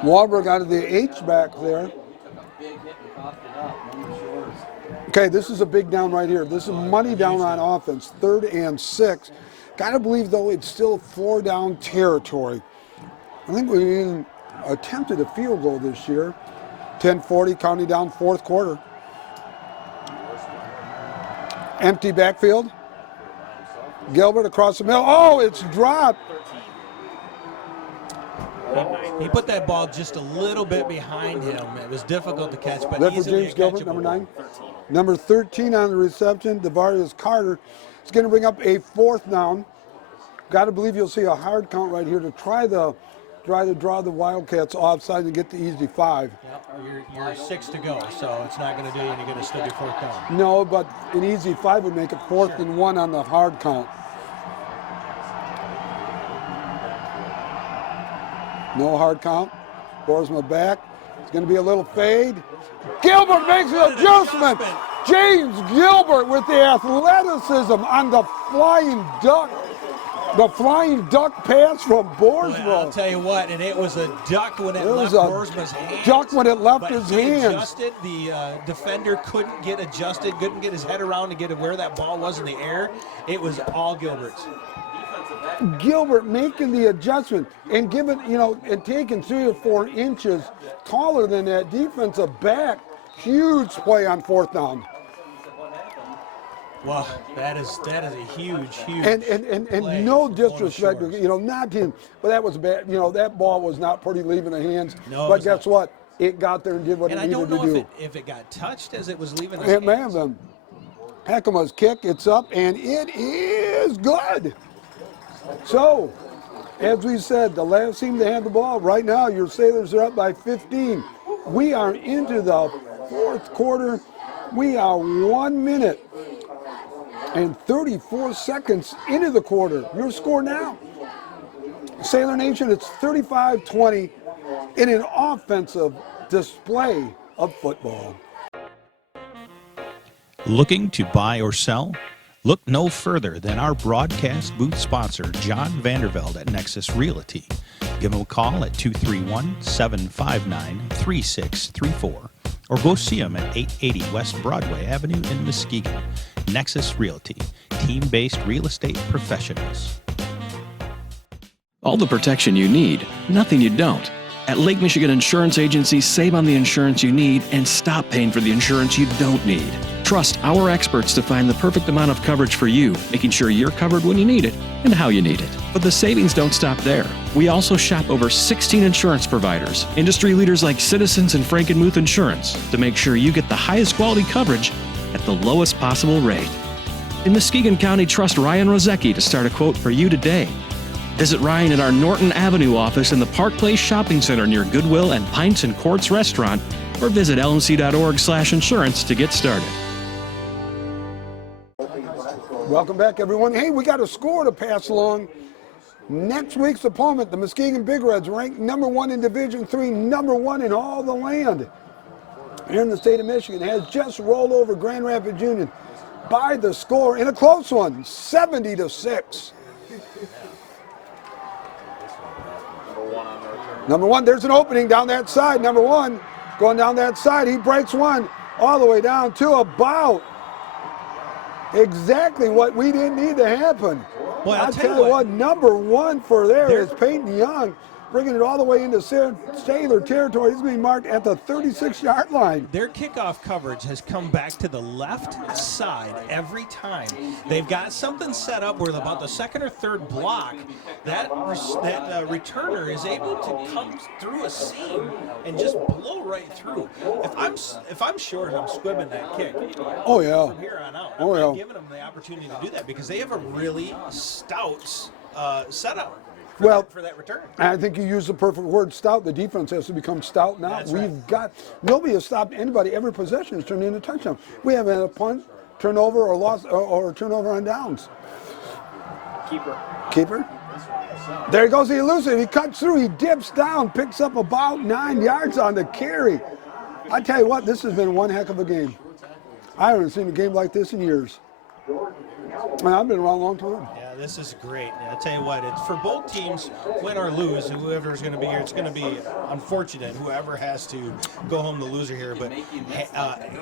Wahlberg out of the H-back there. He took a big hit and coughed it up. No Shores. Okay, this is a big down right here. This is money down on offense. 3rd and 6. Gotta believe, though, it's still 4-down territory. I think we even attempted a field goal this year. 10:40, counting down 4th quarter. Empty backfield. Gilbert across the middle. Oh, it's dropped. He put that ball just a little bit behind him. It was difficult to catch, but That for easily James a Gilbert, catchable number ball. 9. Number 13 on the reception, Devarius Carter. It's going to bring up a 4th down. Got to believe you'll see a hard count right here to try to draw the Wildcats offside and get the easy 5. Yep, you're 6 to go, so it's not going to do you any good to still be 4th down. No, but an easy 5 would make it 4th and 1 on the hard count. No hard count. Boersma back. It's going to be a little fade. Gilbert makes an adjustment. James Gilbert with the athleticism on the flying duck. The flying duck pass from Boersma. I'll tell you what, and it was a duck when it left Boersma's hands. Duck when it left but his he hands. Adjusted. The defender couldn't get adjusted, couldn't get his head around to get to where that ball was in the air. It was all Gilbert's. Gilbert making the adjustment and giving, and taking 3 or 4 inches taller than that defensive back. Huge play on 4th down. Well, that is a huge And play no for disrespect, Bonus Shores. not to him, but that was bad. That ball was not pretty leaving the hands. No, it but was guess what? It got there and did what And it I needed don't to know do. if it got touched as it was leaving his It may have hands. been. Heckema's kick, it's up, and it is good. So, as we said, the last team to have the ball. Right now, your Sailors are up by 15. We are into the 4th quarter. We are 1 minute and 34 seconds into the quarter. Your score now. Sailor Nation, it's 35-20 in an offensive display of football. Looking to buy or sell? Look no further than our broadcast booth sponsor, John Vandervelde at Nexus Realty. Give him a call at 231-759-3634 or go see him at 880 West Broadway Avenue in Muskegon. Nexus Realty, team-based real estate professionals. All the protection you need, nothing you don't. At Lake Michigan Insurance Agency, save on the insurance you need and stop paying for the insurance you don't need. Trust our experts to find the perfect amount of coverage for you, making sure you're covered when you need it and how you need it. But the savings don't stop there. We also shop over 16 insurance providers, industry leaders like Citizens and Frankenmuth Insurance, to make sure you get the highest quality coverage at the lowest possible rate. In Muskegon County, trust Ryan Rozecki to start a quote for you today. Visit Ryan at our Norton Avenue office in the Park Place Shopping Center near Goodwill and Pints and Courts Restaurant, or visit lnc.org/insurance to get started. Welcome back, everyone. Hey, we got a score to pass along. Next week's opponent, the Muskegon Big Reds, ranked number 1 in Division III, number 1 in all the land here in the state of Michigan, has just rolled over Grand Rapids Union by the score in a close one, 70-6. Number 1, there's an opening down that side. Number 1 going down that side. He breaks one all the way down to about exactly what we didn't need to happen. Well, I'll tell you what, number 1 for there is Peyton Young, bringing it all the way into Sailor territory. He's being marked at the 36-yard line. Their kickoff coverage has come back to the left side every time. They've got something set up where about the second or third block, that returner is able to come through a seam and just blow right through. If I'm short, I'm squibbing that kick. Oh yeah. From here on out, Oh I'm yeah. not giving them the opportunity to do that because they have a really stout setup. For that return. I think you used the perfect word, stout. The defense has to become stout now. That's right. Nobody has stopped anybody. Every possession has turned into a touchdown. We haven't had a punt, turnover, or loss, or turnover on downs. Keeper. There he goes, the elusive. He cuts through, he dips down, picks up about 9 yards on the carry. I tell you what, this has been one heck of a game. I haven't seen a game like this in years. And I've been around a long time. Yeah, this is great. I'll tell you what, it's for both teams, win or lose, whoever's going to be here, it's going to be unfortunate, whoever has to go home the loser here, but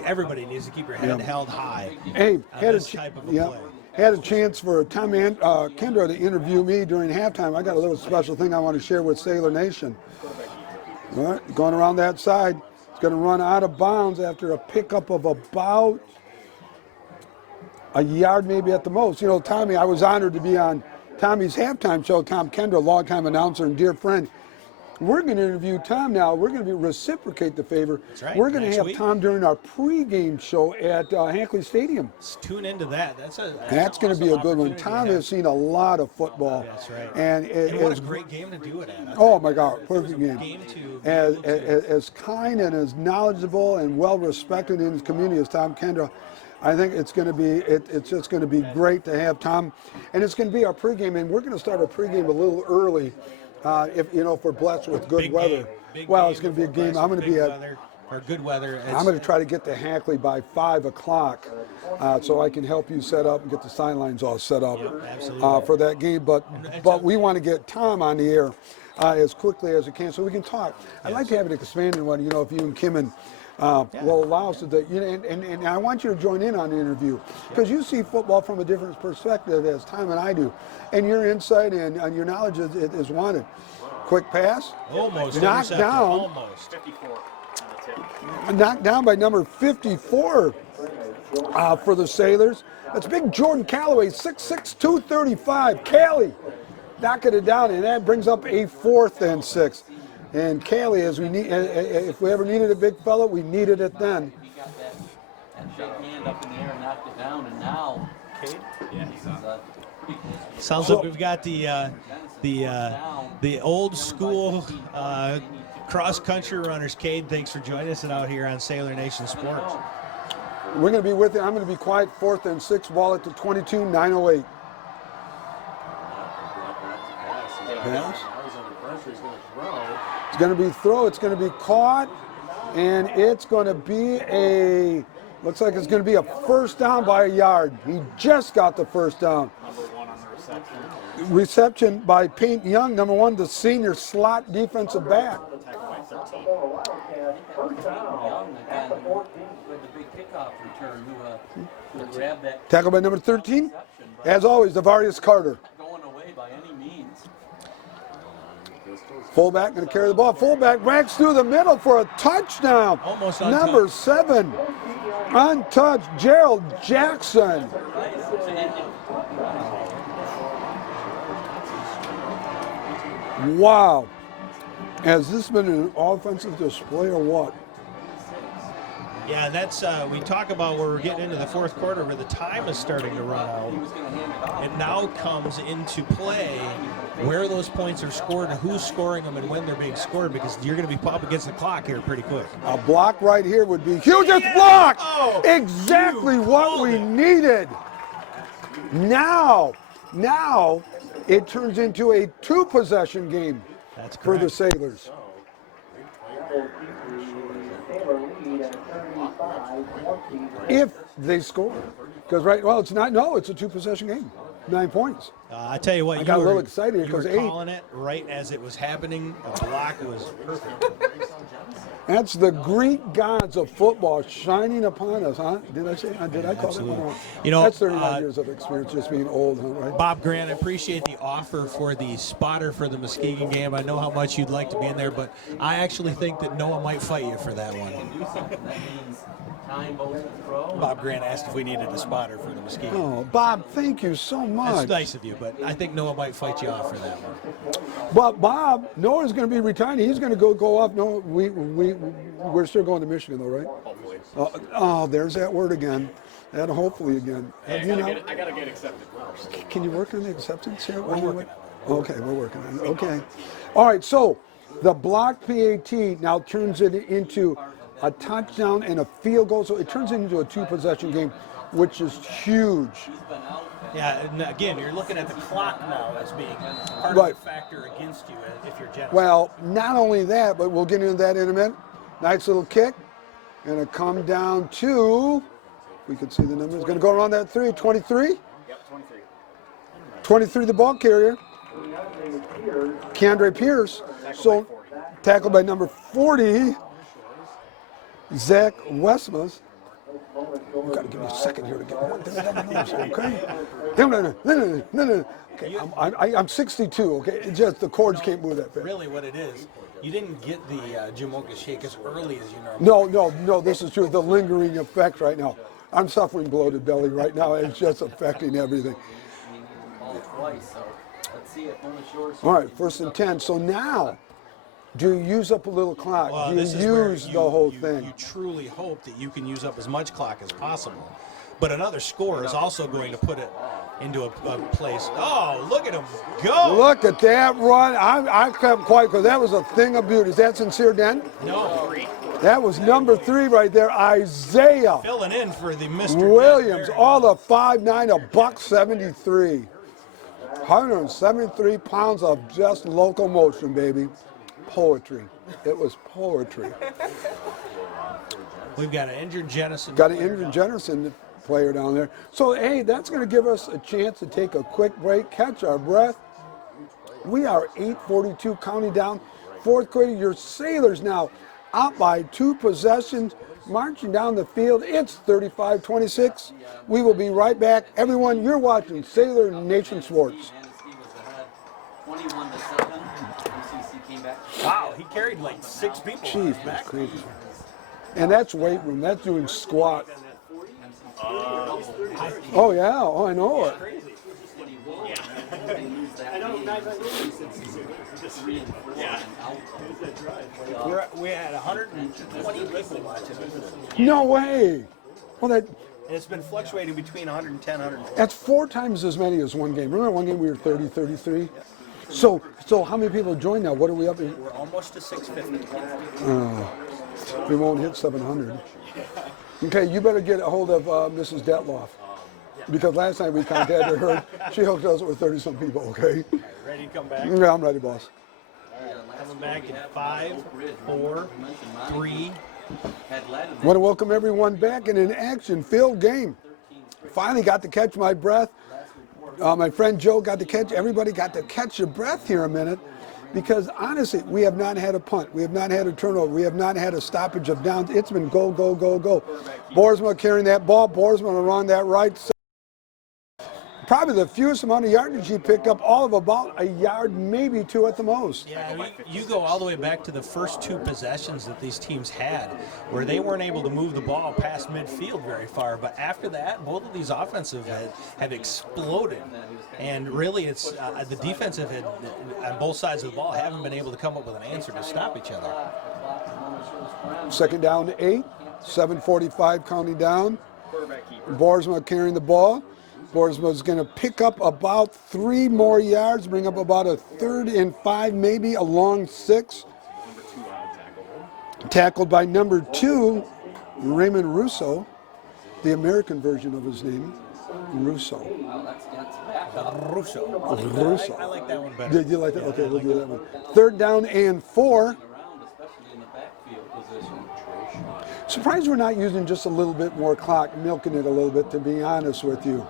everybody needs to keep your head held high. Hey, had this type of a play. Had a chance for Tom Kendra to interview me during halftime. I got a little special thing I want to share with Sailor Nation. All right, going around that side. It's going to run out of bounds after a pickup of about a yard maybe at the most. You know, Tommy, I was honored to be on Tommy's halftime show. Tom Kendra, longtime announcer and dear friend. We're going to interview Tom now. We're going to reciprocate the favor. That's right. We're going to Next have week. Tom during our pregame show at Hankley Stadium. Let's tune into that. That's Going to be a good one. opportunity Tom to has seen a lot of football. That's right. And, And what a great game to do it at. Oh my God, perfect game. To be As, able to- as kind and as knowledgeable and well respected in his community as Tom Kendra, I think it's going to be it's just going to be great to have Tom, and it's going to be our pregame, and we're going to start our pregame a little early, if we're blessed with good big weather. game. Big Well, game it's going to be a before game. Christmas, I'm going to big be at. weather, or good weather. I'm going to try to get to Hankley by 5 o'clock, so I can help you set up and get the sidelines all set up for that game. But we want to get Tom on the air as quickly as we can so we can talk. I'd like to have an expanded one. If you and Kim will allow us to do. And I want you to join in on the interview because you see football from a different perspective as Tom and I do, and your insight and your knowledge is wanted. Quick pass. Almost knocked intercepted. down. Almost. 54 on the tip. Knocked down by number 54 for the Sailors. That's big Jordan Calloway, 6'6", 235. Callie knocking it down, and that brings up a 4th and 6. And Callie, if we ever needed a big fella, we needed it then. He got that big hand up in the air and knocked it down, and now Cade? Yeah. he's Sounds like we've got the old school cross country runners. Cade, thanks for joining us and out here on Sailor Nation Sports. We're going to be with it. I'm going to be quiet. 4th and 6. Ball at the 22. 9:08. Pass. It's going to be throw. It's going to be caught, and it's going to be looks like it's going to be a first down by a yard. He just got the first down. Number 1 on the reception. Reception by Peyton Young, number 1, the senior slot defensive back. Tackled by 13. Young again with the big kickoff return who grabbed that. Tackled by number 13. As always, Devarius Carter. Going away by any means. Fullback going to carry the ball. Fullback breaks through the middle for a touchdown. Almost untouched. Number 7, untouched, Gerald Jackson. Wow. Has this been an offensive display or what? Yeah, that's we talk about where we're getting into the fourth quarter where the time is starting to run out. It now comes into play where those points are scored and who's scoring them and when they're being scored, because you're going to be up against the clock here pretty quick. A block right here would be huge. It's blocked! Oh, exactly what we needed. Now it turns into a 2-possession game for the Sailors. If they score. Because it's a 2-possession game. 9 points. I tell you what, I got a little excited you were because calling it right as it was happening. The block was perfect. That's the Greek gods of football shining upon us, huh? Did I say? Did I call Absolutely. it wrong? That's 39 years of experience, just being old, huh? Right? Bob Grant, I appreciate the offer for the spotter for the Muskegon game. I know how much you'd like to be in there, but I actually think that Noah might fight you for that one. Bob Grant asked if we needed a spotter for the Muskegon. Oh, Bob, thank you so much. That's nice of you, but I think Noah might fight you off for that one. But Bob, Noah's going to be retiring. He's going to go off. No, we're still going to Michigan, though, right? Hopefully. There's that word again. That hopefully again. I gotta get accepted first. Can you work on the acceptance here? We're working on it. Okay, we're working on it. Okay. All right, so the blocked PAT now turns it into a touchdown and a field goal. So it turns it into a 2-possession game, which is huge. Yeah, and again, you're looking at the clock now as being part Right. of the factor against you if you're Jenison. Well, not only that, but we'll get into that in a minute. Nice little kick. Going to come down to, we can see the numbers, going to go around that 23. Yep, 23. 23, the ball carrier. Keandre Pierce. So tackled by number 40, Zach Westmas. You've got to give me a second here to get one thing down the nose, okay? No. Okay, I'm 62, okay? It's just the cords can't move that fast. Really what it is, you didn't get the Jamocha shake as early as you normally No, this is true. The lingering effect right now. I'm suffering bloated belly right now. It's just affecting everything. Ball twice, so let's see if Mona Shores. All right, 1st and 10. So now, do you use up a little clock? Well, Do you this is where use the whole thing? You truly hope that you can use up as much clock as possible. But another score is also going to put it into a place. Oh, look at him go! Look at that run. I kept quiet because that was a thing of beauty. Is that Sincere Den? No, That was number 3 right there, Isaiah filling in for the Mr. Williams. Denver. All the 5'9", $173. 173 pounds of just locomotion, baby. Poetry. It was poetry. We've got an injured Jenison. Got an injured Jenison player down there. So, hey, that's going to give us a chance to take a quick break, catch our breath. We are 8:42 counting down. 4th quarter, your Sailors now out by 2 possessions, marching down the field. It's 35-26. We will be right back. Everyone, you're watching Sailor Nation Sports. 21-7. UCC came back. Wow, he carried like 6 people. on Jeez, his that's back. crazy. And that's weight room. That's doing squat. Oh, yeah. Oh, I know it. We had 120 people watching. No way. Well, And it's been fluctuating between 110 and 120. that's 4 times as many as one game. Remember one game we were 30, 33? So how many people joined now? What are we up to? We're almost to 650. We won't hit 700. Okay, you better get a hold of Mrs. Detloff. Because last time we contacted her, she hooked us with 30-some people, okay? Ready to come back? Yeah, I'm ready, boss. Coming back in 5, 4, 3. Want to welcome everyone back in an action-filled game. Finally got to catch my breath. My friend Joe got to catch, everybody got to catch your breath here a minute. Because honestly, we have not had a punt. We have not had a turnover. We have not had a stoppage of downs. It's been go, go, go, go. Boersma carrying that ball. Boersma around that right side. Probably the fewest amount of yardage he picked up, all of about a yard, maybe 2 at the most. Yeah, I mean, you go all the way back to the first 2 possessions that these teams had, where they weren't able to move the ball past midfield very far. But after that, both of these offensive have exploded. And really, it's the defensive had, on both sides of the ball haven't been able to come up with an answer to stop each other. 2nd down to 8, 7:45 counting down. Boersma carrying the ball. Boersma's going to pick up about 3 more yards, bring up about a 3rd and 5, maybe a long 6. Tackled by number 2, Raymond Russo, the American version of his name, Russo. Russo. I like that one better. Did you like that? Okay, we'll do that one. 3rd down and 4. Surprised we're not using just a little bit more clock, milking it a little bit, to be honest with you.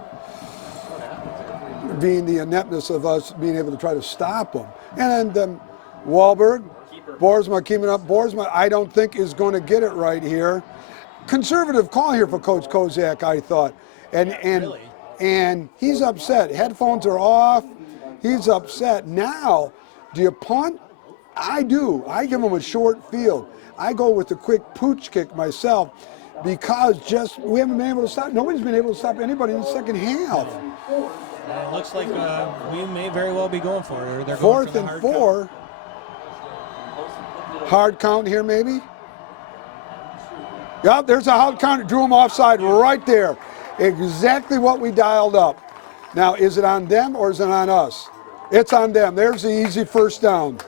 Being the ineptness of us being able to try to stop them. And Wahlberg, Boersma keeping up. Boersma, I don't think, is going to get it right here. Conservative call here for Coach Kozak, I thought. And he's upset. Headphones are off. He's upset. Now, do you punt? I do. I give him a short field. I go with the quick pooch kick myself because we haven't been able to stop. Nobody's been able to stop anybody in the second half. It looks like we may very well be going for it. They're 4th going and 4. Hard count here, maybe? Yep, there's a hard count. Drew him offside right there. Exactly what we dialed up. Now, is it on them or is it on us? It's on them. There's the easy 1st down.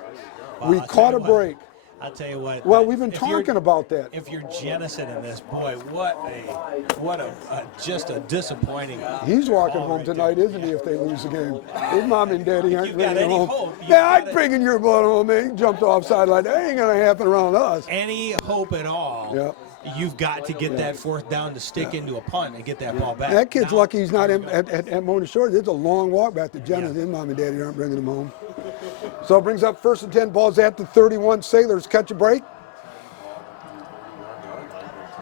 We caught a break. I'll tell you what. Well, we've been talking about that. If you're Jenison in this, boy, what a just a disappointing. He's walking call home right tonight, there. isn't he, if they lose the game? His mom and daddy aren't You've got bringing him any home. hope, you've Yeah, got I'm bringing your blood home, man. He jumped off sideline. That ain't going to happen around us. Any hope at all? Yeah. You've got to get that 4th down to stick into a punt and get that ball back. That kid's Now- lucky he's not at Mona Shores. It's a long walk back to Jenison. His mom and daddy aren't bringing him home. So it brings up 1st and 10. Ball's at the 31. Sailors catch a break.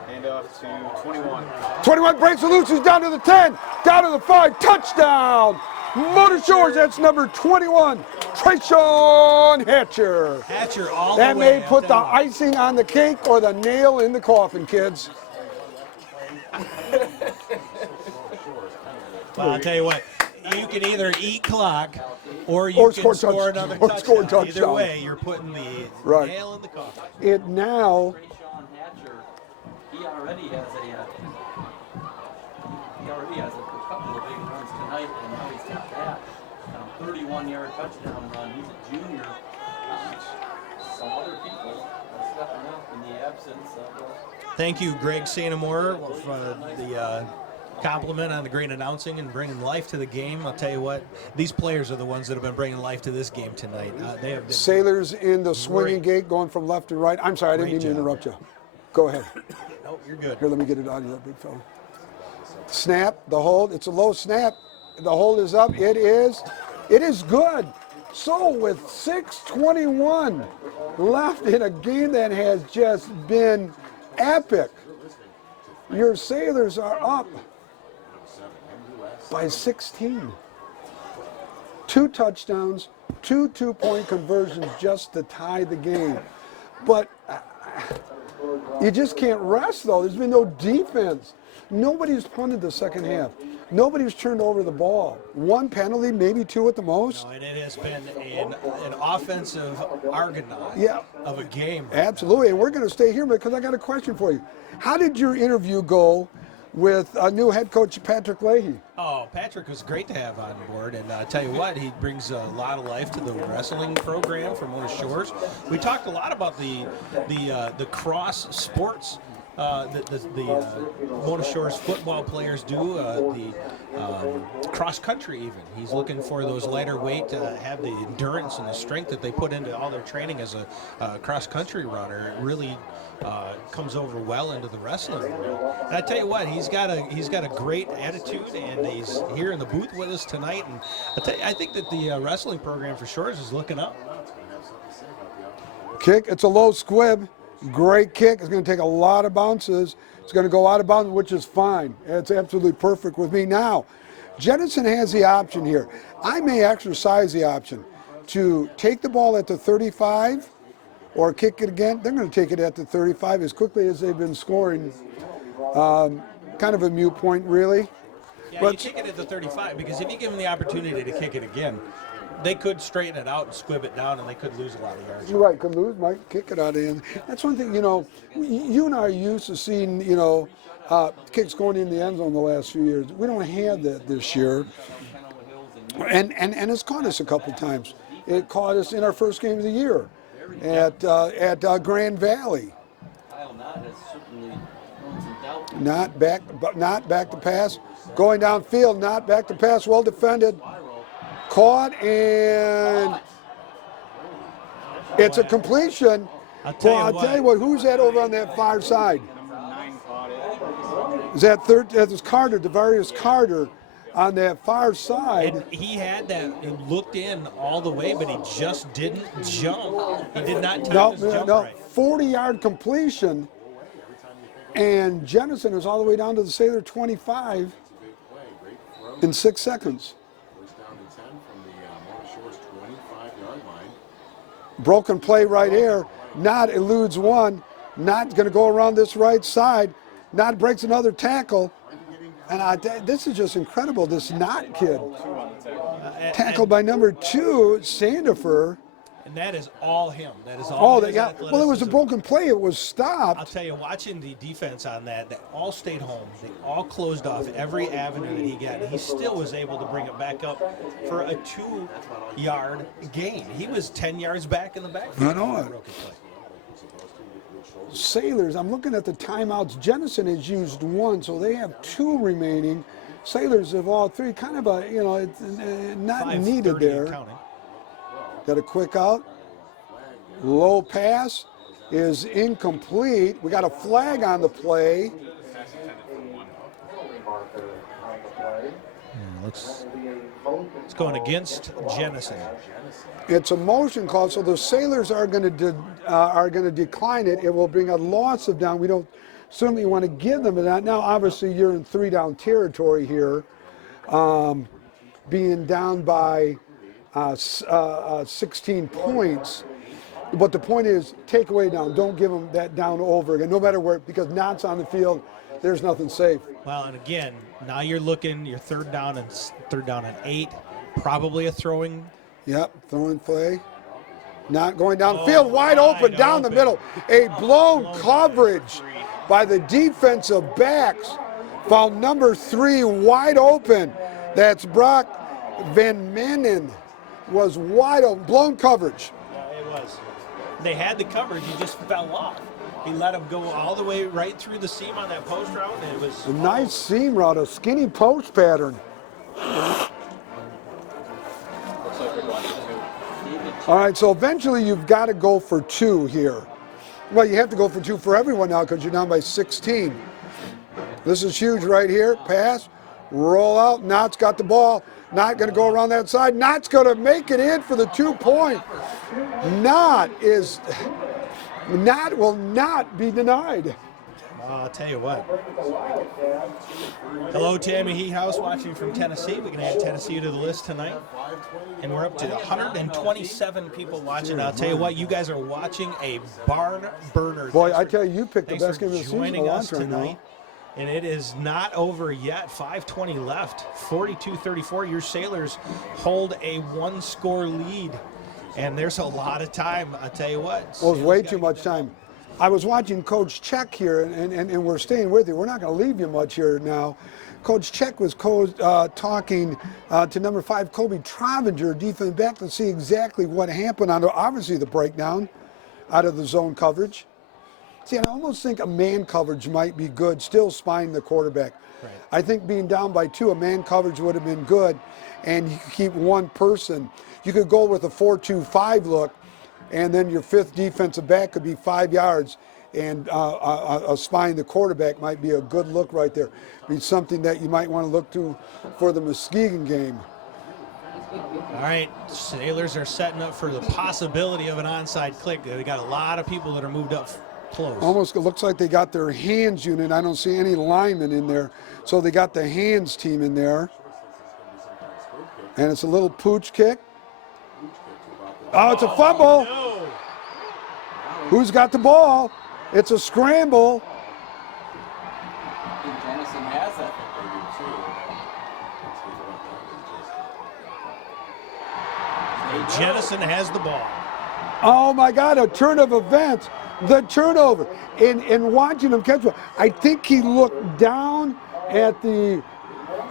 Hand off to 21. 21 breaks and looses down to the 10, down to the 5, touchdown! Mona Shores, that's number 21, Trayshawn Hatcher. Hatcher all That the way. may put the icing on the cake or the nail in the coffin, kids. Well, I'll tell you what. You can either eat clock or you can score another touchdown. Either way, you're putting the nail in the coffin. It now. Sean Hatcher, he already has a couple of big runs tonight, and now he's got that 31-yard touchdown run. He's a junior. Some other people are stepping up in the absence of. Thank you, Greg Santamore, for the compliment on the great announcing and bringing life to the game. I'll tell you what, these players are the ones that have been bringing life to this game tonight. They have been Sailors in the swinging gate going from left to right. I'm sorry, I didn't mean to interrupt you. Go ahead. No, you're good. Here, let me get it out of that big fella. Snap, the hold. It's a low snap. The hold is up. It is good. So with 6:21 left in a game that has just been epic, your Sailors are up by 16. 2 touchdowns, 2 two-point conversions just to tie the game. But you just can't rest, though. There's been no defense. Nobody's punted the second half. Nobody's turned over the ball. 1 penalty, maybe 2 at the most. No, and it has been an offensive Argonaut of a game. Absolutely, and we're going to stay here because I got a question for you. How did your interview go with new head coach Patrick Leahy? Oh, Patrick was great to have on board, and I tell you what, he brings a lot of life to the wrestling program for Mona Shores. We talked a lot about the cross sports the Mona Shores football players do, the cross country even. He's looking for those lighter weight to have the endurance and the strength that they put into all their training as a cross country runner. It really comes over well into the wrestling world. And I tell you what, he's got a great attitude, and he's here in the booth with us tonight. And I think that the wrestling program for Shores is looking up. Kick, it's a low squib. Great kick. It's going to take a lot of bounces. It's going to go out of bounds, which is fine. It's absolutely perfect with me. Now, Jenison has the option here. I may exercise the option to take the ball at the 35 or kick it again. They're going to take it at the 35 as quickly as they've been scoring. Kind of a moot point, really. Yeah, but you kick it at the 35 because if you give them the opportunity to kick it again, they could straighten it out and squib it down, and they could lose a lot of yards. You're right, could lose, might kick it out of the end. That's one thing, you and I are used to seeing, kicks going in the end zone the last few years. We don't have that this year. And it's caught us a couple times. It caught us in our first game of the year at Grand Valley. Not back to pass. Going downfield, not back to pass, well defended. Caught, and it's a completion. I'll tell you what, who's that over on that far side? Is that that's Carter, Devarius Carter on that far side. And he had that, he looked in all the way, but he just didn't jump. He did not time his jump right. 40-yard completion, and Jenison is all the way down to the Sailor 25 in 6 seconds. Broken play right here. Knott eludes one. Knott going to go around this right side. Knott breaks another tackle. And this is just incredible, this Knott kid. Tackled by number 2, Sandifer. And that is all him. That is all his athleticism. Well, it was a broken play. It was stopped. I'll tell you, watching the defense on that, they all stayed home. They all closed off every avenue that he got. He still was able to bring it back up for a 2-yard gain. He was 10 yards back in the backfield. I know it. Sailors, I'm looking at the timeouts. Jenison has used 1, so they have 2 remaining. Sailors have all 3. Kind of a, it's not needed there. Got a quick out. Low pass is incomplete. We got a flag on the play. It's going against Jenison. It's a motion call, so the Sailors are going to decline it. It will bring a loss of down. We don't certainly want to give them that. Now, obviously, you're in 3-down territory here, being down by 16 points. But the point is, take away down. Don't give them that down over again, no matter where, because Knott's on the field. there's nothing safe. Well, and again, now you're looking, you're third down and 8, probably a throwing. Yep, throwing play. Not going downfield, wide open, down the middle. A blown coverage by the defensive backs. Found number 3 wide open. That's Brock Van Manen. Was wide open, blown coverage. Yeah, it was. They had the coverage, he just fell off. He let him go all the way right through the seam on that post route, and it was A nice seam route, a skinny post pattern. All right, so eventually you've got to go for 2 here. Well, you have to go for 2 for everyone now because you're down by 16. This is huge right here. Pass, roll out. Knott's got the ball. Knott going to go around that side. Knott's going to make it in for the 2-point. Knott will not be denied. I'll tell you what. Hello, Tammy Heat House watching from Tennessee. We can add Tennessee to the list tonight. And we're up to 127 people watching. I'll tell you what, you guys are watching a barn burner. Boy, I tell you picked the best game of the season. Joining us right tonight. now. And it is not over yet. 5:20 left. 42-34. Your Sailors hold a 1-score lead. And there's a lot of time. I'll tell you what. Well, it's way too much time. I was watching Coach Check here, and we're staying with you. We're not going to leave you much here now. Coach Check was talking to number 5, Kobe Trovinger, defensive back, to see exactly what happened on obviously the breakdown out of the zone coverage. See, I almost think a man coverage might be good, still spying the quarterback. Right. I think being down by 2, a man coverage would have been good, and you could keep one person. You could go with a 4-2-5 look, and then your 5th defensive back could be 5 yards, and spying the quarterback might be a good look right there. Be something that you might want to look to for the Muskegon game. All right, Sailors are setting up for the possibility of an onside kick. They got a lot of people that are moved up close. Almost, it looks like they got their hands unit. I don't see any linemen in there, so they got the hands team in there. And it's a little pooch kick. Oh, it's a fumble. No. Who's got the ball? It's a scramble. I think Jenison has that. Jenison has the ball. Oh my God, a turn of events. The turnover. And watching him catch it, I think he looked down at the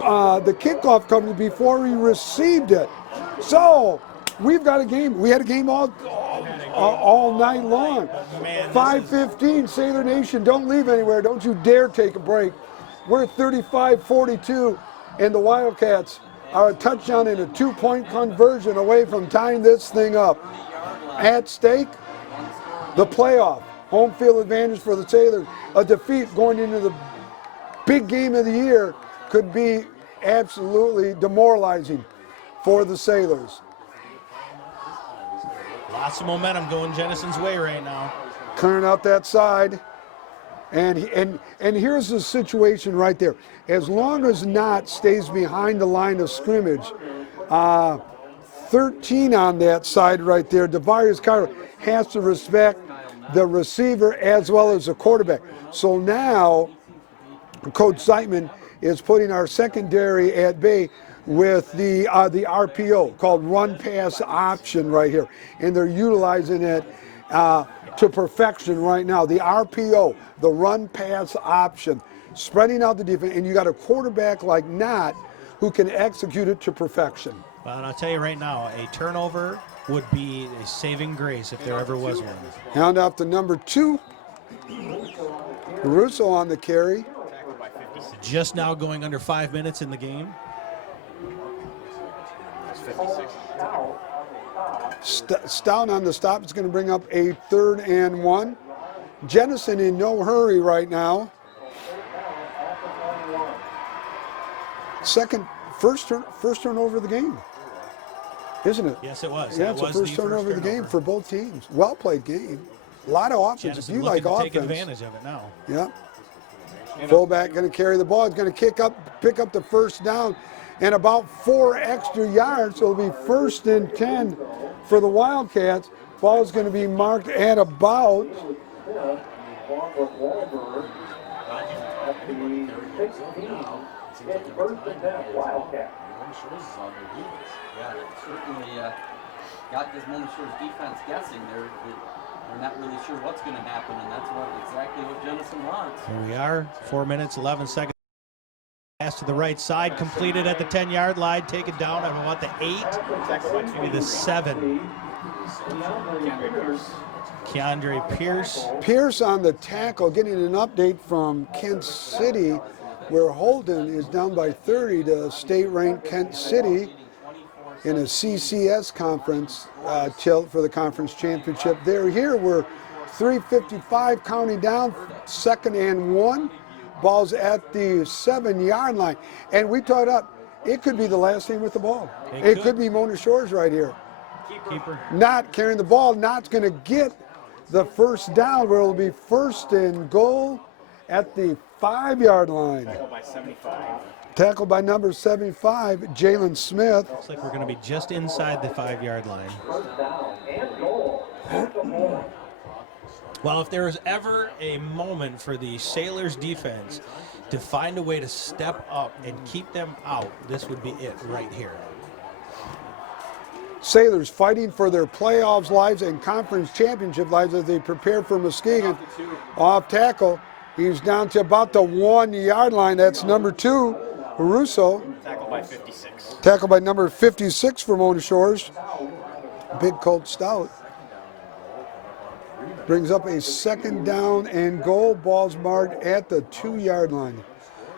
kickoff coverage before he received it. So we've got a game. We had a game all night long. 5:15, Sailor Nation, don't leave anywhere. Don't you dare take a break. We're 35-42, and the Wildcats are a touchdown and a 2-point conversion away from tying this thing up. At stake, the playoff. Home field advantage for the Sailors. A defeat going into the big game of the year could be absolutely demoralizing for the Sailors. Lots of momentum going Jenison's way right now. Clearing out that side. And here's the situation right there. As long as Knott stays behind the line of scrimmage, 13 on that side right there, Devarius Cairo has to respect the receiver as well as the quarterback. So now Coach Zeitman is putting our secondary at bay with the RPO, called run pass option right here. And they're utilizing it to perfection right now. The RPO, the run pass option, spreading out the defense, and you got a quarterback like Knott who can execute it to perfection. Well, and I'll tell you right now, a turnover would be a saving grace if there ever was one. Hand off to number 2. Russo on the carry. Just now going under 5 minutes in the game. Stout on the stop. It's going to bring up a 3rd and 1. Jenison in no hurry right now. First turnover of the game, isn't it? Yes, it was. Yeah, it's the first turnover of the game for both teams. Well played game. A lot of offense. Jenison If you like offense, take advantage of it now. Yeah. Fullback going to carry the ball. He's going to pick up the first down, and about 4 extra yards. So it'll be 1st and 10 for the Wildcats. Ball is going to be marked at about anybody carrying himself now. It seems like every time Mona Shores is on their heels. Yeah, it certainly got this Mona Shores defense guessing. They're not really sure what's going to happen, and that's exactly what Jenison wants. Here we are, 4 minutes, 11 seconds. Pass to the right side, completed at the 10-yard line, taken down at about the 8, maybe the 7. Keandre Pierce. Pierce on the tackle, getting an update from Kent City, where Holden is down by 30 to state-ranked Kent City in a CCS conference tilt for the conference championship. They're here. We're 3:55 counting down, 2nd and 1. Ball's at the 7-yard line. And we talked up, it could be the last team with the ball. It could be Mona Shores right here. Keeper. Not carrying the ball, not going to get the first down, where it'll be 1st and goal at the 5-yard line. Tackled by 75. Tackled by number 75, Jalen Smith. Looks like we're going to be just inside the 5-yard line. Well, if there was ever a moment for the Sailors defense to find a way to step up and keep them out, this would be it right here. Sailors fighting for their playoffs lives and conference championship lives as they prepare for Muskegon. Off tackle, he's down to about the 1-yard line. That's number 2, Russo. Tackled by 56. Tackled by number 56 for Mona Shores. Big Colt Stout. Brings up a 2nd down and goal. Ball's marked at the 2-yard line.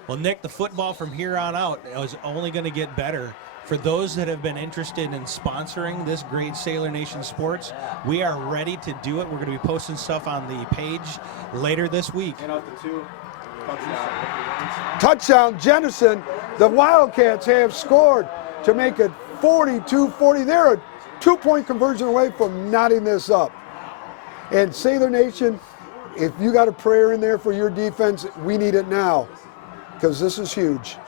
Well, Nick, the football from here on out is only going to get better. For those that have been interested in sponsoring this great Sailor Nation sports, we are ready to do it. We're going to be posting stuff on the page later this week. And out the 2. Touchdown, Jenison. The Wildcats have scored to make it 42-40. They're a 2-point conversion away from knotting this up. And Sailor Nation, if you got a prayer in there for your defense, we need it now, because this is huge.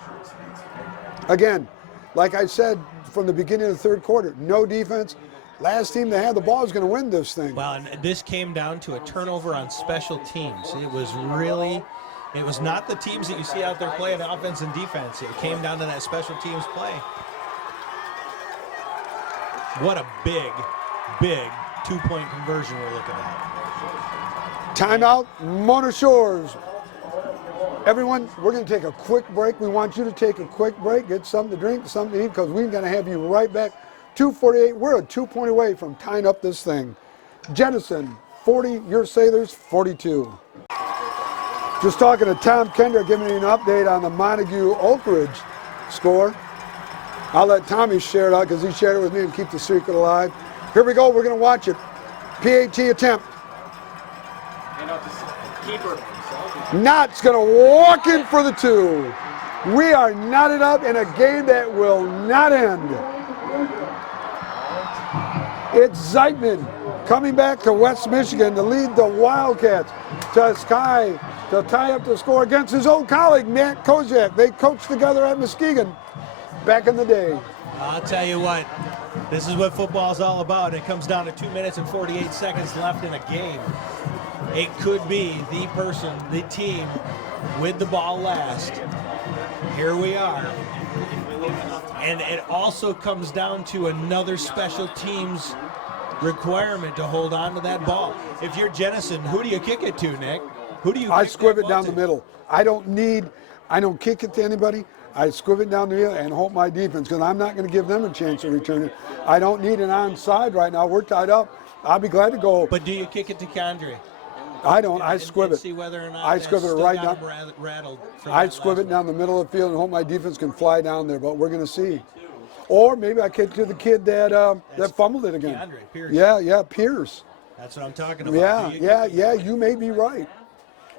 Again, like I said from the beginning of the 3rd quarter, no defense. Last team that had the ball is going to win this thing. Well, and this came down to a turnover on special teams. It was not the teams that you see out there playing offense and defense. It came down to that special teams play. What a big 2-point conversion we're looking at. Timeout, Mona Shores. Everyone, we're going to take a quick break. We want you to take a quick break, get something to drink, something to eat, because we're going to have you right back. 2:48, we're a 2-point away from tying up this thing. Jenison, 40, your Sailors, 42. Just talking to Tom Kendrick, giving you an update on the Montague Oak Ridge score. I'll let Tommy share it out because he shared it with me and keep the secret alive. Here we go, we're going to watch it. PAT attempt. And out the keeper. Knott's going to walk in for the 2. We are knotted up in a game that will not end. It's Zeitman coming back to West Michigan to lead the Wildcats to Sky to tie up the score against his old colleague, Matt Kozak. They coached together at Muskegon back in the day. I'll tell you what, this is what football's all about. It comes down to 2 minutes and 48 seconds left in a game. It could be the team with the ball last. Here we are. And it also comes down to another special teams requirement to hold on to that ball. If you're Jenison, who do you kick it to, Nick? Who do you I kick squib that it down ball the to? middle. I don't kick it to anybody. I squib it down the middle and hope my defense, because I'm not going to give them a chance to return it. I don't need an onside right now. We're tied up. I'll be glad to go. But do you kick it to Keandre? I don't. I squib it. See whether or not I squib it that's right still down. got him rattled from I that squib last it down the middle of the field and hope my defense can fly down there, but we're going to see. Or maybe I kick to the kid that fumbled it again. Keandre Pierce. Yeah, Pierce. That's what I'm talking about. Yeah, you may be right.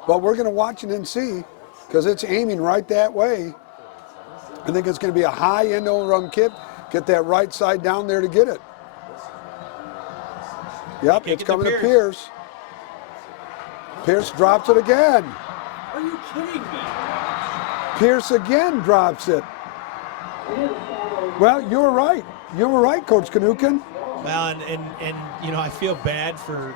But we're going to watch it and see, because it's aiming right that way. I think it's going to be a high end on run kick. Get that right side down there to get it. Yep, Kick it's it to coming to Pierce. Pierce. Pierce drops it again. Are you kidding me? Pierce again drops it. Well, you were right. You were right, Coach Kanukin. Well, and you know, I feel bad for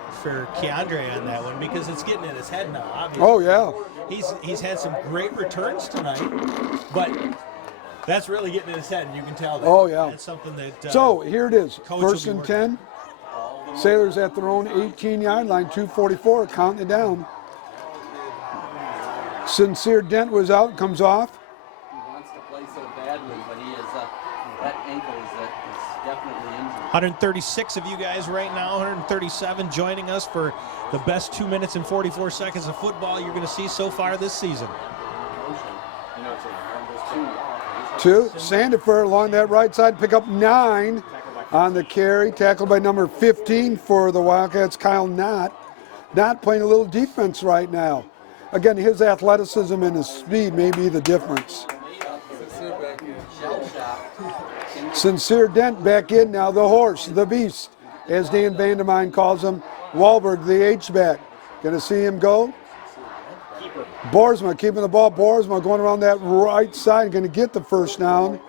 Keandre on that one because it's getting in his head now, obviously. Oh, yeah. he's had some great returns tonight, but that's really getting in his head, and you can tell that. Oh, yeah. That's something that. So here it is, Coach will first be and working 10. Sailors at their own 18-yard line, 2:44, counting it down. Sincere Dent was out, comes off. He wants to play so badly, but he is that ankle is definitely injured. 136 of you guys right now, 137 joining us for the best 2 minutes and 44 seconds of football you're going to see so far this season. Two, Sandifer along that right side, pick up 9 on the carry, tackled by number 15 for the Wildcats, Kyle Knott. Knott playing a little defense right now. Again, his athleticism and his speed may be the difference. Sincere Dent back in now, the horse, the beast, as Dan Vandermine calls him. Wahlberg, the H-back. Going to see him go. Boersma keeping the ball. Boersma going around that right side, going to get the first down.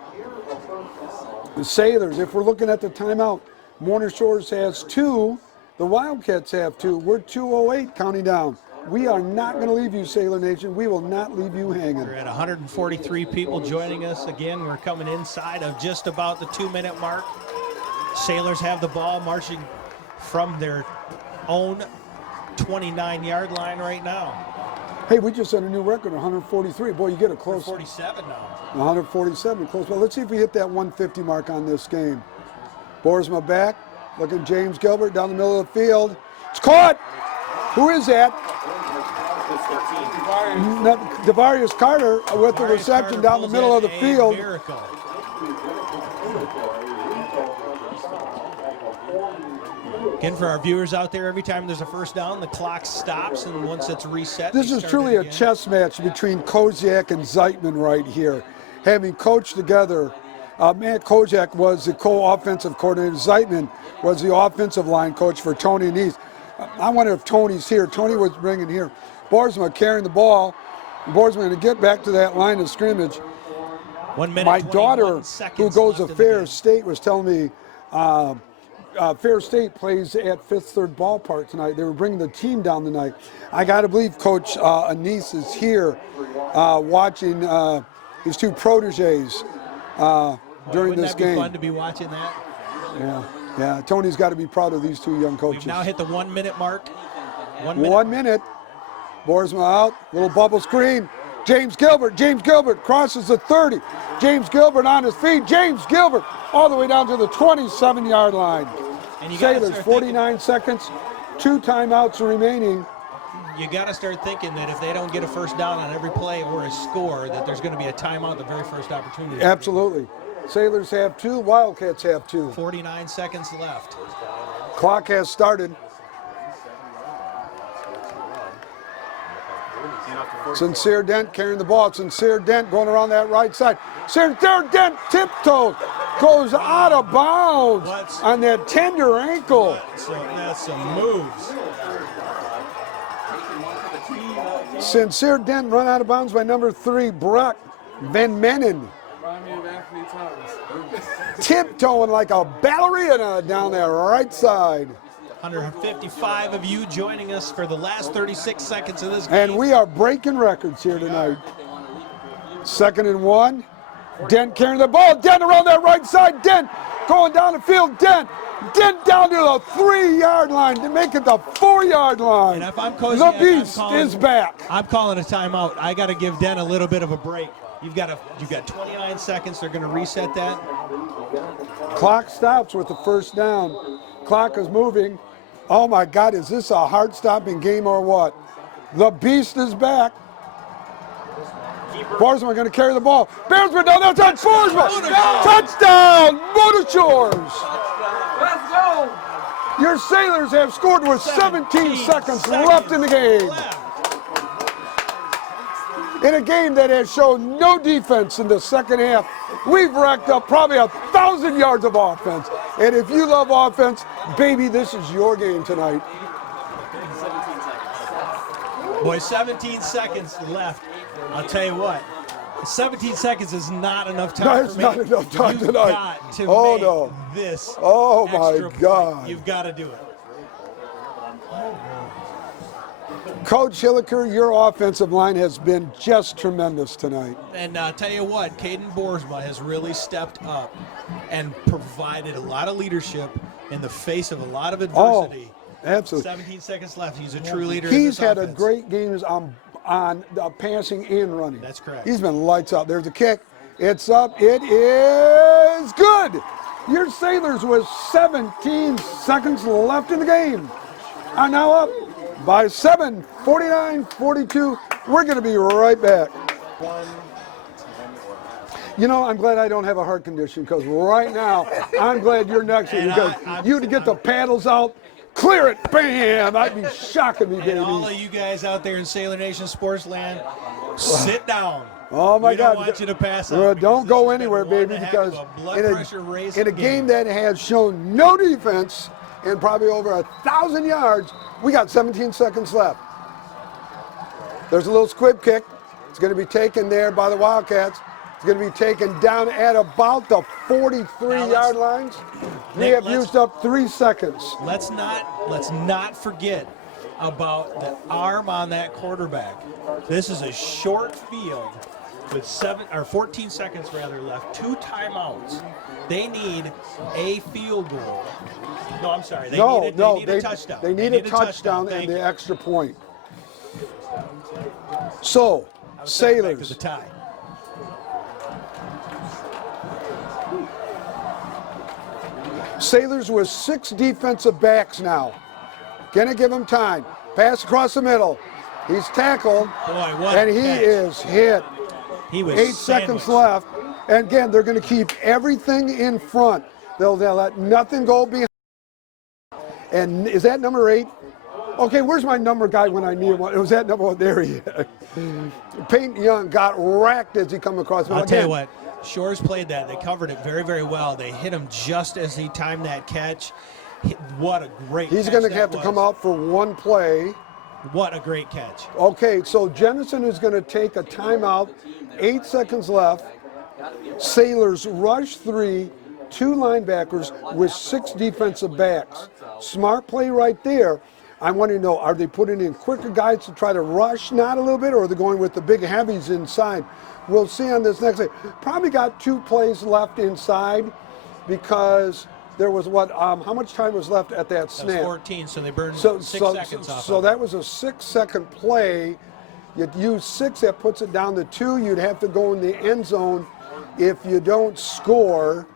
The Sailors, if we're looking at the timeout, Warner Shores has 2. The Wildcats have 2. We're 2:08 counting down. We are not going to leave you, Sailor Nation. We will not leave you hanging. We're at 143 people joining us. Again, we're coming inside of just about the 2-minute mark. Sailors have the ball marching from their own 29-yard line right now. Hey, we just set a new record, 143. Boy, you get a close. 47 now. 147, close. Well, let's see if we hit that 150 mark on this game. Boersma back, looking James Gilbert down the middle of the field. It's caught! Who is that? Devarius Carter with the reception down the middle of the field. Miracle. Again, for our viewers out there, every time there's a first down, the clock stops, and once it's reset, This is truly a chess match between Koziak and Zeitman right here. Having coached together, Matt Koziak was the co-offensive coordinator. Zeitman was the offensive line coach for Tony and East. I wonder if Tony's here. Tony was bringing here. Boersma carrying the ball. Boersma going to get back to that line of scrimmage. 1 minute, My daughter, who goes to Fair State, was telling me Fair State plays at Fifth Third Ballpark tonight. They were bringing the team down tonight. I got to believe Coach Anise is here watching his 2 proteges during this game. Wouldn't that be fun to be watching that? Yeah. Tony's got to be proud of these 2 young coaches. We've now hit the 1 minute mark. 1 minute. 1 minute. Boersma out. Little bubble screen. James Gilbert crosses the 30. James Gilbert on his feet. James Gilbert all the way down to the 27-yard line. And Sailors, 49 seconds, 2 timeouts remaining. You got to start thinking that if they don't get a first down on every play or a score, that there's going to be a timeout the very first opportunity. Absolutely. Sailors have 2, Wildcats have 2. 49 seconds left. Clock has started. Sincere Dent carrying the ball. Sincere Dent going around that right side. Sincere Dent tiptoes, goes out of bounds on that tender ankle. So that's some moves. Sincere Dent run out of bounds by number 3, Brock Van Menen. Tiptoeing like a ballerina down that right side. 155 of you joining us for the last 36 seconds of this game. And we are breaking records here tonight. 2nd and 1. Dent carrying the ball. Dent around that right side. Dent going down the field. Dent down to the 3-yard line to make it the 4-yard line. And if I'm coaching, the beast is back. I'm calling a timeout. I got to give Dent a little bit of a break. You've got 29 seconds. They're going to reset that. Clock stops with the first down. Clock is moving. Oh my God, is this a heart-stopping game or what? The beast is back. Boersma going to carry the ball. Bearsman down there, touch Boersma. Touchdown, Motor Shores. Let's go. Your Sailors have scored with 17 seconds left in the game. In a game that has shown no defense in the second half, we've racked up probably 1,000 yards of offense. And if you love offense, baby, this is your game tonight. Boy, 17 seconds left. I'll tell you what, 17 seconds is not enough time for me. Not enough time You've tonight. Got to Oh, make no. this Oh, my extra point. God. You've got to do it. Coach Hilliker, your offensive line has been just tremendous tonight. And tell you what, Caden Boersma has really stepped up and provided a lot of leadership in the face of a lot of adversity. Oh, absolutely. 17 seconds left. He's a true leader. He's in this had offense. a great game on passing and running. That's correct. He's been lights out. There's a kick. It's up. It is good. Your Sailors with 17 seconds left in the game are now up by 7, 49-42. We're going to be right back. You know, I'm glad I don't have a heart condition, because right now, I'm glad you're next to me, because you'd get the paddles out, clear it, bam! I'd be shocking me, baby. And all of you guys out there in Sailor Nation Sports Land, sit down. Oh my we God! don't want you to pass out. Don't go anywhere, baby, because in a game that has shown no defense and probably over 1,000 yards, we got 17 seconds left. There's a little squib kick. It's going to be taken there by the Wildcats. It's going to be taken down at about the 43-yard lines. We have used up 3 seconds. Let's not forget about the arm on that quarterback. This is a short field with 14 seconds left. 2 timeouts. They need a field goal. No, I'm sorry. They need a touchdown. They need a touchdown and the extra point. So, Sailors. Back to the tie. Sailors with 6 defensive backs now. Gonna give him time. Pass across the middle. He's tackled. Boy, what and he catch. is hit. He was 8 seconds left. And again, they're going to keep everything in front. They'll let nothing go behind. And is that number 8? Okay, where's my number guy when I need one? It was that number 1. There he is. Peyton Young got racked as he come across. I'll tell you what, Shores played that. They covered it very, very well. They hit him just as he timed that catch. What a great catch. He's going to have to come out for 1 play. What a great catch. Okay, so Jenison is going to take a timeout. 8 seconds left. Sailors rush 3, 2 linebackers with 6 defensive backs. Smart play right there. I want to know, are they putting in quicker guys to try to rush not a little bit, or are they going with the big heavies inside? We'll see on this next day. Probably got 2 plays left inside, because there was how much time was left at that snap? That was 14, so they burned 6 seconds off. So that was a 6-second play. You'd use 6, that puts it down to 2. You'd have to go in the end zone if you don't score.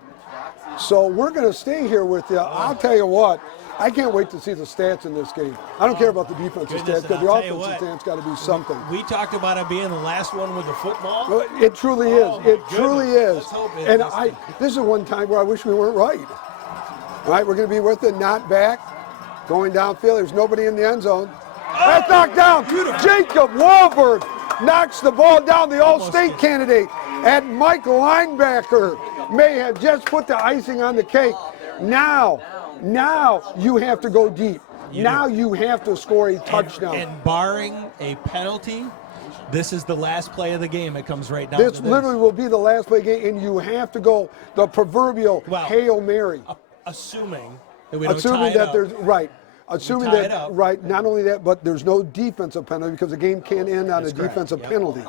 So we're going to stay here with you. I'll tell you what, I can't wait to see the stats in this game. I don't care about the defensive stats, because the offensive stats got to be something. We talked about it being the last one with the football. Well, it truly is. It truly is. Let's hope it And is. this is one time where I wish we weren't right. All right, we're going to be with it, not back. Going downfield, there's nobody in the end zone. That's knocked down. Jacob Wahlberg knocks the ball down. The All-State candidate and Mike linebacker may have just put the icing on the cake. Now you have to go deep. You have to score a touchdown. And barring a penalty, this is the last play of the game. It comes right down to this. This literally will be the last play game, and you have to go the proverbial Hail Mary. Assuming that we don't tie it up. There's right. Assuming that, right, not only that, but there's no defensive penalty, because the game can't end on a defensive penalty.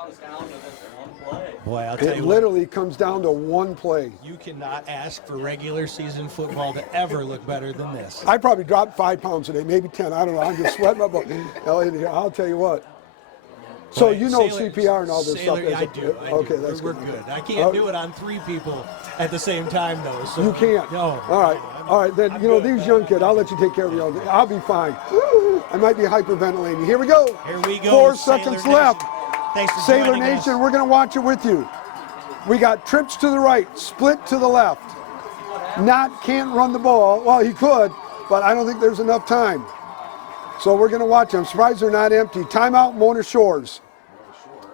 Boy, I'll tell you It literally comes down to 1 play. You cannot ask for regular season football to ever look better than this. I probably dropped 5 pounds today, maybe 10. I don't know. I'm just sweating my butt. I'll tell you what. So you know CPR and all this stuff. I do. Okay, that's We're good. I can't do it on 3 people at the same time, though. So you can't. No. All right. Then these young kids. I'll let you take care of your own. I'll be fine. I might be hyperventilating. Here we go. Here we go. 4 seconds left. Thanks for Sailor joining Nation, us. we're going to watch it with you. We got trips to the right, split to the left. Can't run the ball. Well, he could, but I don't think there's enough time. So we're going to watch them. I'm surprised they're not empty. Timeout, Mona Shores.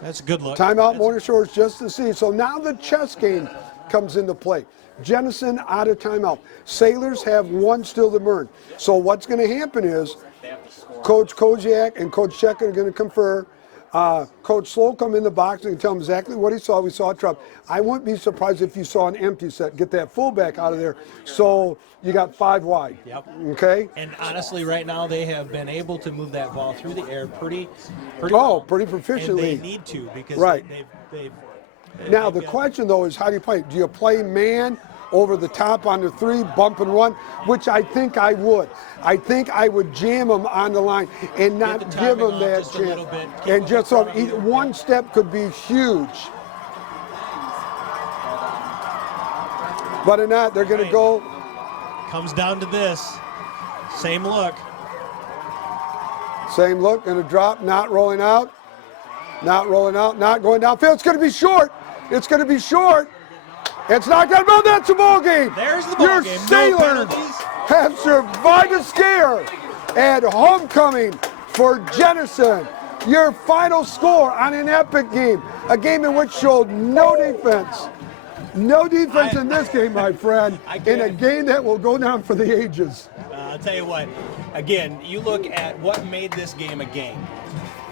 That's a good look. Timeout, Mona Shores, just to see. So now the chess game comes into play. Jenison out of timeout. Sailors have 1 still to burn. So what's going to happen is Coach Koziak and Coach Check are going to confer. Coach Slocum in the box and tell him exactly what he saw. We saw a trap. I wouldn't be surprised if you saw an empty set. Get that fullback out of there. So you got 5 wide. Yep. Okay. And honestly, right now they have been able to move that ball through the air pretty Oh, well. pretty proficiently. And they need to because Right. they've Now the question though is, how do you play? Do you play man over the top on the 3, bump and run, which I think I would. I think I would jam him on the line and not the give timing him off that just a chance. little bit. Keep And him just in so front of you. one step could be huge. But if not, they're going to go. Comes down to this. Same look. Same look, going to drop, not rolling out. Not rolling out, not going downfield. It's going to be short. It's going to be short. It's not going to be. That's a ball game. There's the ball Your game. No Sailors penalties. have survived a scare at homecoming for Jenison. Your final score on an epic game, a game in which showed no defense. No defense in this game, my friend, in a game that will go down for the ages. I'll tell you what, again, you look at what made this game a game.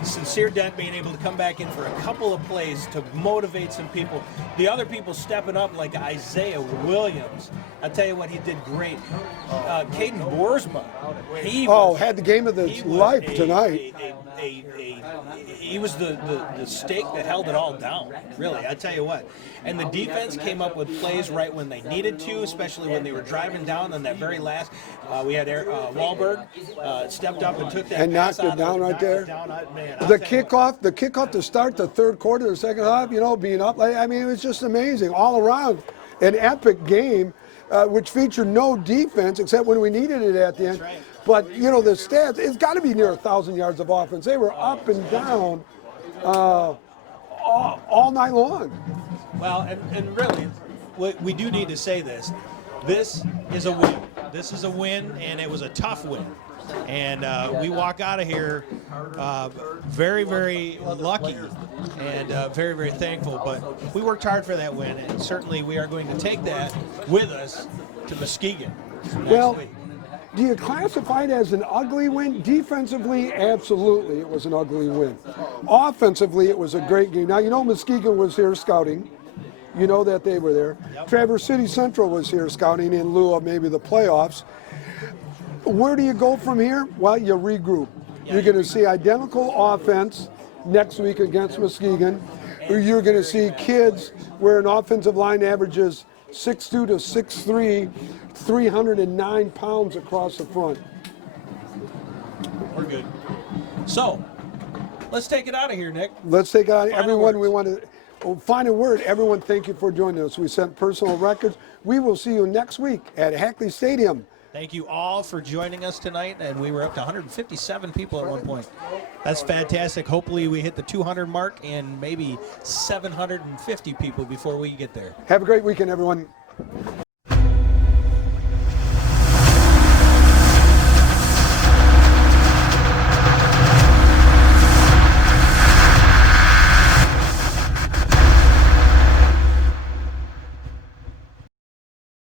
Sincere Dent being able to come back in for a couple of plays to motivate some people. The other people stepping up like Isaiah Williams. I tell you what, he did great. Caden Boersma, had the game of his life tonight. He was the stake that held it all down, really. I tell you what. And the defense came up with plays right when they needed to, especially when they were driving down on that very last. We had Wahlberg stepped up and took that And pass knocked it out down of right there. Man, The kickoff to start the third quarter, the second half, being up. I mean, it was just amazing all around. An epic game, which featured no defense except when we needed it at the end. right. But the stats, it's got to be near 1,000 yards of offense. They were up and down all night long. Well, and really, we do need to say this. This is a win. This is a win, and it was a tough win. And we walk out of here very, very lucky and very, very thankful. But we worked hard for that win, and certainly we are going to take that with us to Muskegon next week. Do you classify it as an ugly win? Defensively, absolutely, it was an ugly win. Offensively, it was a great game. Now, Muskegon was here scouting. You know that they were there. Yep. Traverse City Central was here scouting in lieu of maybe the playoffs. Where do you go from here? Well, you regroup. You're going to see identical offense next week against Muskegon. You're going to see kids where an offensive line averages 6'2" to 6'3", 309 pounds across the front. We're good. So, let's take it out of here, Nick. Let's take it out. Final Everyone, we words. want to final word. Everyone, thank you for joining us. We sent personal records. We will see you next week at Hackley Stadium. Thank you all for joining us tonight, and we were up to 157 people at one point. That's fantastic. Hopefully we hit the 200 mark and maybe 750 people before we get there. Have a great weekend, everyone.